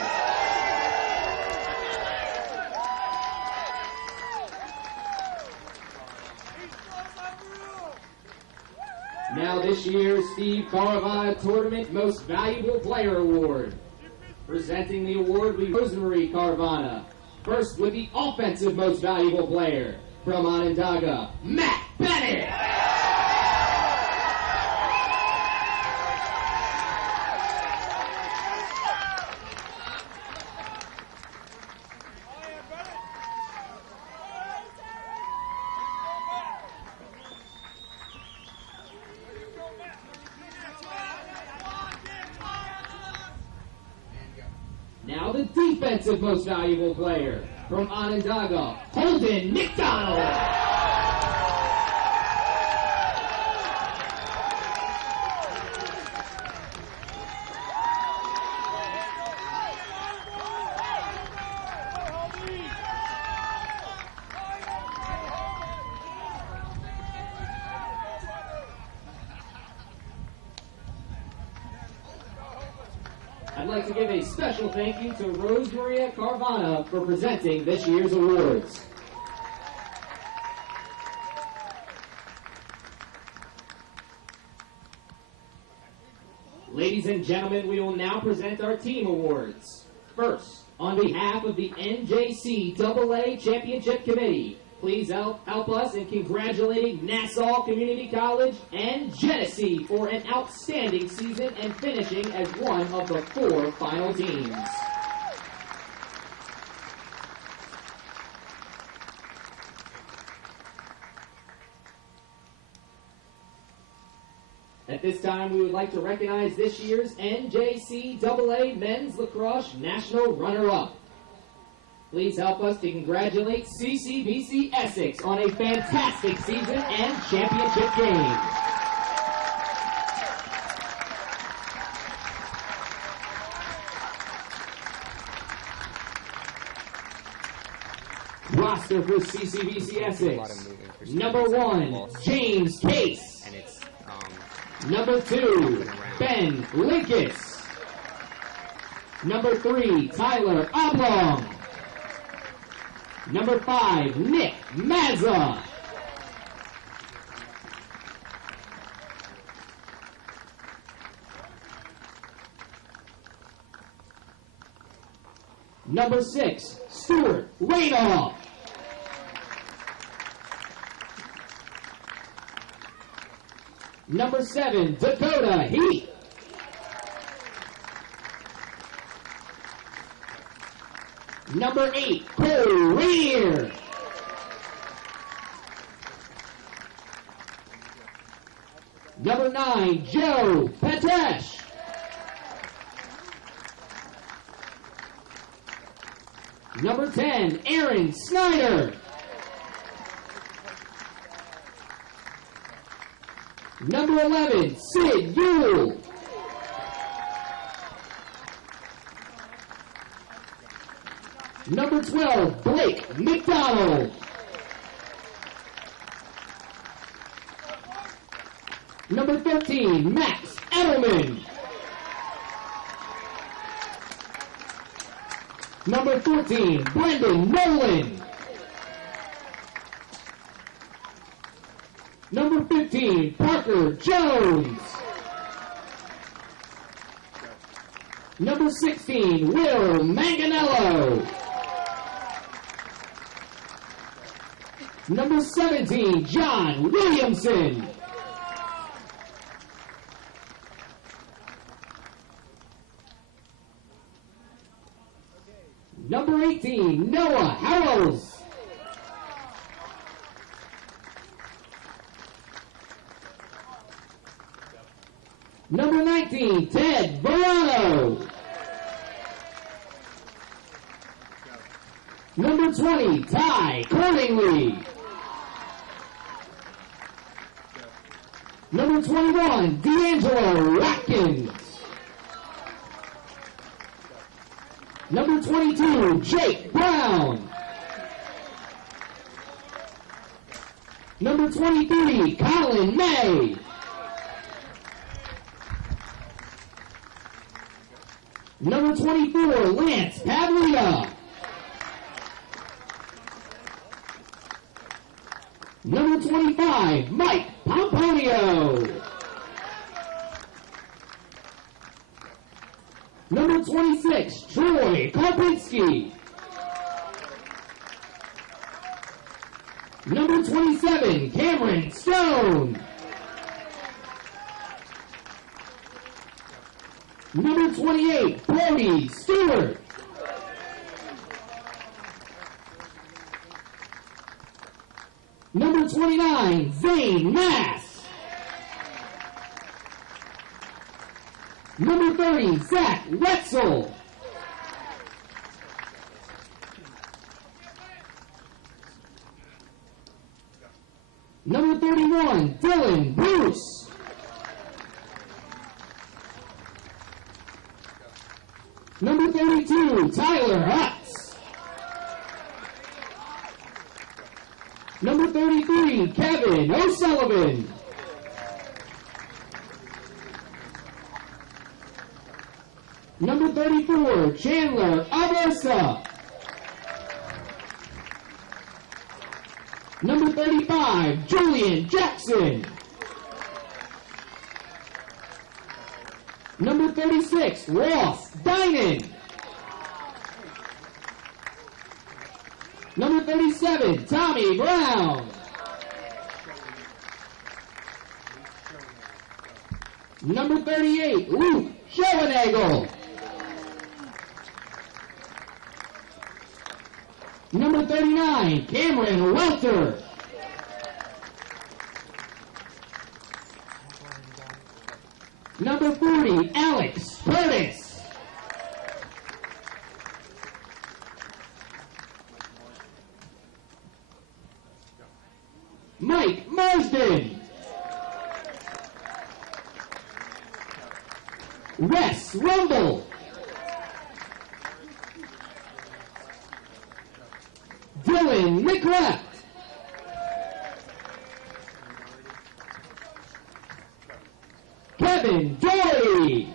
Now this year's Steve Caravana Tournament Most Valuable Player Award. Presenting the award, we Rosemary Caravana. First with the Offensive Most Valuable Player. From Onondaga, Matt Bennett. Now the Defensive Most Valuable Player. From Onondaga, Holden McDonald. I'd like to give a special thank you to Rose Maria Carvana for presenting this year's awards. Ladies and gentlemen, we will now present our team awards. First, on behalf of the NJCAA Championship Committee, please help us in congratulating Nassau Community College and Genesee for an outstanding season and finishing as one of the 4 final teams. At this time, we would like to recognize this year's NJCAA Men's Lacrosse National Runner-Up. Please help us to congratulate CCBC Essex on a fantastic season and championship game. Roster for CCBC Essex. Number 1, James Case. And it's Number 2, Ben Linkus. Number 3, Tyler Oblong. Number 5, Nick Mazza. Number 6, Stuart Raynoff. Number 7, Dakota Heath. Number 8, Cole Rainier. Number 9, Joe Patesh. Number 10, Aaron Snyder. Number 11, Sid Yule. Number 12, Blake McDonald. Number 13, Max Edelman. Number 14, Brendan Nolan. Number 15, Parker Jones. Number 16, Will Manganello. Number 17, John Williamson. Number 18, Noah Howells. Number 19, Ted Verano. Number 20, Ty Cordingley. Number 21, D'Angelo Watkins. Number 22, Jake Brown. Number 23, Colin May. Number 24, Lance Pavlia. Number 25, Mike Pomponio. Number 26, Troy Karpinski. Number 27, Cameron Stone. Number 28, Brody Stewart. Number 29, Zane Mass. Number 30, Zach Wetzel. Number 31, Dylan Bruce. Number 32, Tyler Hutz. Number 33, Kevin O'Sullivan. Number 34, Chandler Aversa. Number 35, Julian Jackson. Number 36, Ross Dinan. Number 37, Tommy Brown. Number 38, Luke Schoenagel. Number 39, Cameron Welter. Number 40, Alex Curtis. Mike Marsden. Wes Rumble. Dylan McLeod. Kevin Dory.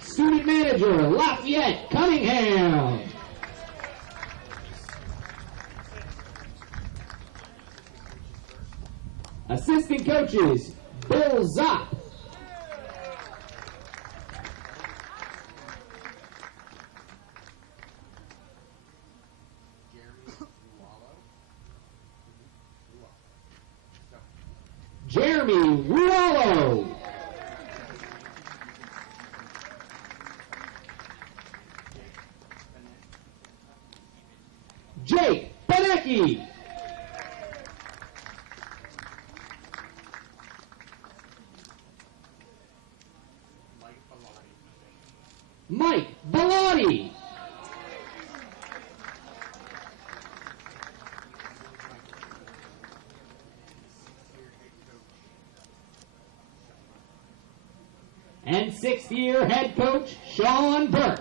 Student Manager Lafayette Cunningham. Assistant Coaches Bill Zopp. Jeremy Ruolo. Jake Benecki. Mike Bellotti. And sixth-year head coach Sean Burke.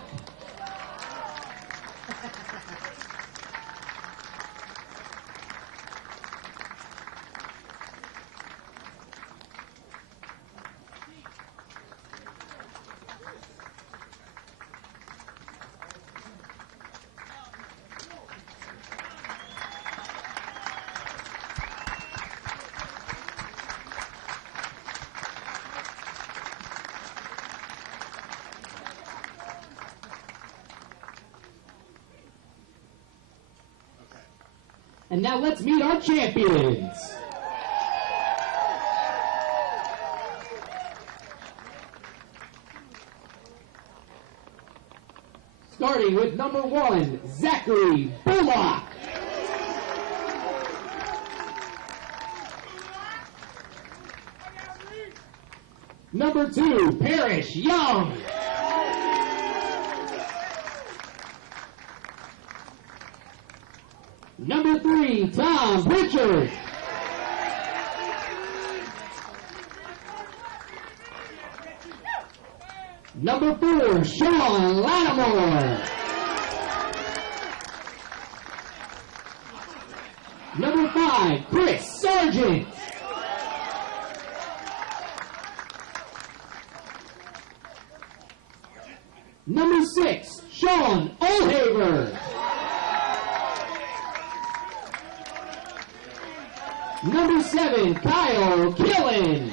And now let's meet our champions. Starting with number 1, Zachary Bullock. Number 2, Parrish Young. Number 3, Tom Pritchard. Number 4, Sean Lattimore. Number 5, Chris Sargent. Number 6, Sean Olhaver. Number 7, Kyle Killen.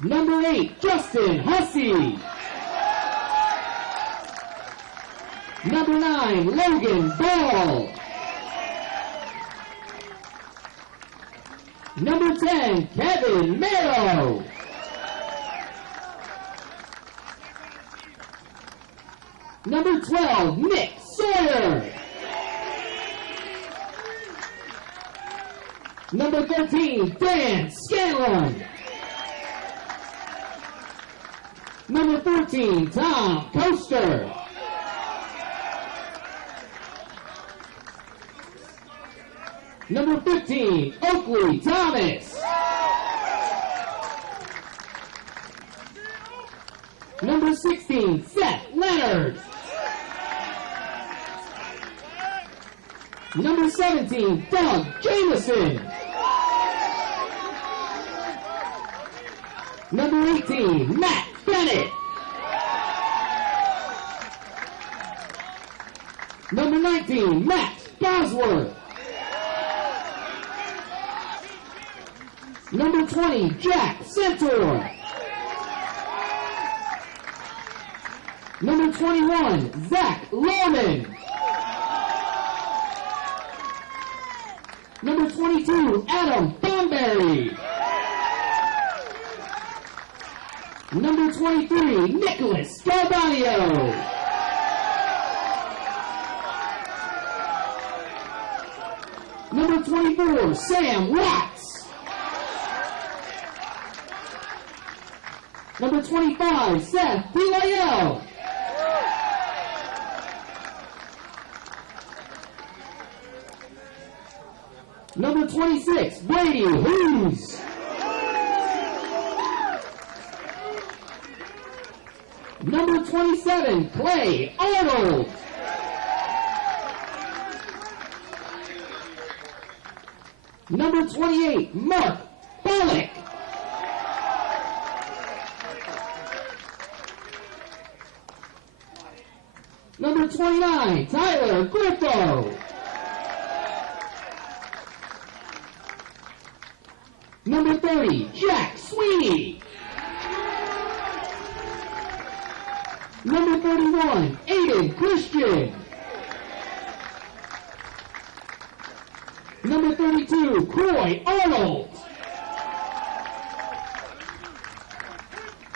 Number 8, Justin Hussey. Number 9, Logan Ball. Number 10, Kevin Merrow. Number 12, Nick Sawyer. Number 13, Dan Scanlon. Number 14, Tom Coaster. Number 15, Oakley Thomas. Number 16, Seth Leonard. Number 17, Doug Jameson. Number 18, Matt Bennett. Number 19, Matt Bosworth. Number 20, Jack Centaur. Number 21, Zach Lorman. Number 22, Adam Thornberry. Number 23, Nicholas Garbanio. Number 24, Sam Watts. Number 25, Seth Pilael. Number 26, Brady Hughes. Number 27, Clay Arnold. Number 28, Mark Bullock. Number 29, Tyler Griffo. Number 30, Jack Sweeney. Number 31, Aiden Christian. Number 32, Croy Arnold.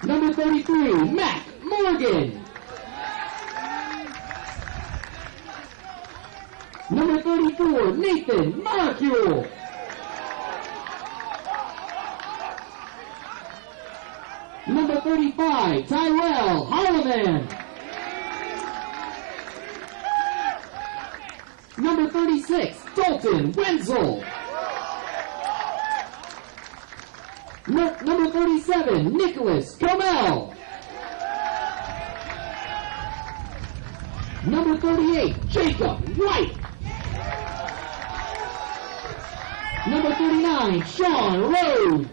Number 33, Matt Morgan. Number 34, Nathan Marcule. Number 35, Tyrell Holloman. Number 36, Dalton Wenzel. Number 37, Nicholas Comel. Number 38, Jacob White. Number 39, Sean Rhodes.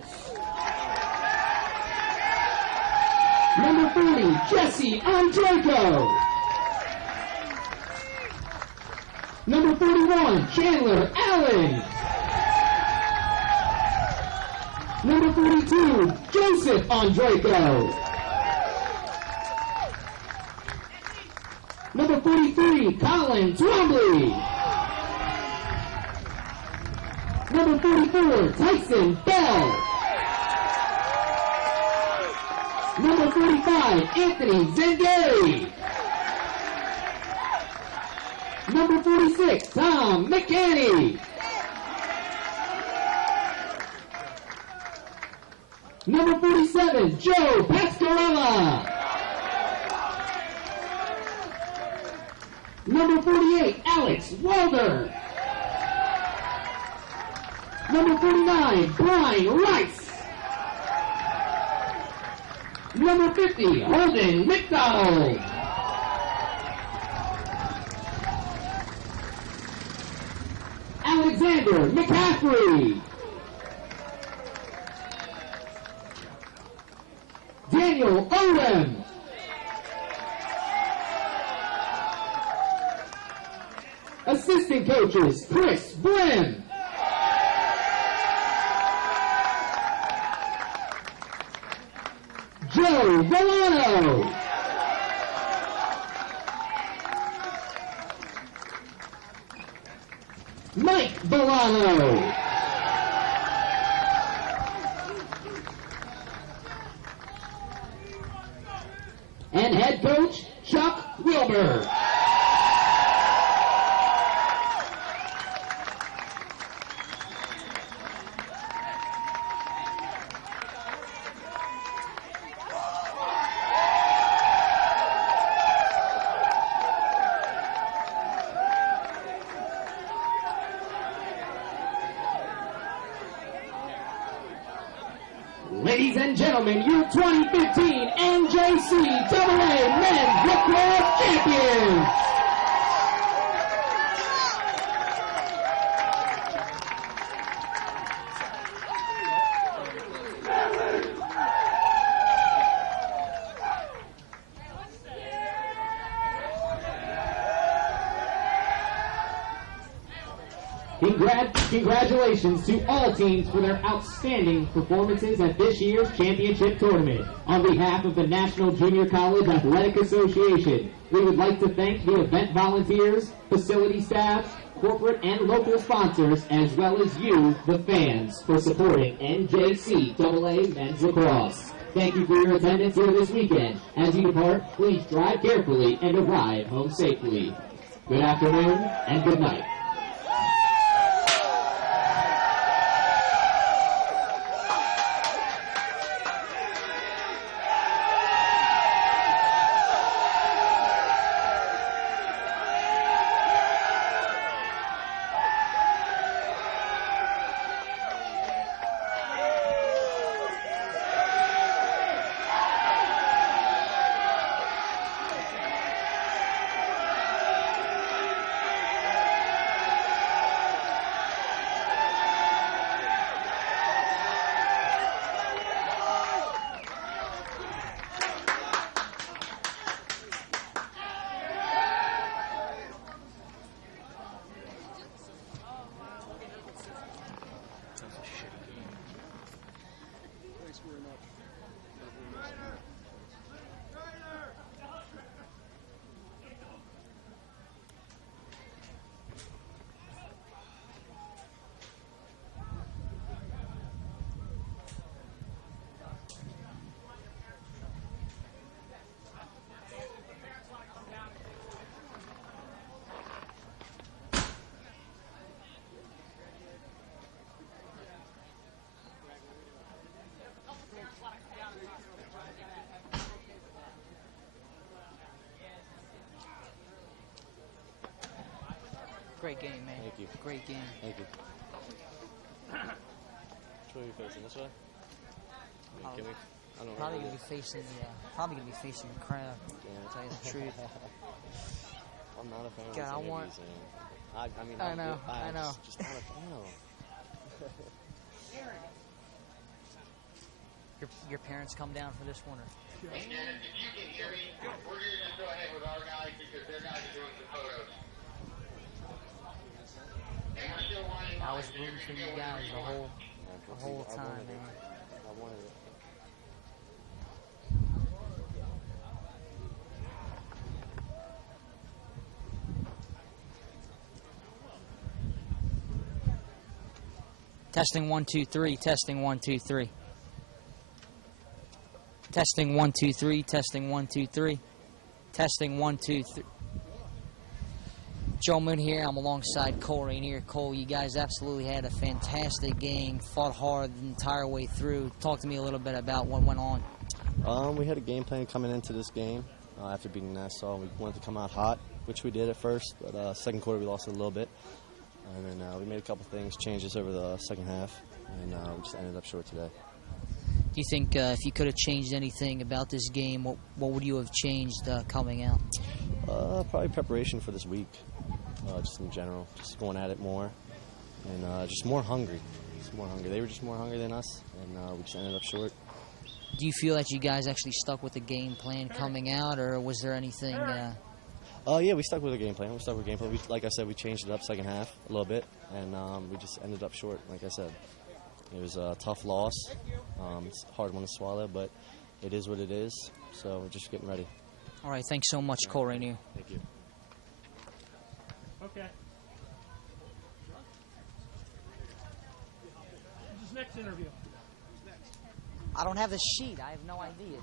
Number 40, Jesse Andreyko. Number 41, Chandler Allen. Number 42, Joseph Andreyko. Number 43, Colin Twombly. Number 44, Tyson Bell. Number 45, Anthony Zangari. Number 46, Tom McCanny. Number 47, Joe Pascarella. Number 48, Alex Welder. Number 49, Brian Rice. Number 50, Holden McDonald. Alexander McCaffrey. Daniel Owen. Assistant coaches, Chris Flynn. Joe Volano. Mike Volano. And head coach, Chuck Wilbur. Ladies and gentlemen, your 2015 NJCAA Men's Lacrosse Champions! Congratulations to all teams for their outstanding performances at this year's championship tournament. On behalf of the National Junior College Athletic Association, we would like to thank the event volunteers, facility staff, corporate and local sponsors, as well as you, the fans, for supporting NJCAA Men's Lacrosse. Thank you for your attendance here this weekend. As you depart, please drive carefully and arrive home safely. Good afternoon and good night. Great game, man. Thank you. Great game. Thank you. Which way are you facing? This way? Can we? I don't know. Probably gonna be facing the crowd. Yeah. To tell you the truth. I'm not a fan of God, this I want- interviews, man. I mean, I know, I know. Just not a fan of them. Your parents come down for this one, or? Hey, Dennis, if you can hear me, we're going to just go ahead with our guys because their guys are doing some photos. And we're still running. I was rooting for you guys the whole time, man. I wanted it. Testing 1 2 3. Testing 1 2 3. Testing 1 2 3. Testing 1 2 3. Testing 1 2 3. Joe Moon here. I'm alongside Cole Rainier. Cole, you guys absolutely had a fantastic game. Fought hard the entire way through. Talk to me a little bit about what went on. We had a game plan coming into this game. after beating Nassau. We wanted to come out hot, which we did at first, but second quarter we lost it a little bit. And then we made a couple things, changes over the second half, and we just ended up short today. Do you think if you could have changed anything about this game, what would you have changed coming out? Probably preparation for this week, just in general, just going at it more, and just more hungry. They were just more hungry than us, and we just ended up short. Do you feel that you guys actually stuck with the game plan coming out, or was there anything? Yeah, we stuck with the game plan. Like I said, we changed it up second half a little bit, and we just ended up short. Like I said, it was a tough loss. It's a hard one to swallow, but it is what it is. So we're just getting ready. All right, thanks so much, Cole Rainier. Thank you. Okay. Who's this next interview? I don't have the sheet. I have no idea.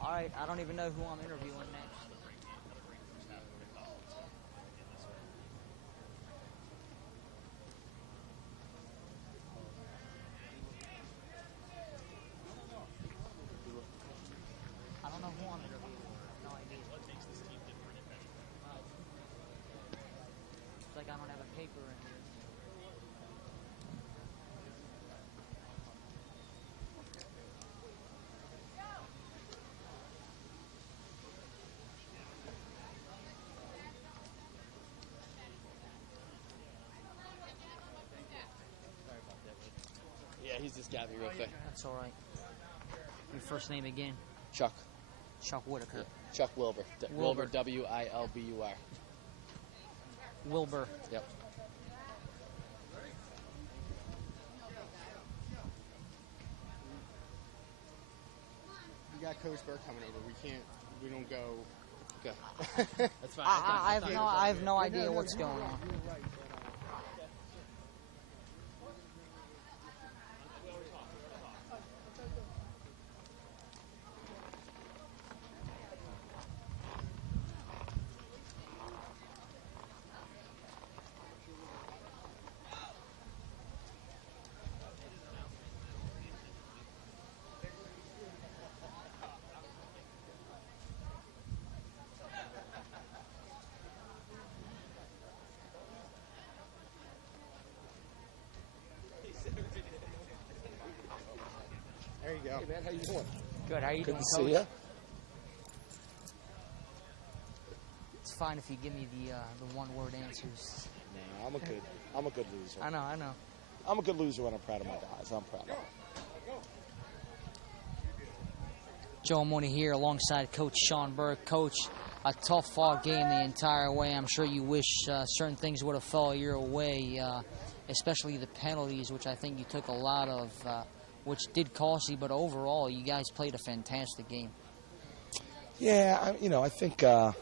All right, I don't even know who I'm interviewing next. I don't know who I'm interviewing. No idea. What makes this team different, if anything? It's like I don't have a paper in here. Yeah, he's just got me real quick. That's all right. Your first name again? Chuck. Chuck Whitaker. Yeah. Chuck Wilbur. Wilbur. Wilbur, W-I-L-B-U-R. Wilbur. Yep. We got Coach Burke coming over. We don't go. Okay. That's fine. I have no idea what's going on. There you go. Hey, man, how you doing? Good. How you Good doing, to Coach? see you. It's fine if you give me the one-word answers. No, I'm a good loser. I know. I'm a good loser when I'm proud of my guys. I'm proud of them. Joe Mooney here alongside Coach Sean Burke. Coach, a tough-fought game the entire way. I'm sure you wish certain things would have fell your way, especially the penalties, which I think you took a lot of, which did cost you. But overall, you guys played a fantastic game. Yeah, I think I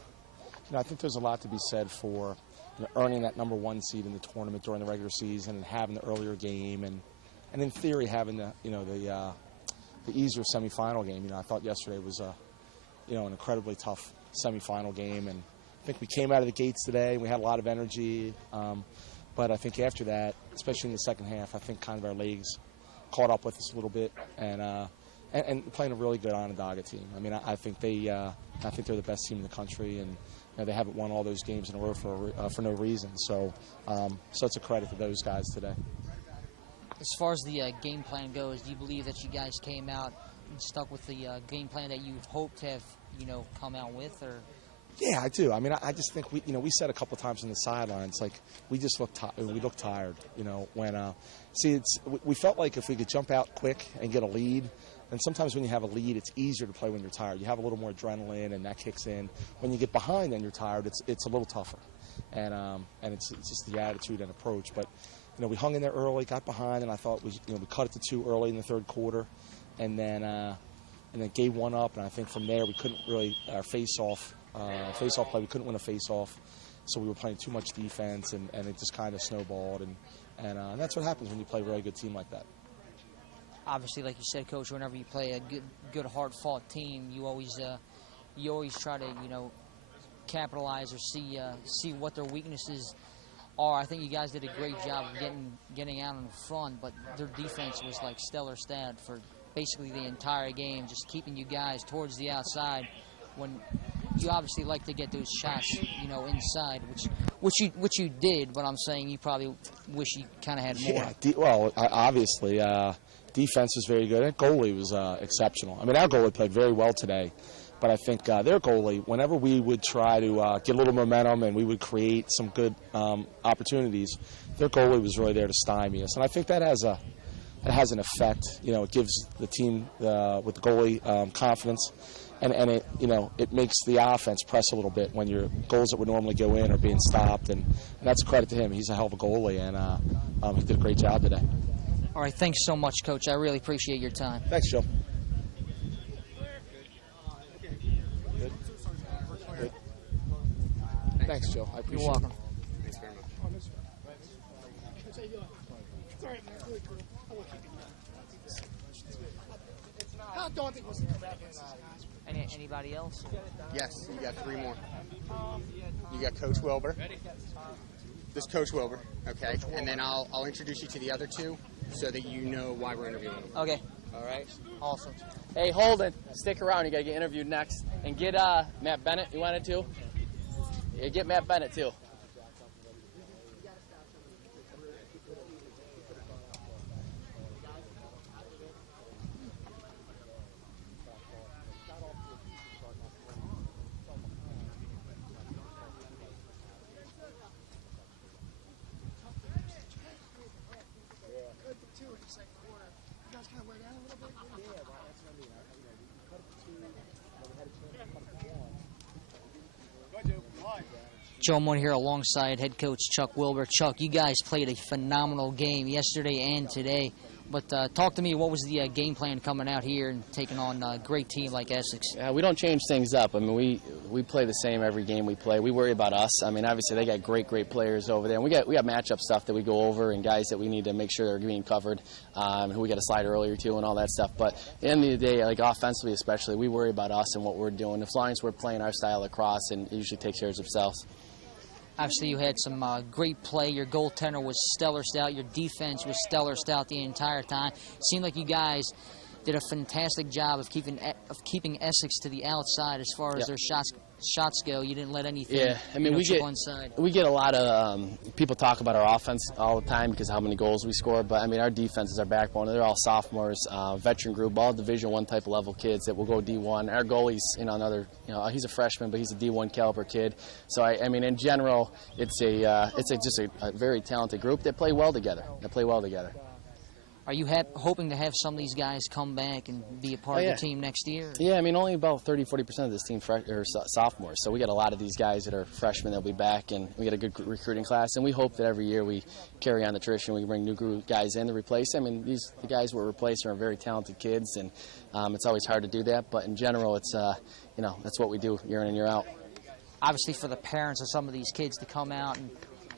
think there's a lot to be said for earning that number one seed in the tournament during the regular season and having the earlier game and in theory having the easier semifinal game. I thought yesterday was an incredibly tough semifinal game, and I think we came out of the gates today and we had a lot of energy. But I think after that, especially in the second half, I think kind of our legs caught up with us a little bit and playing a really good Onondaga team. I think they're the best team in the country, and they haven't won all those games in a row for no reason. So it's a credit to those guys today. As far as the game plan goes, do you believe that you guys came out and stuck with the game plan that you hoped to have, come out with, or? Yeah, I do. I just think we said a couple times on the sidelines, like we just looked tired. We felt like if we could jump out quick and get a lead. And sometimes when you have a lead, it's easier to play when you're tired. You have a little more adrenaline, and that kicks in. When you get behind and you're tired, it's a little tougher. And it's just the attitude and approach. But we hung in there early, got behind, and I thought we cut it to 2 early in the third quarter, and then gave one up. And I think from there we couldn't really our face-off play. We couldn't win a face-off, so we were playing too much defense, and it just kind of snowballed. And that's what happens when you play a really good team like that. Obviously, like you said, Coach, whenever you play a good hard-fought team, you always try to capitalize or see what their weaknesses I think you guys did a great job of getting out in front, but their defense was like stellar stat for basically the entire game, just keeping you guys towards the outside when you obviously like to get those shots, inside, which you did, but I'm saying you probably wish you kind of had more. Yeah, obviously, defense was very good. That goalie was exceptional. I mean, our goalie played very well today, but I think their goalie, whenever we would try to get a little momentum and we would create some good opportunities, their goalie was really there to stymie us. And I think that has an effect. It gives the team with the goalie confidence. And it makes the offense press a little bit when your goals that would normally go in are being stopped, and that's a credit to him. He's a hell of a goalie, and he did a great job today. All right, thanks so much, Coach. I really appreciate your time. Thanks, Joe. Good. Thanks, Joe. I appreciate You're welcome. it. Thanks very much. How daunting was it to come back in? Anybody else? Yes, you got 3 more. You got Coach Wilbur. This is Coach Wilbur, okay? And then I'll introduce you to the other 2 so that you know why we're interviewing them. Okay. All right? Awesome. Hey, Holden, stick around. You got to get interviewed next. And get Matt Bennett. You wanted to? Yeah, get Matt Bennett, too. Joe Moore here alongside head coach Chuck Wilbur. Chuck, you guys played a phenomenal game yesterday and today. But talk to me, what was the game plan coming out here and taking on a great team like Essex? Yeah, we don't change things up. I mean, we play the same every game we play. We worry about us. I mean, obviously they got great players over there, and we got matchup stuff that we go over and guys that we need to make sure they're being covered, who we got to slide earlier to and all that stuff. But at the end of the day, like offensively especially, we worry about us and what we're doing. As long as we're playing our style of lacrosse, and it usually takes care of themselves. Obviously, you had some great play. Your goaltender was stellar stout. Your defense was stellar stout the entire time. Seemed like you guys did a fantastic job of keeping Essex to the outside as far as their shots go. You didn't let anything. Yeah, I mean, we get a lot of people talk about our offense all the time because of how many goals we score. But I mean, our defense is our backbone. They're all sophomores, veteran group, all Division I type of level kids that will go D1. Our goalie's another. He's a freshman, but he's a D1 caliber kid. So I mean, in general, it's just a very talented group that play well together. Are you hoping to have some of these guys come back and be a part of the team next year? Yeah, I mean, only about 30-40% of this team are sophomores. So we got a lot of these guys that are freshmen that'll be back, and we got a good recruiting class. And we hope that every year we carry on the tradition. We bring new guys in to replace them. And the guys we're replacing are very talented kids, and it's always hard to do that. But in general, it's that's what we do year in and year out. Obviously, for the parents of some of these kids to come out and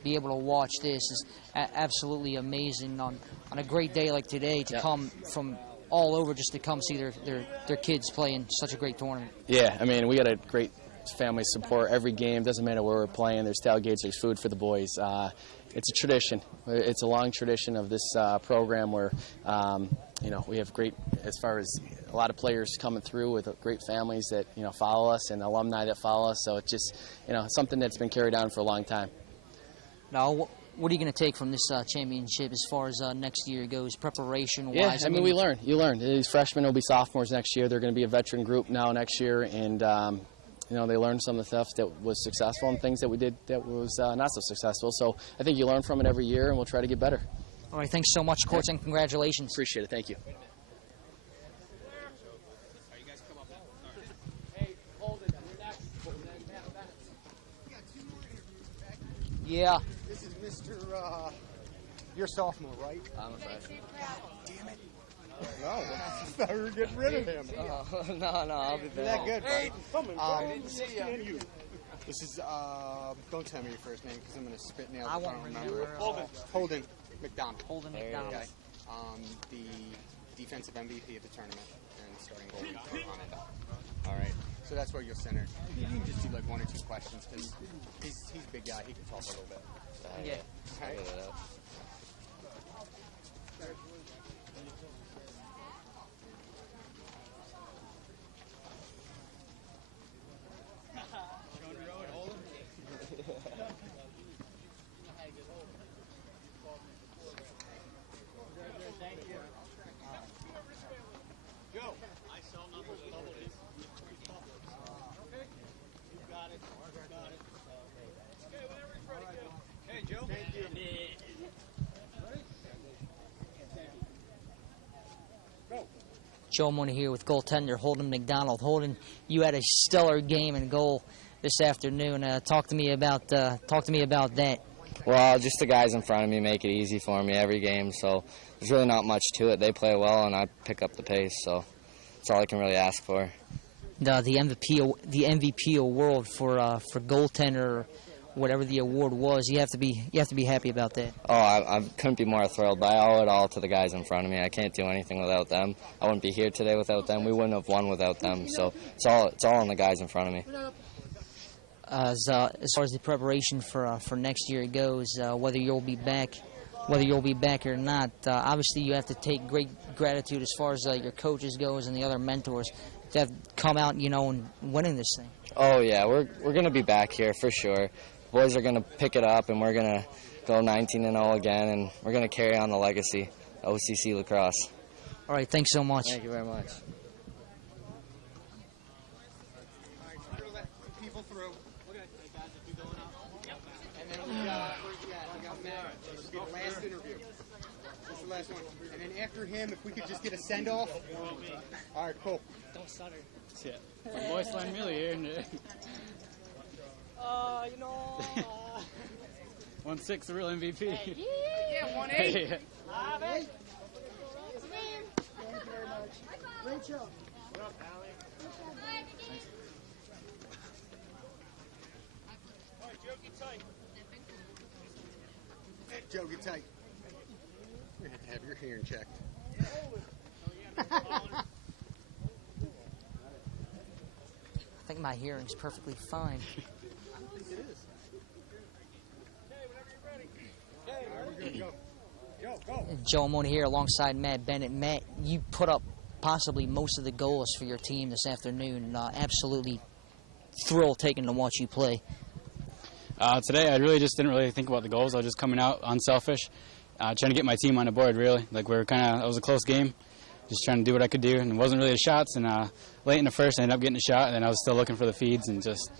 be able to watch this is absolutely amazing on a great day like today to come from all over just to come see their kids play in such a great tournament. Yeah, I mean, we got a great family support every game. Doesn't matter where we're playing. There's tailgates, there's food for the boys. It's a tradition. It's a long tradition of this program where, we have great, as far as a lot of players coming through with great families that, follow us and alumni that follow us. So it's just, something that's been carried on for a long time. Now, what are you going to take from this championship as far as next year goes, preparation-wise? Yeah, I mean, we learn. You learn. These freshmen will be sophomores next year. They're going to be a veteran group now next year, and they learn some of the stuff that was successful and things that we did that was not so successful. So I think you learn from it every year, and we'll try to get better. All right, thanks so much, coach, and congratulations. Appreciate it. Thank you. Yeah. This is Mr. You're sophomore, right? I'm a freshman. Damn it. No, I thought we were getting rid of him. No, I'll be You're back. that good, buddy. This is, don't tell me your first name because I'm going to spit nails. I won't remember. Holden McDonald. Holden McDonald. Okay. The defensive MVP of the tournament and starting goalie for Onondaga. All right. So that's where you'll center. You can just do like 1 or 2 questions because he's a big guy. He can talk a little bit. Yeah. All right. Joe Mooney here with goaltender Holden McDonald. Holden, you had a stellar game and goal this afternoon. Talk to me about that. Well, just the guys in front of me make it easy for me every game, so there's really not much to it. They play well, and I pick up the pace, so that's all I can really ask for. The MVP award for goaltender, whatever the award was, you have to be happy about that. Oh, I couldn't be more thrilled, but I owe it all to the guys in front of me. I can't do anything without them. I wouldn't be here today without them. We wouldn't have won without them. So it's all on the guys in front of me. As far as the preparation for next year goes, whether you'll be back or not, obviously you have to take great gratitude as far as your coaches goes and the other mentors that have come out, and winning this thing. Oh yeah, we're gonna be back here for sure. Boys are gonna pick it up, and we're gonna go 19-0 again, and we're gonna carry on the legacy of OCC lacrosse. All right, thanks so much. Thank you very much. People through. And then we got Matt. This will be the last interview. This is the last one. And then after him, if we could just get a send-off. All right, cool. Don't stutter. Yeah. My voice line really here. 1-6, the real MVP. Yeah, 1-8. Hey. Great job. Joe, get tight. You're going to have your hearing checked. I think my hearing's perfectly fine. I don't think it is. Okay, whenever you're ready. Go. Go. Joe Mooney here alongside Matt Bennett. Matt, you put up possibly most of the goals for your team this afternoon. Absolutely thrilled taking to watch you play. Today, I really just didn't really think about the goals. I was just coming out unselfish, trying to get my team on the board, really. Like, it was a close game, just trying to do what I could do, and it wasn't really the shots. And late in the first, I ended up getting a shot, and then I was still looking for the feeds, and just,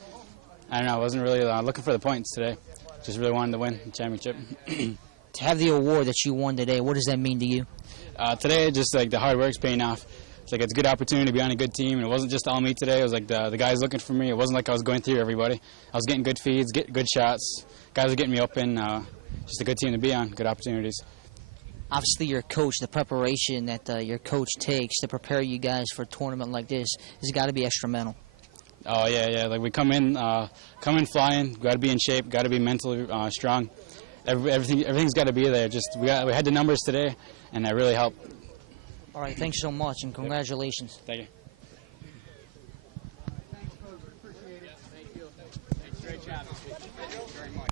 I don't know, I wasn't really looking for the points today. Just really wanted to win the championship. To have the award that you won today, what does that mean to you? Today, just like the hard work's paying off. It's like it's a good opportunity to be on a good team, and it wasn't just all me today. It was like the guys looking for me. It wasn't like I was going through everybody. I was getting good feeds, good shots. Guys were getting me open. Just a good team to be on, good opportunities. Obviously, your coach, the preparation that your coach takes to prepare you guys for a tournament like this has got to be instrumental. Oh yeah. Like we come in flying. Got to be in shape. Got to be mentally strong. Everything's got to be there. Just we had the numbers today, and that really helped. All right, thanks so much, and congratulations. Thank you. Thanks, folks. Appreciate it. Thank you. Great job. Thank you very much.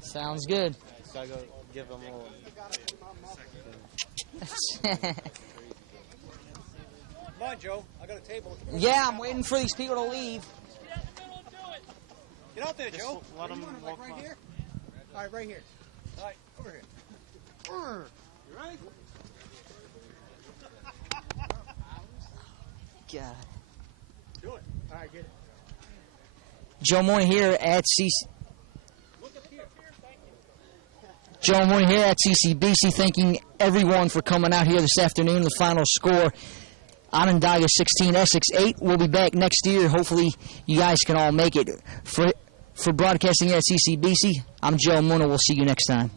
Sounds good. So I go give them all. Come on, Joe. I got a table. Yeah, I'm waiting for these people to leave. Get out there, Joe. Let them walk right by. here. All right, right here. All right, over here. You ready? God. Do it. All right, get it. Joe Moore here at Joe Mooney here at CCBC, thanking everyone for coming out here this afternoon. The final score, Onondaga 16, Essex 8. We'll be back next year. Hopefully you guys can all make it. For broadcasting here at CCBC, I'm Joe Mooney. We'll see you next time.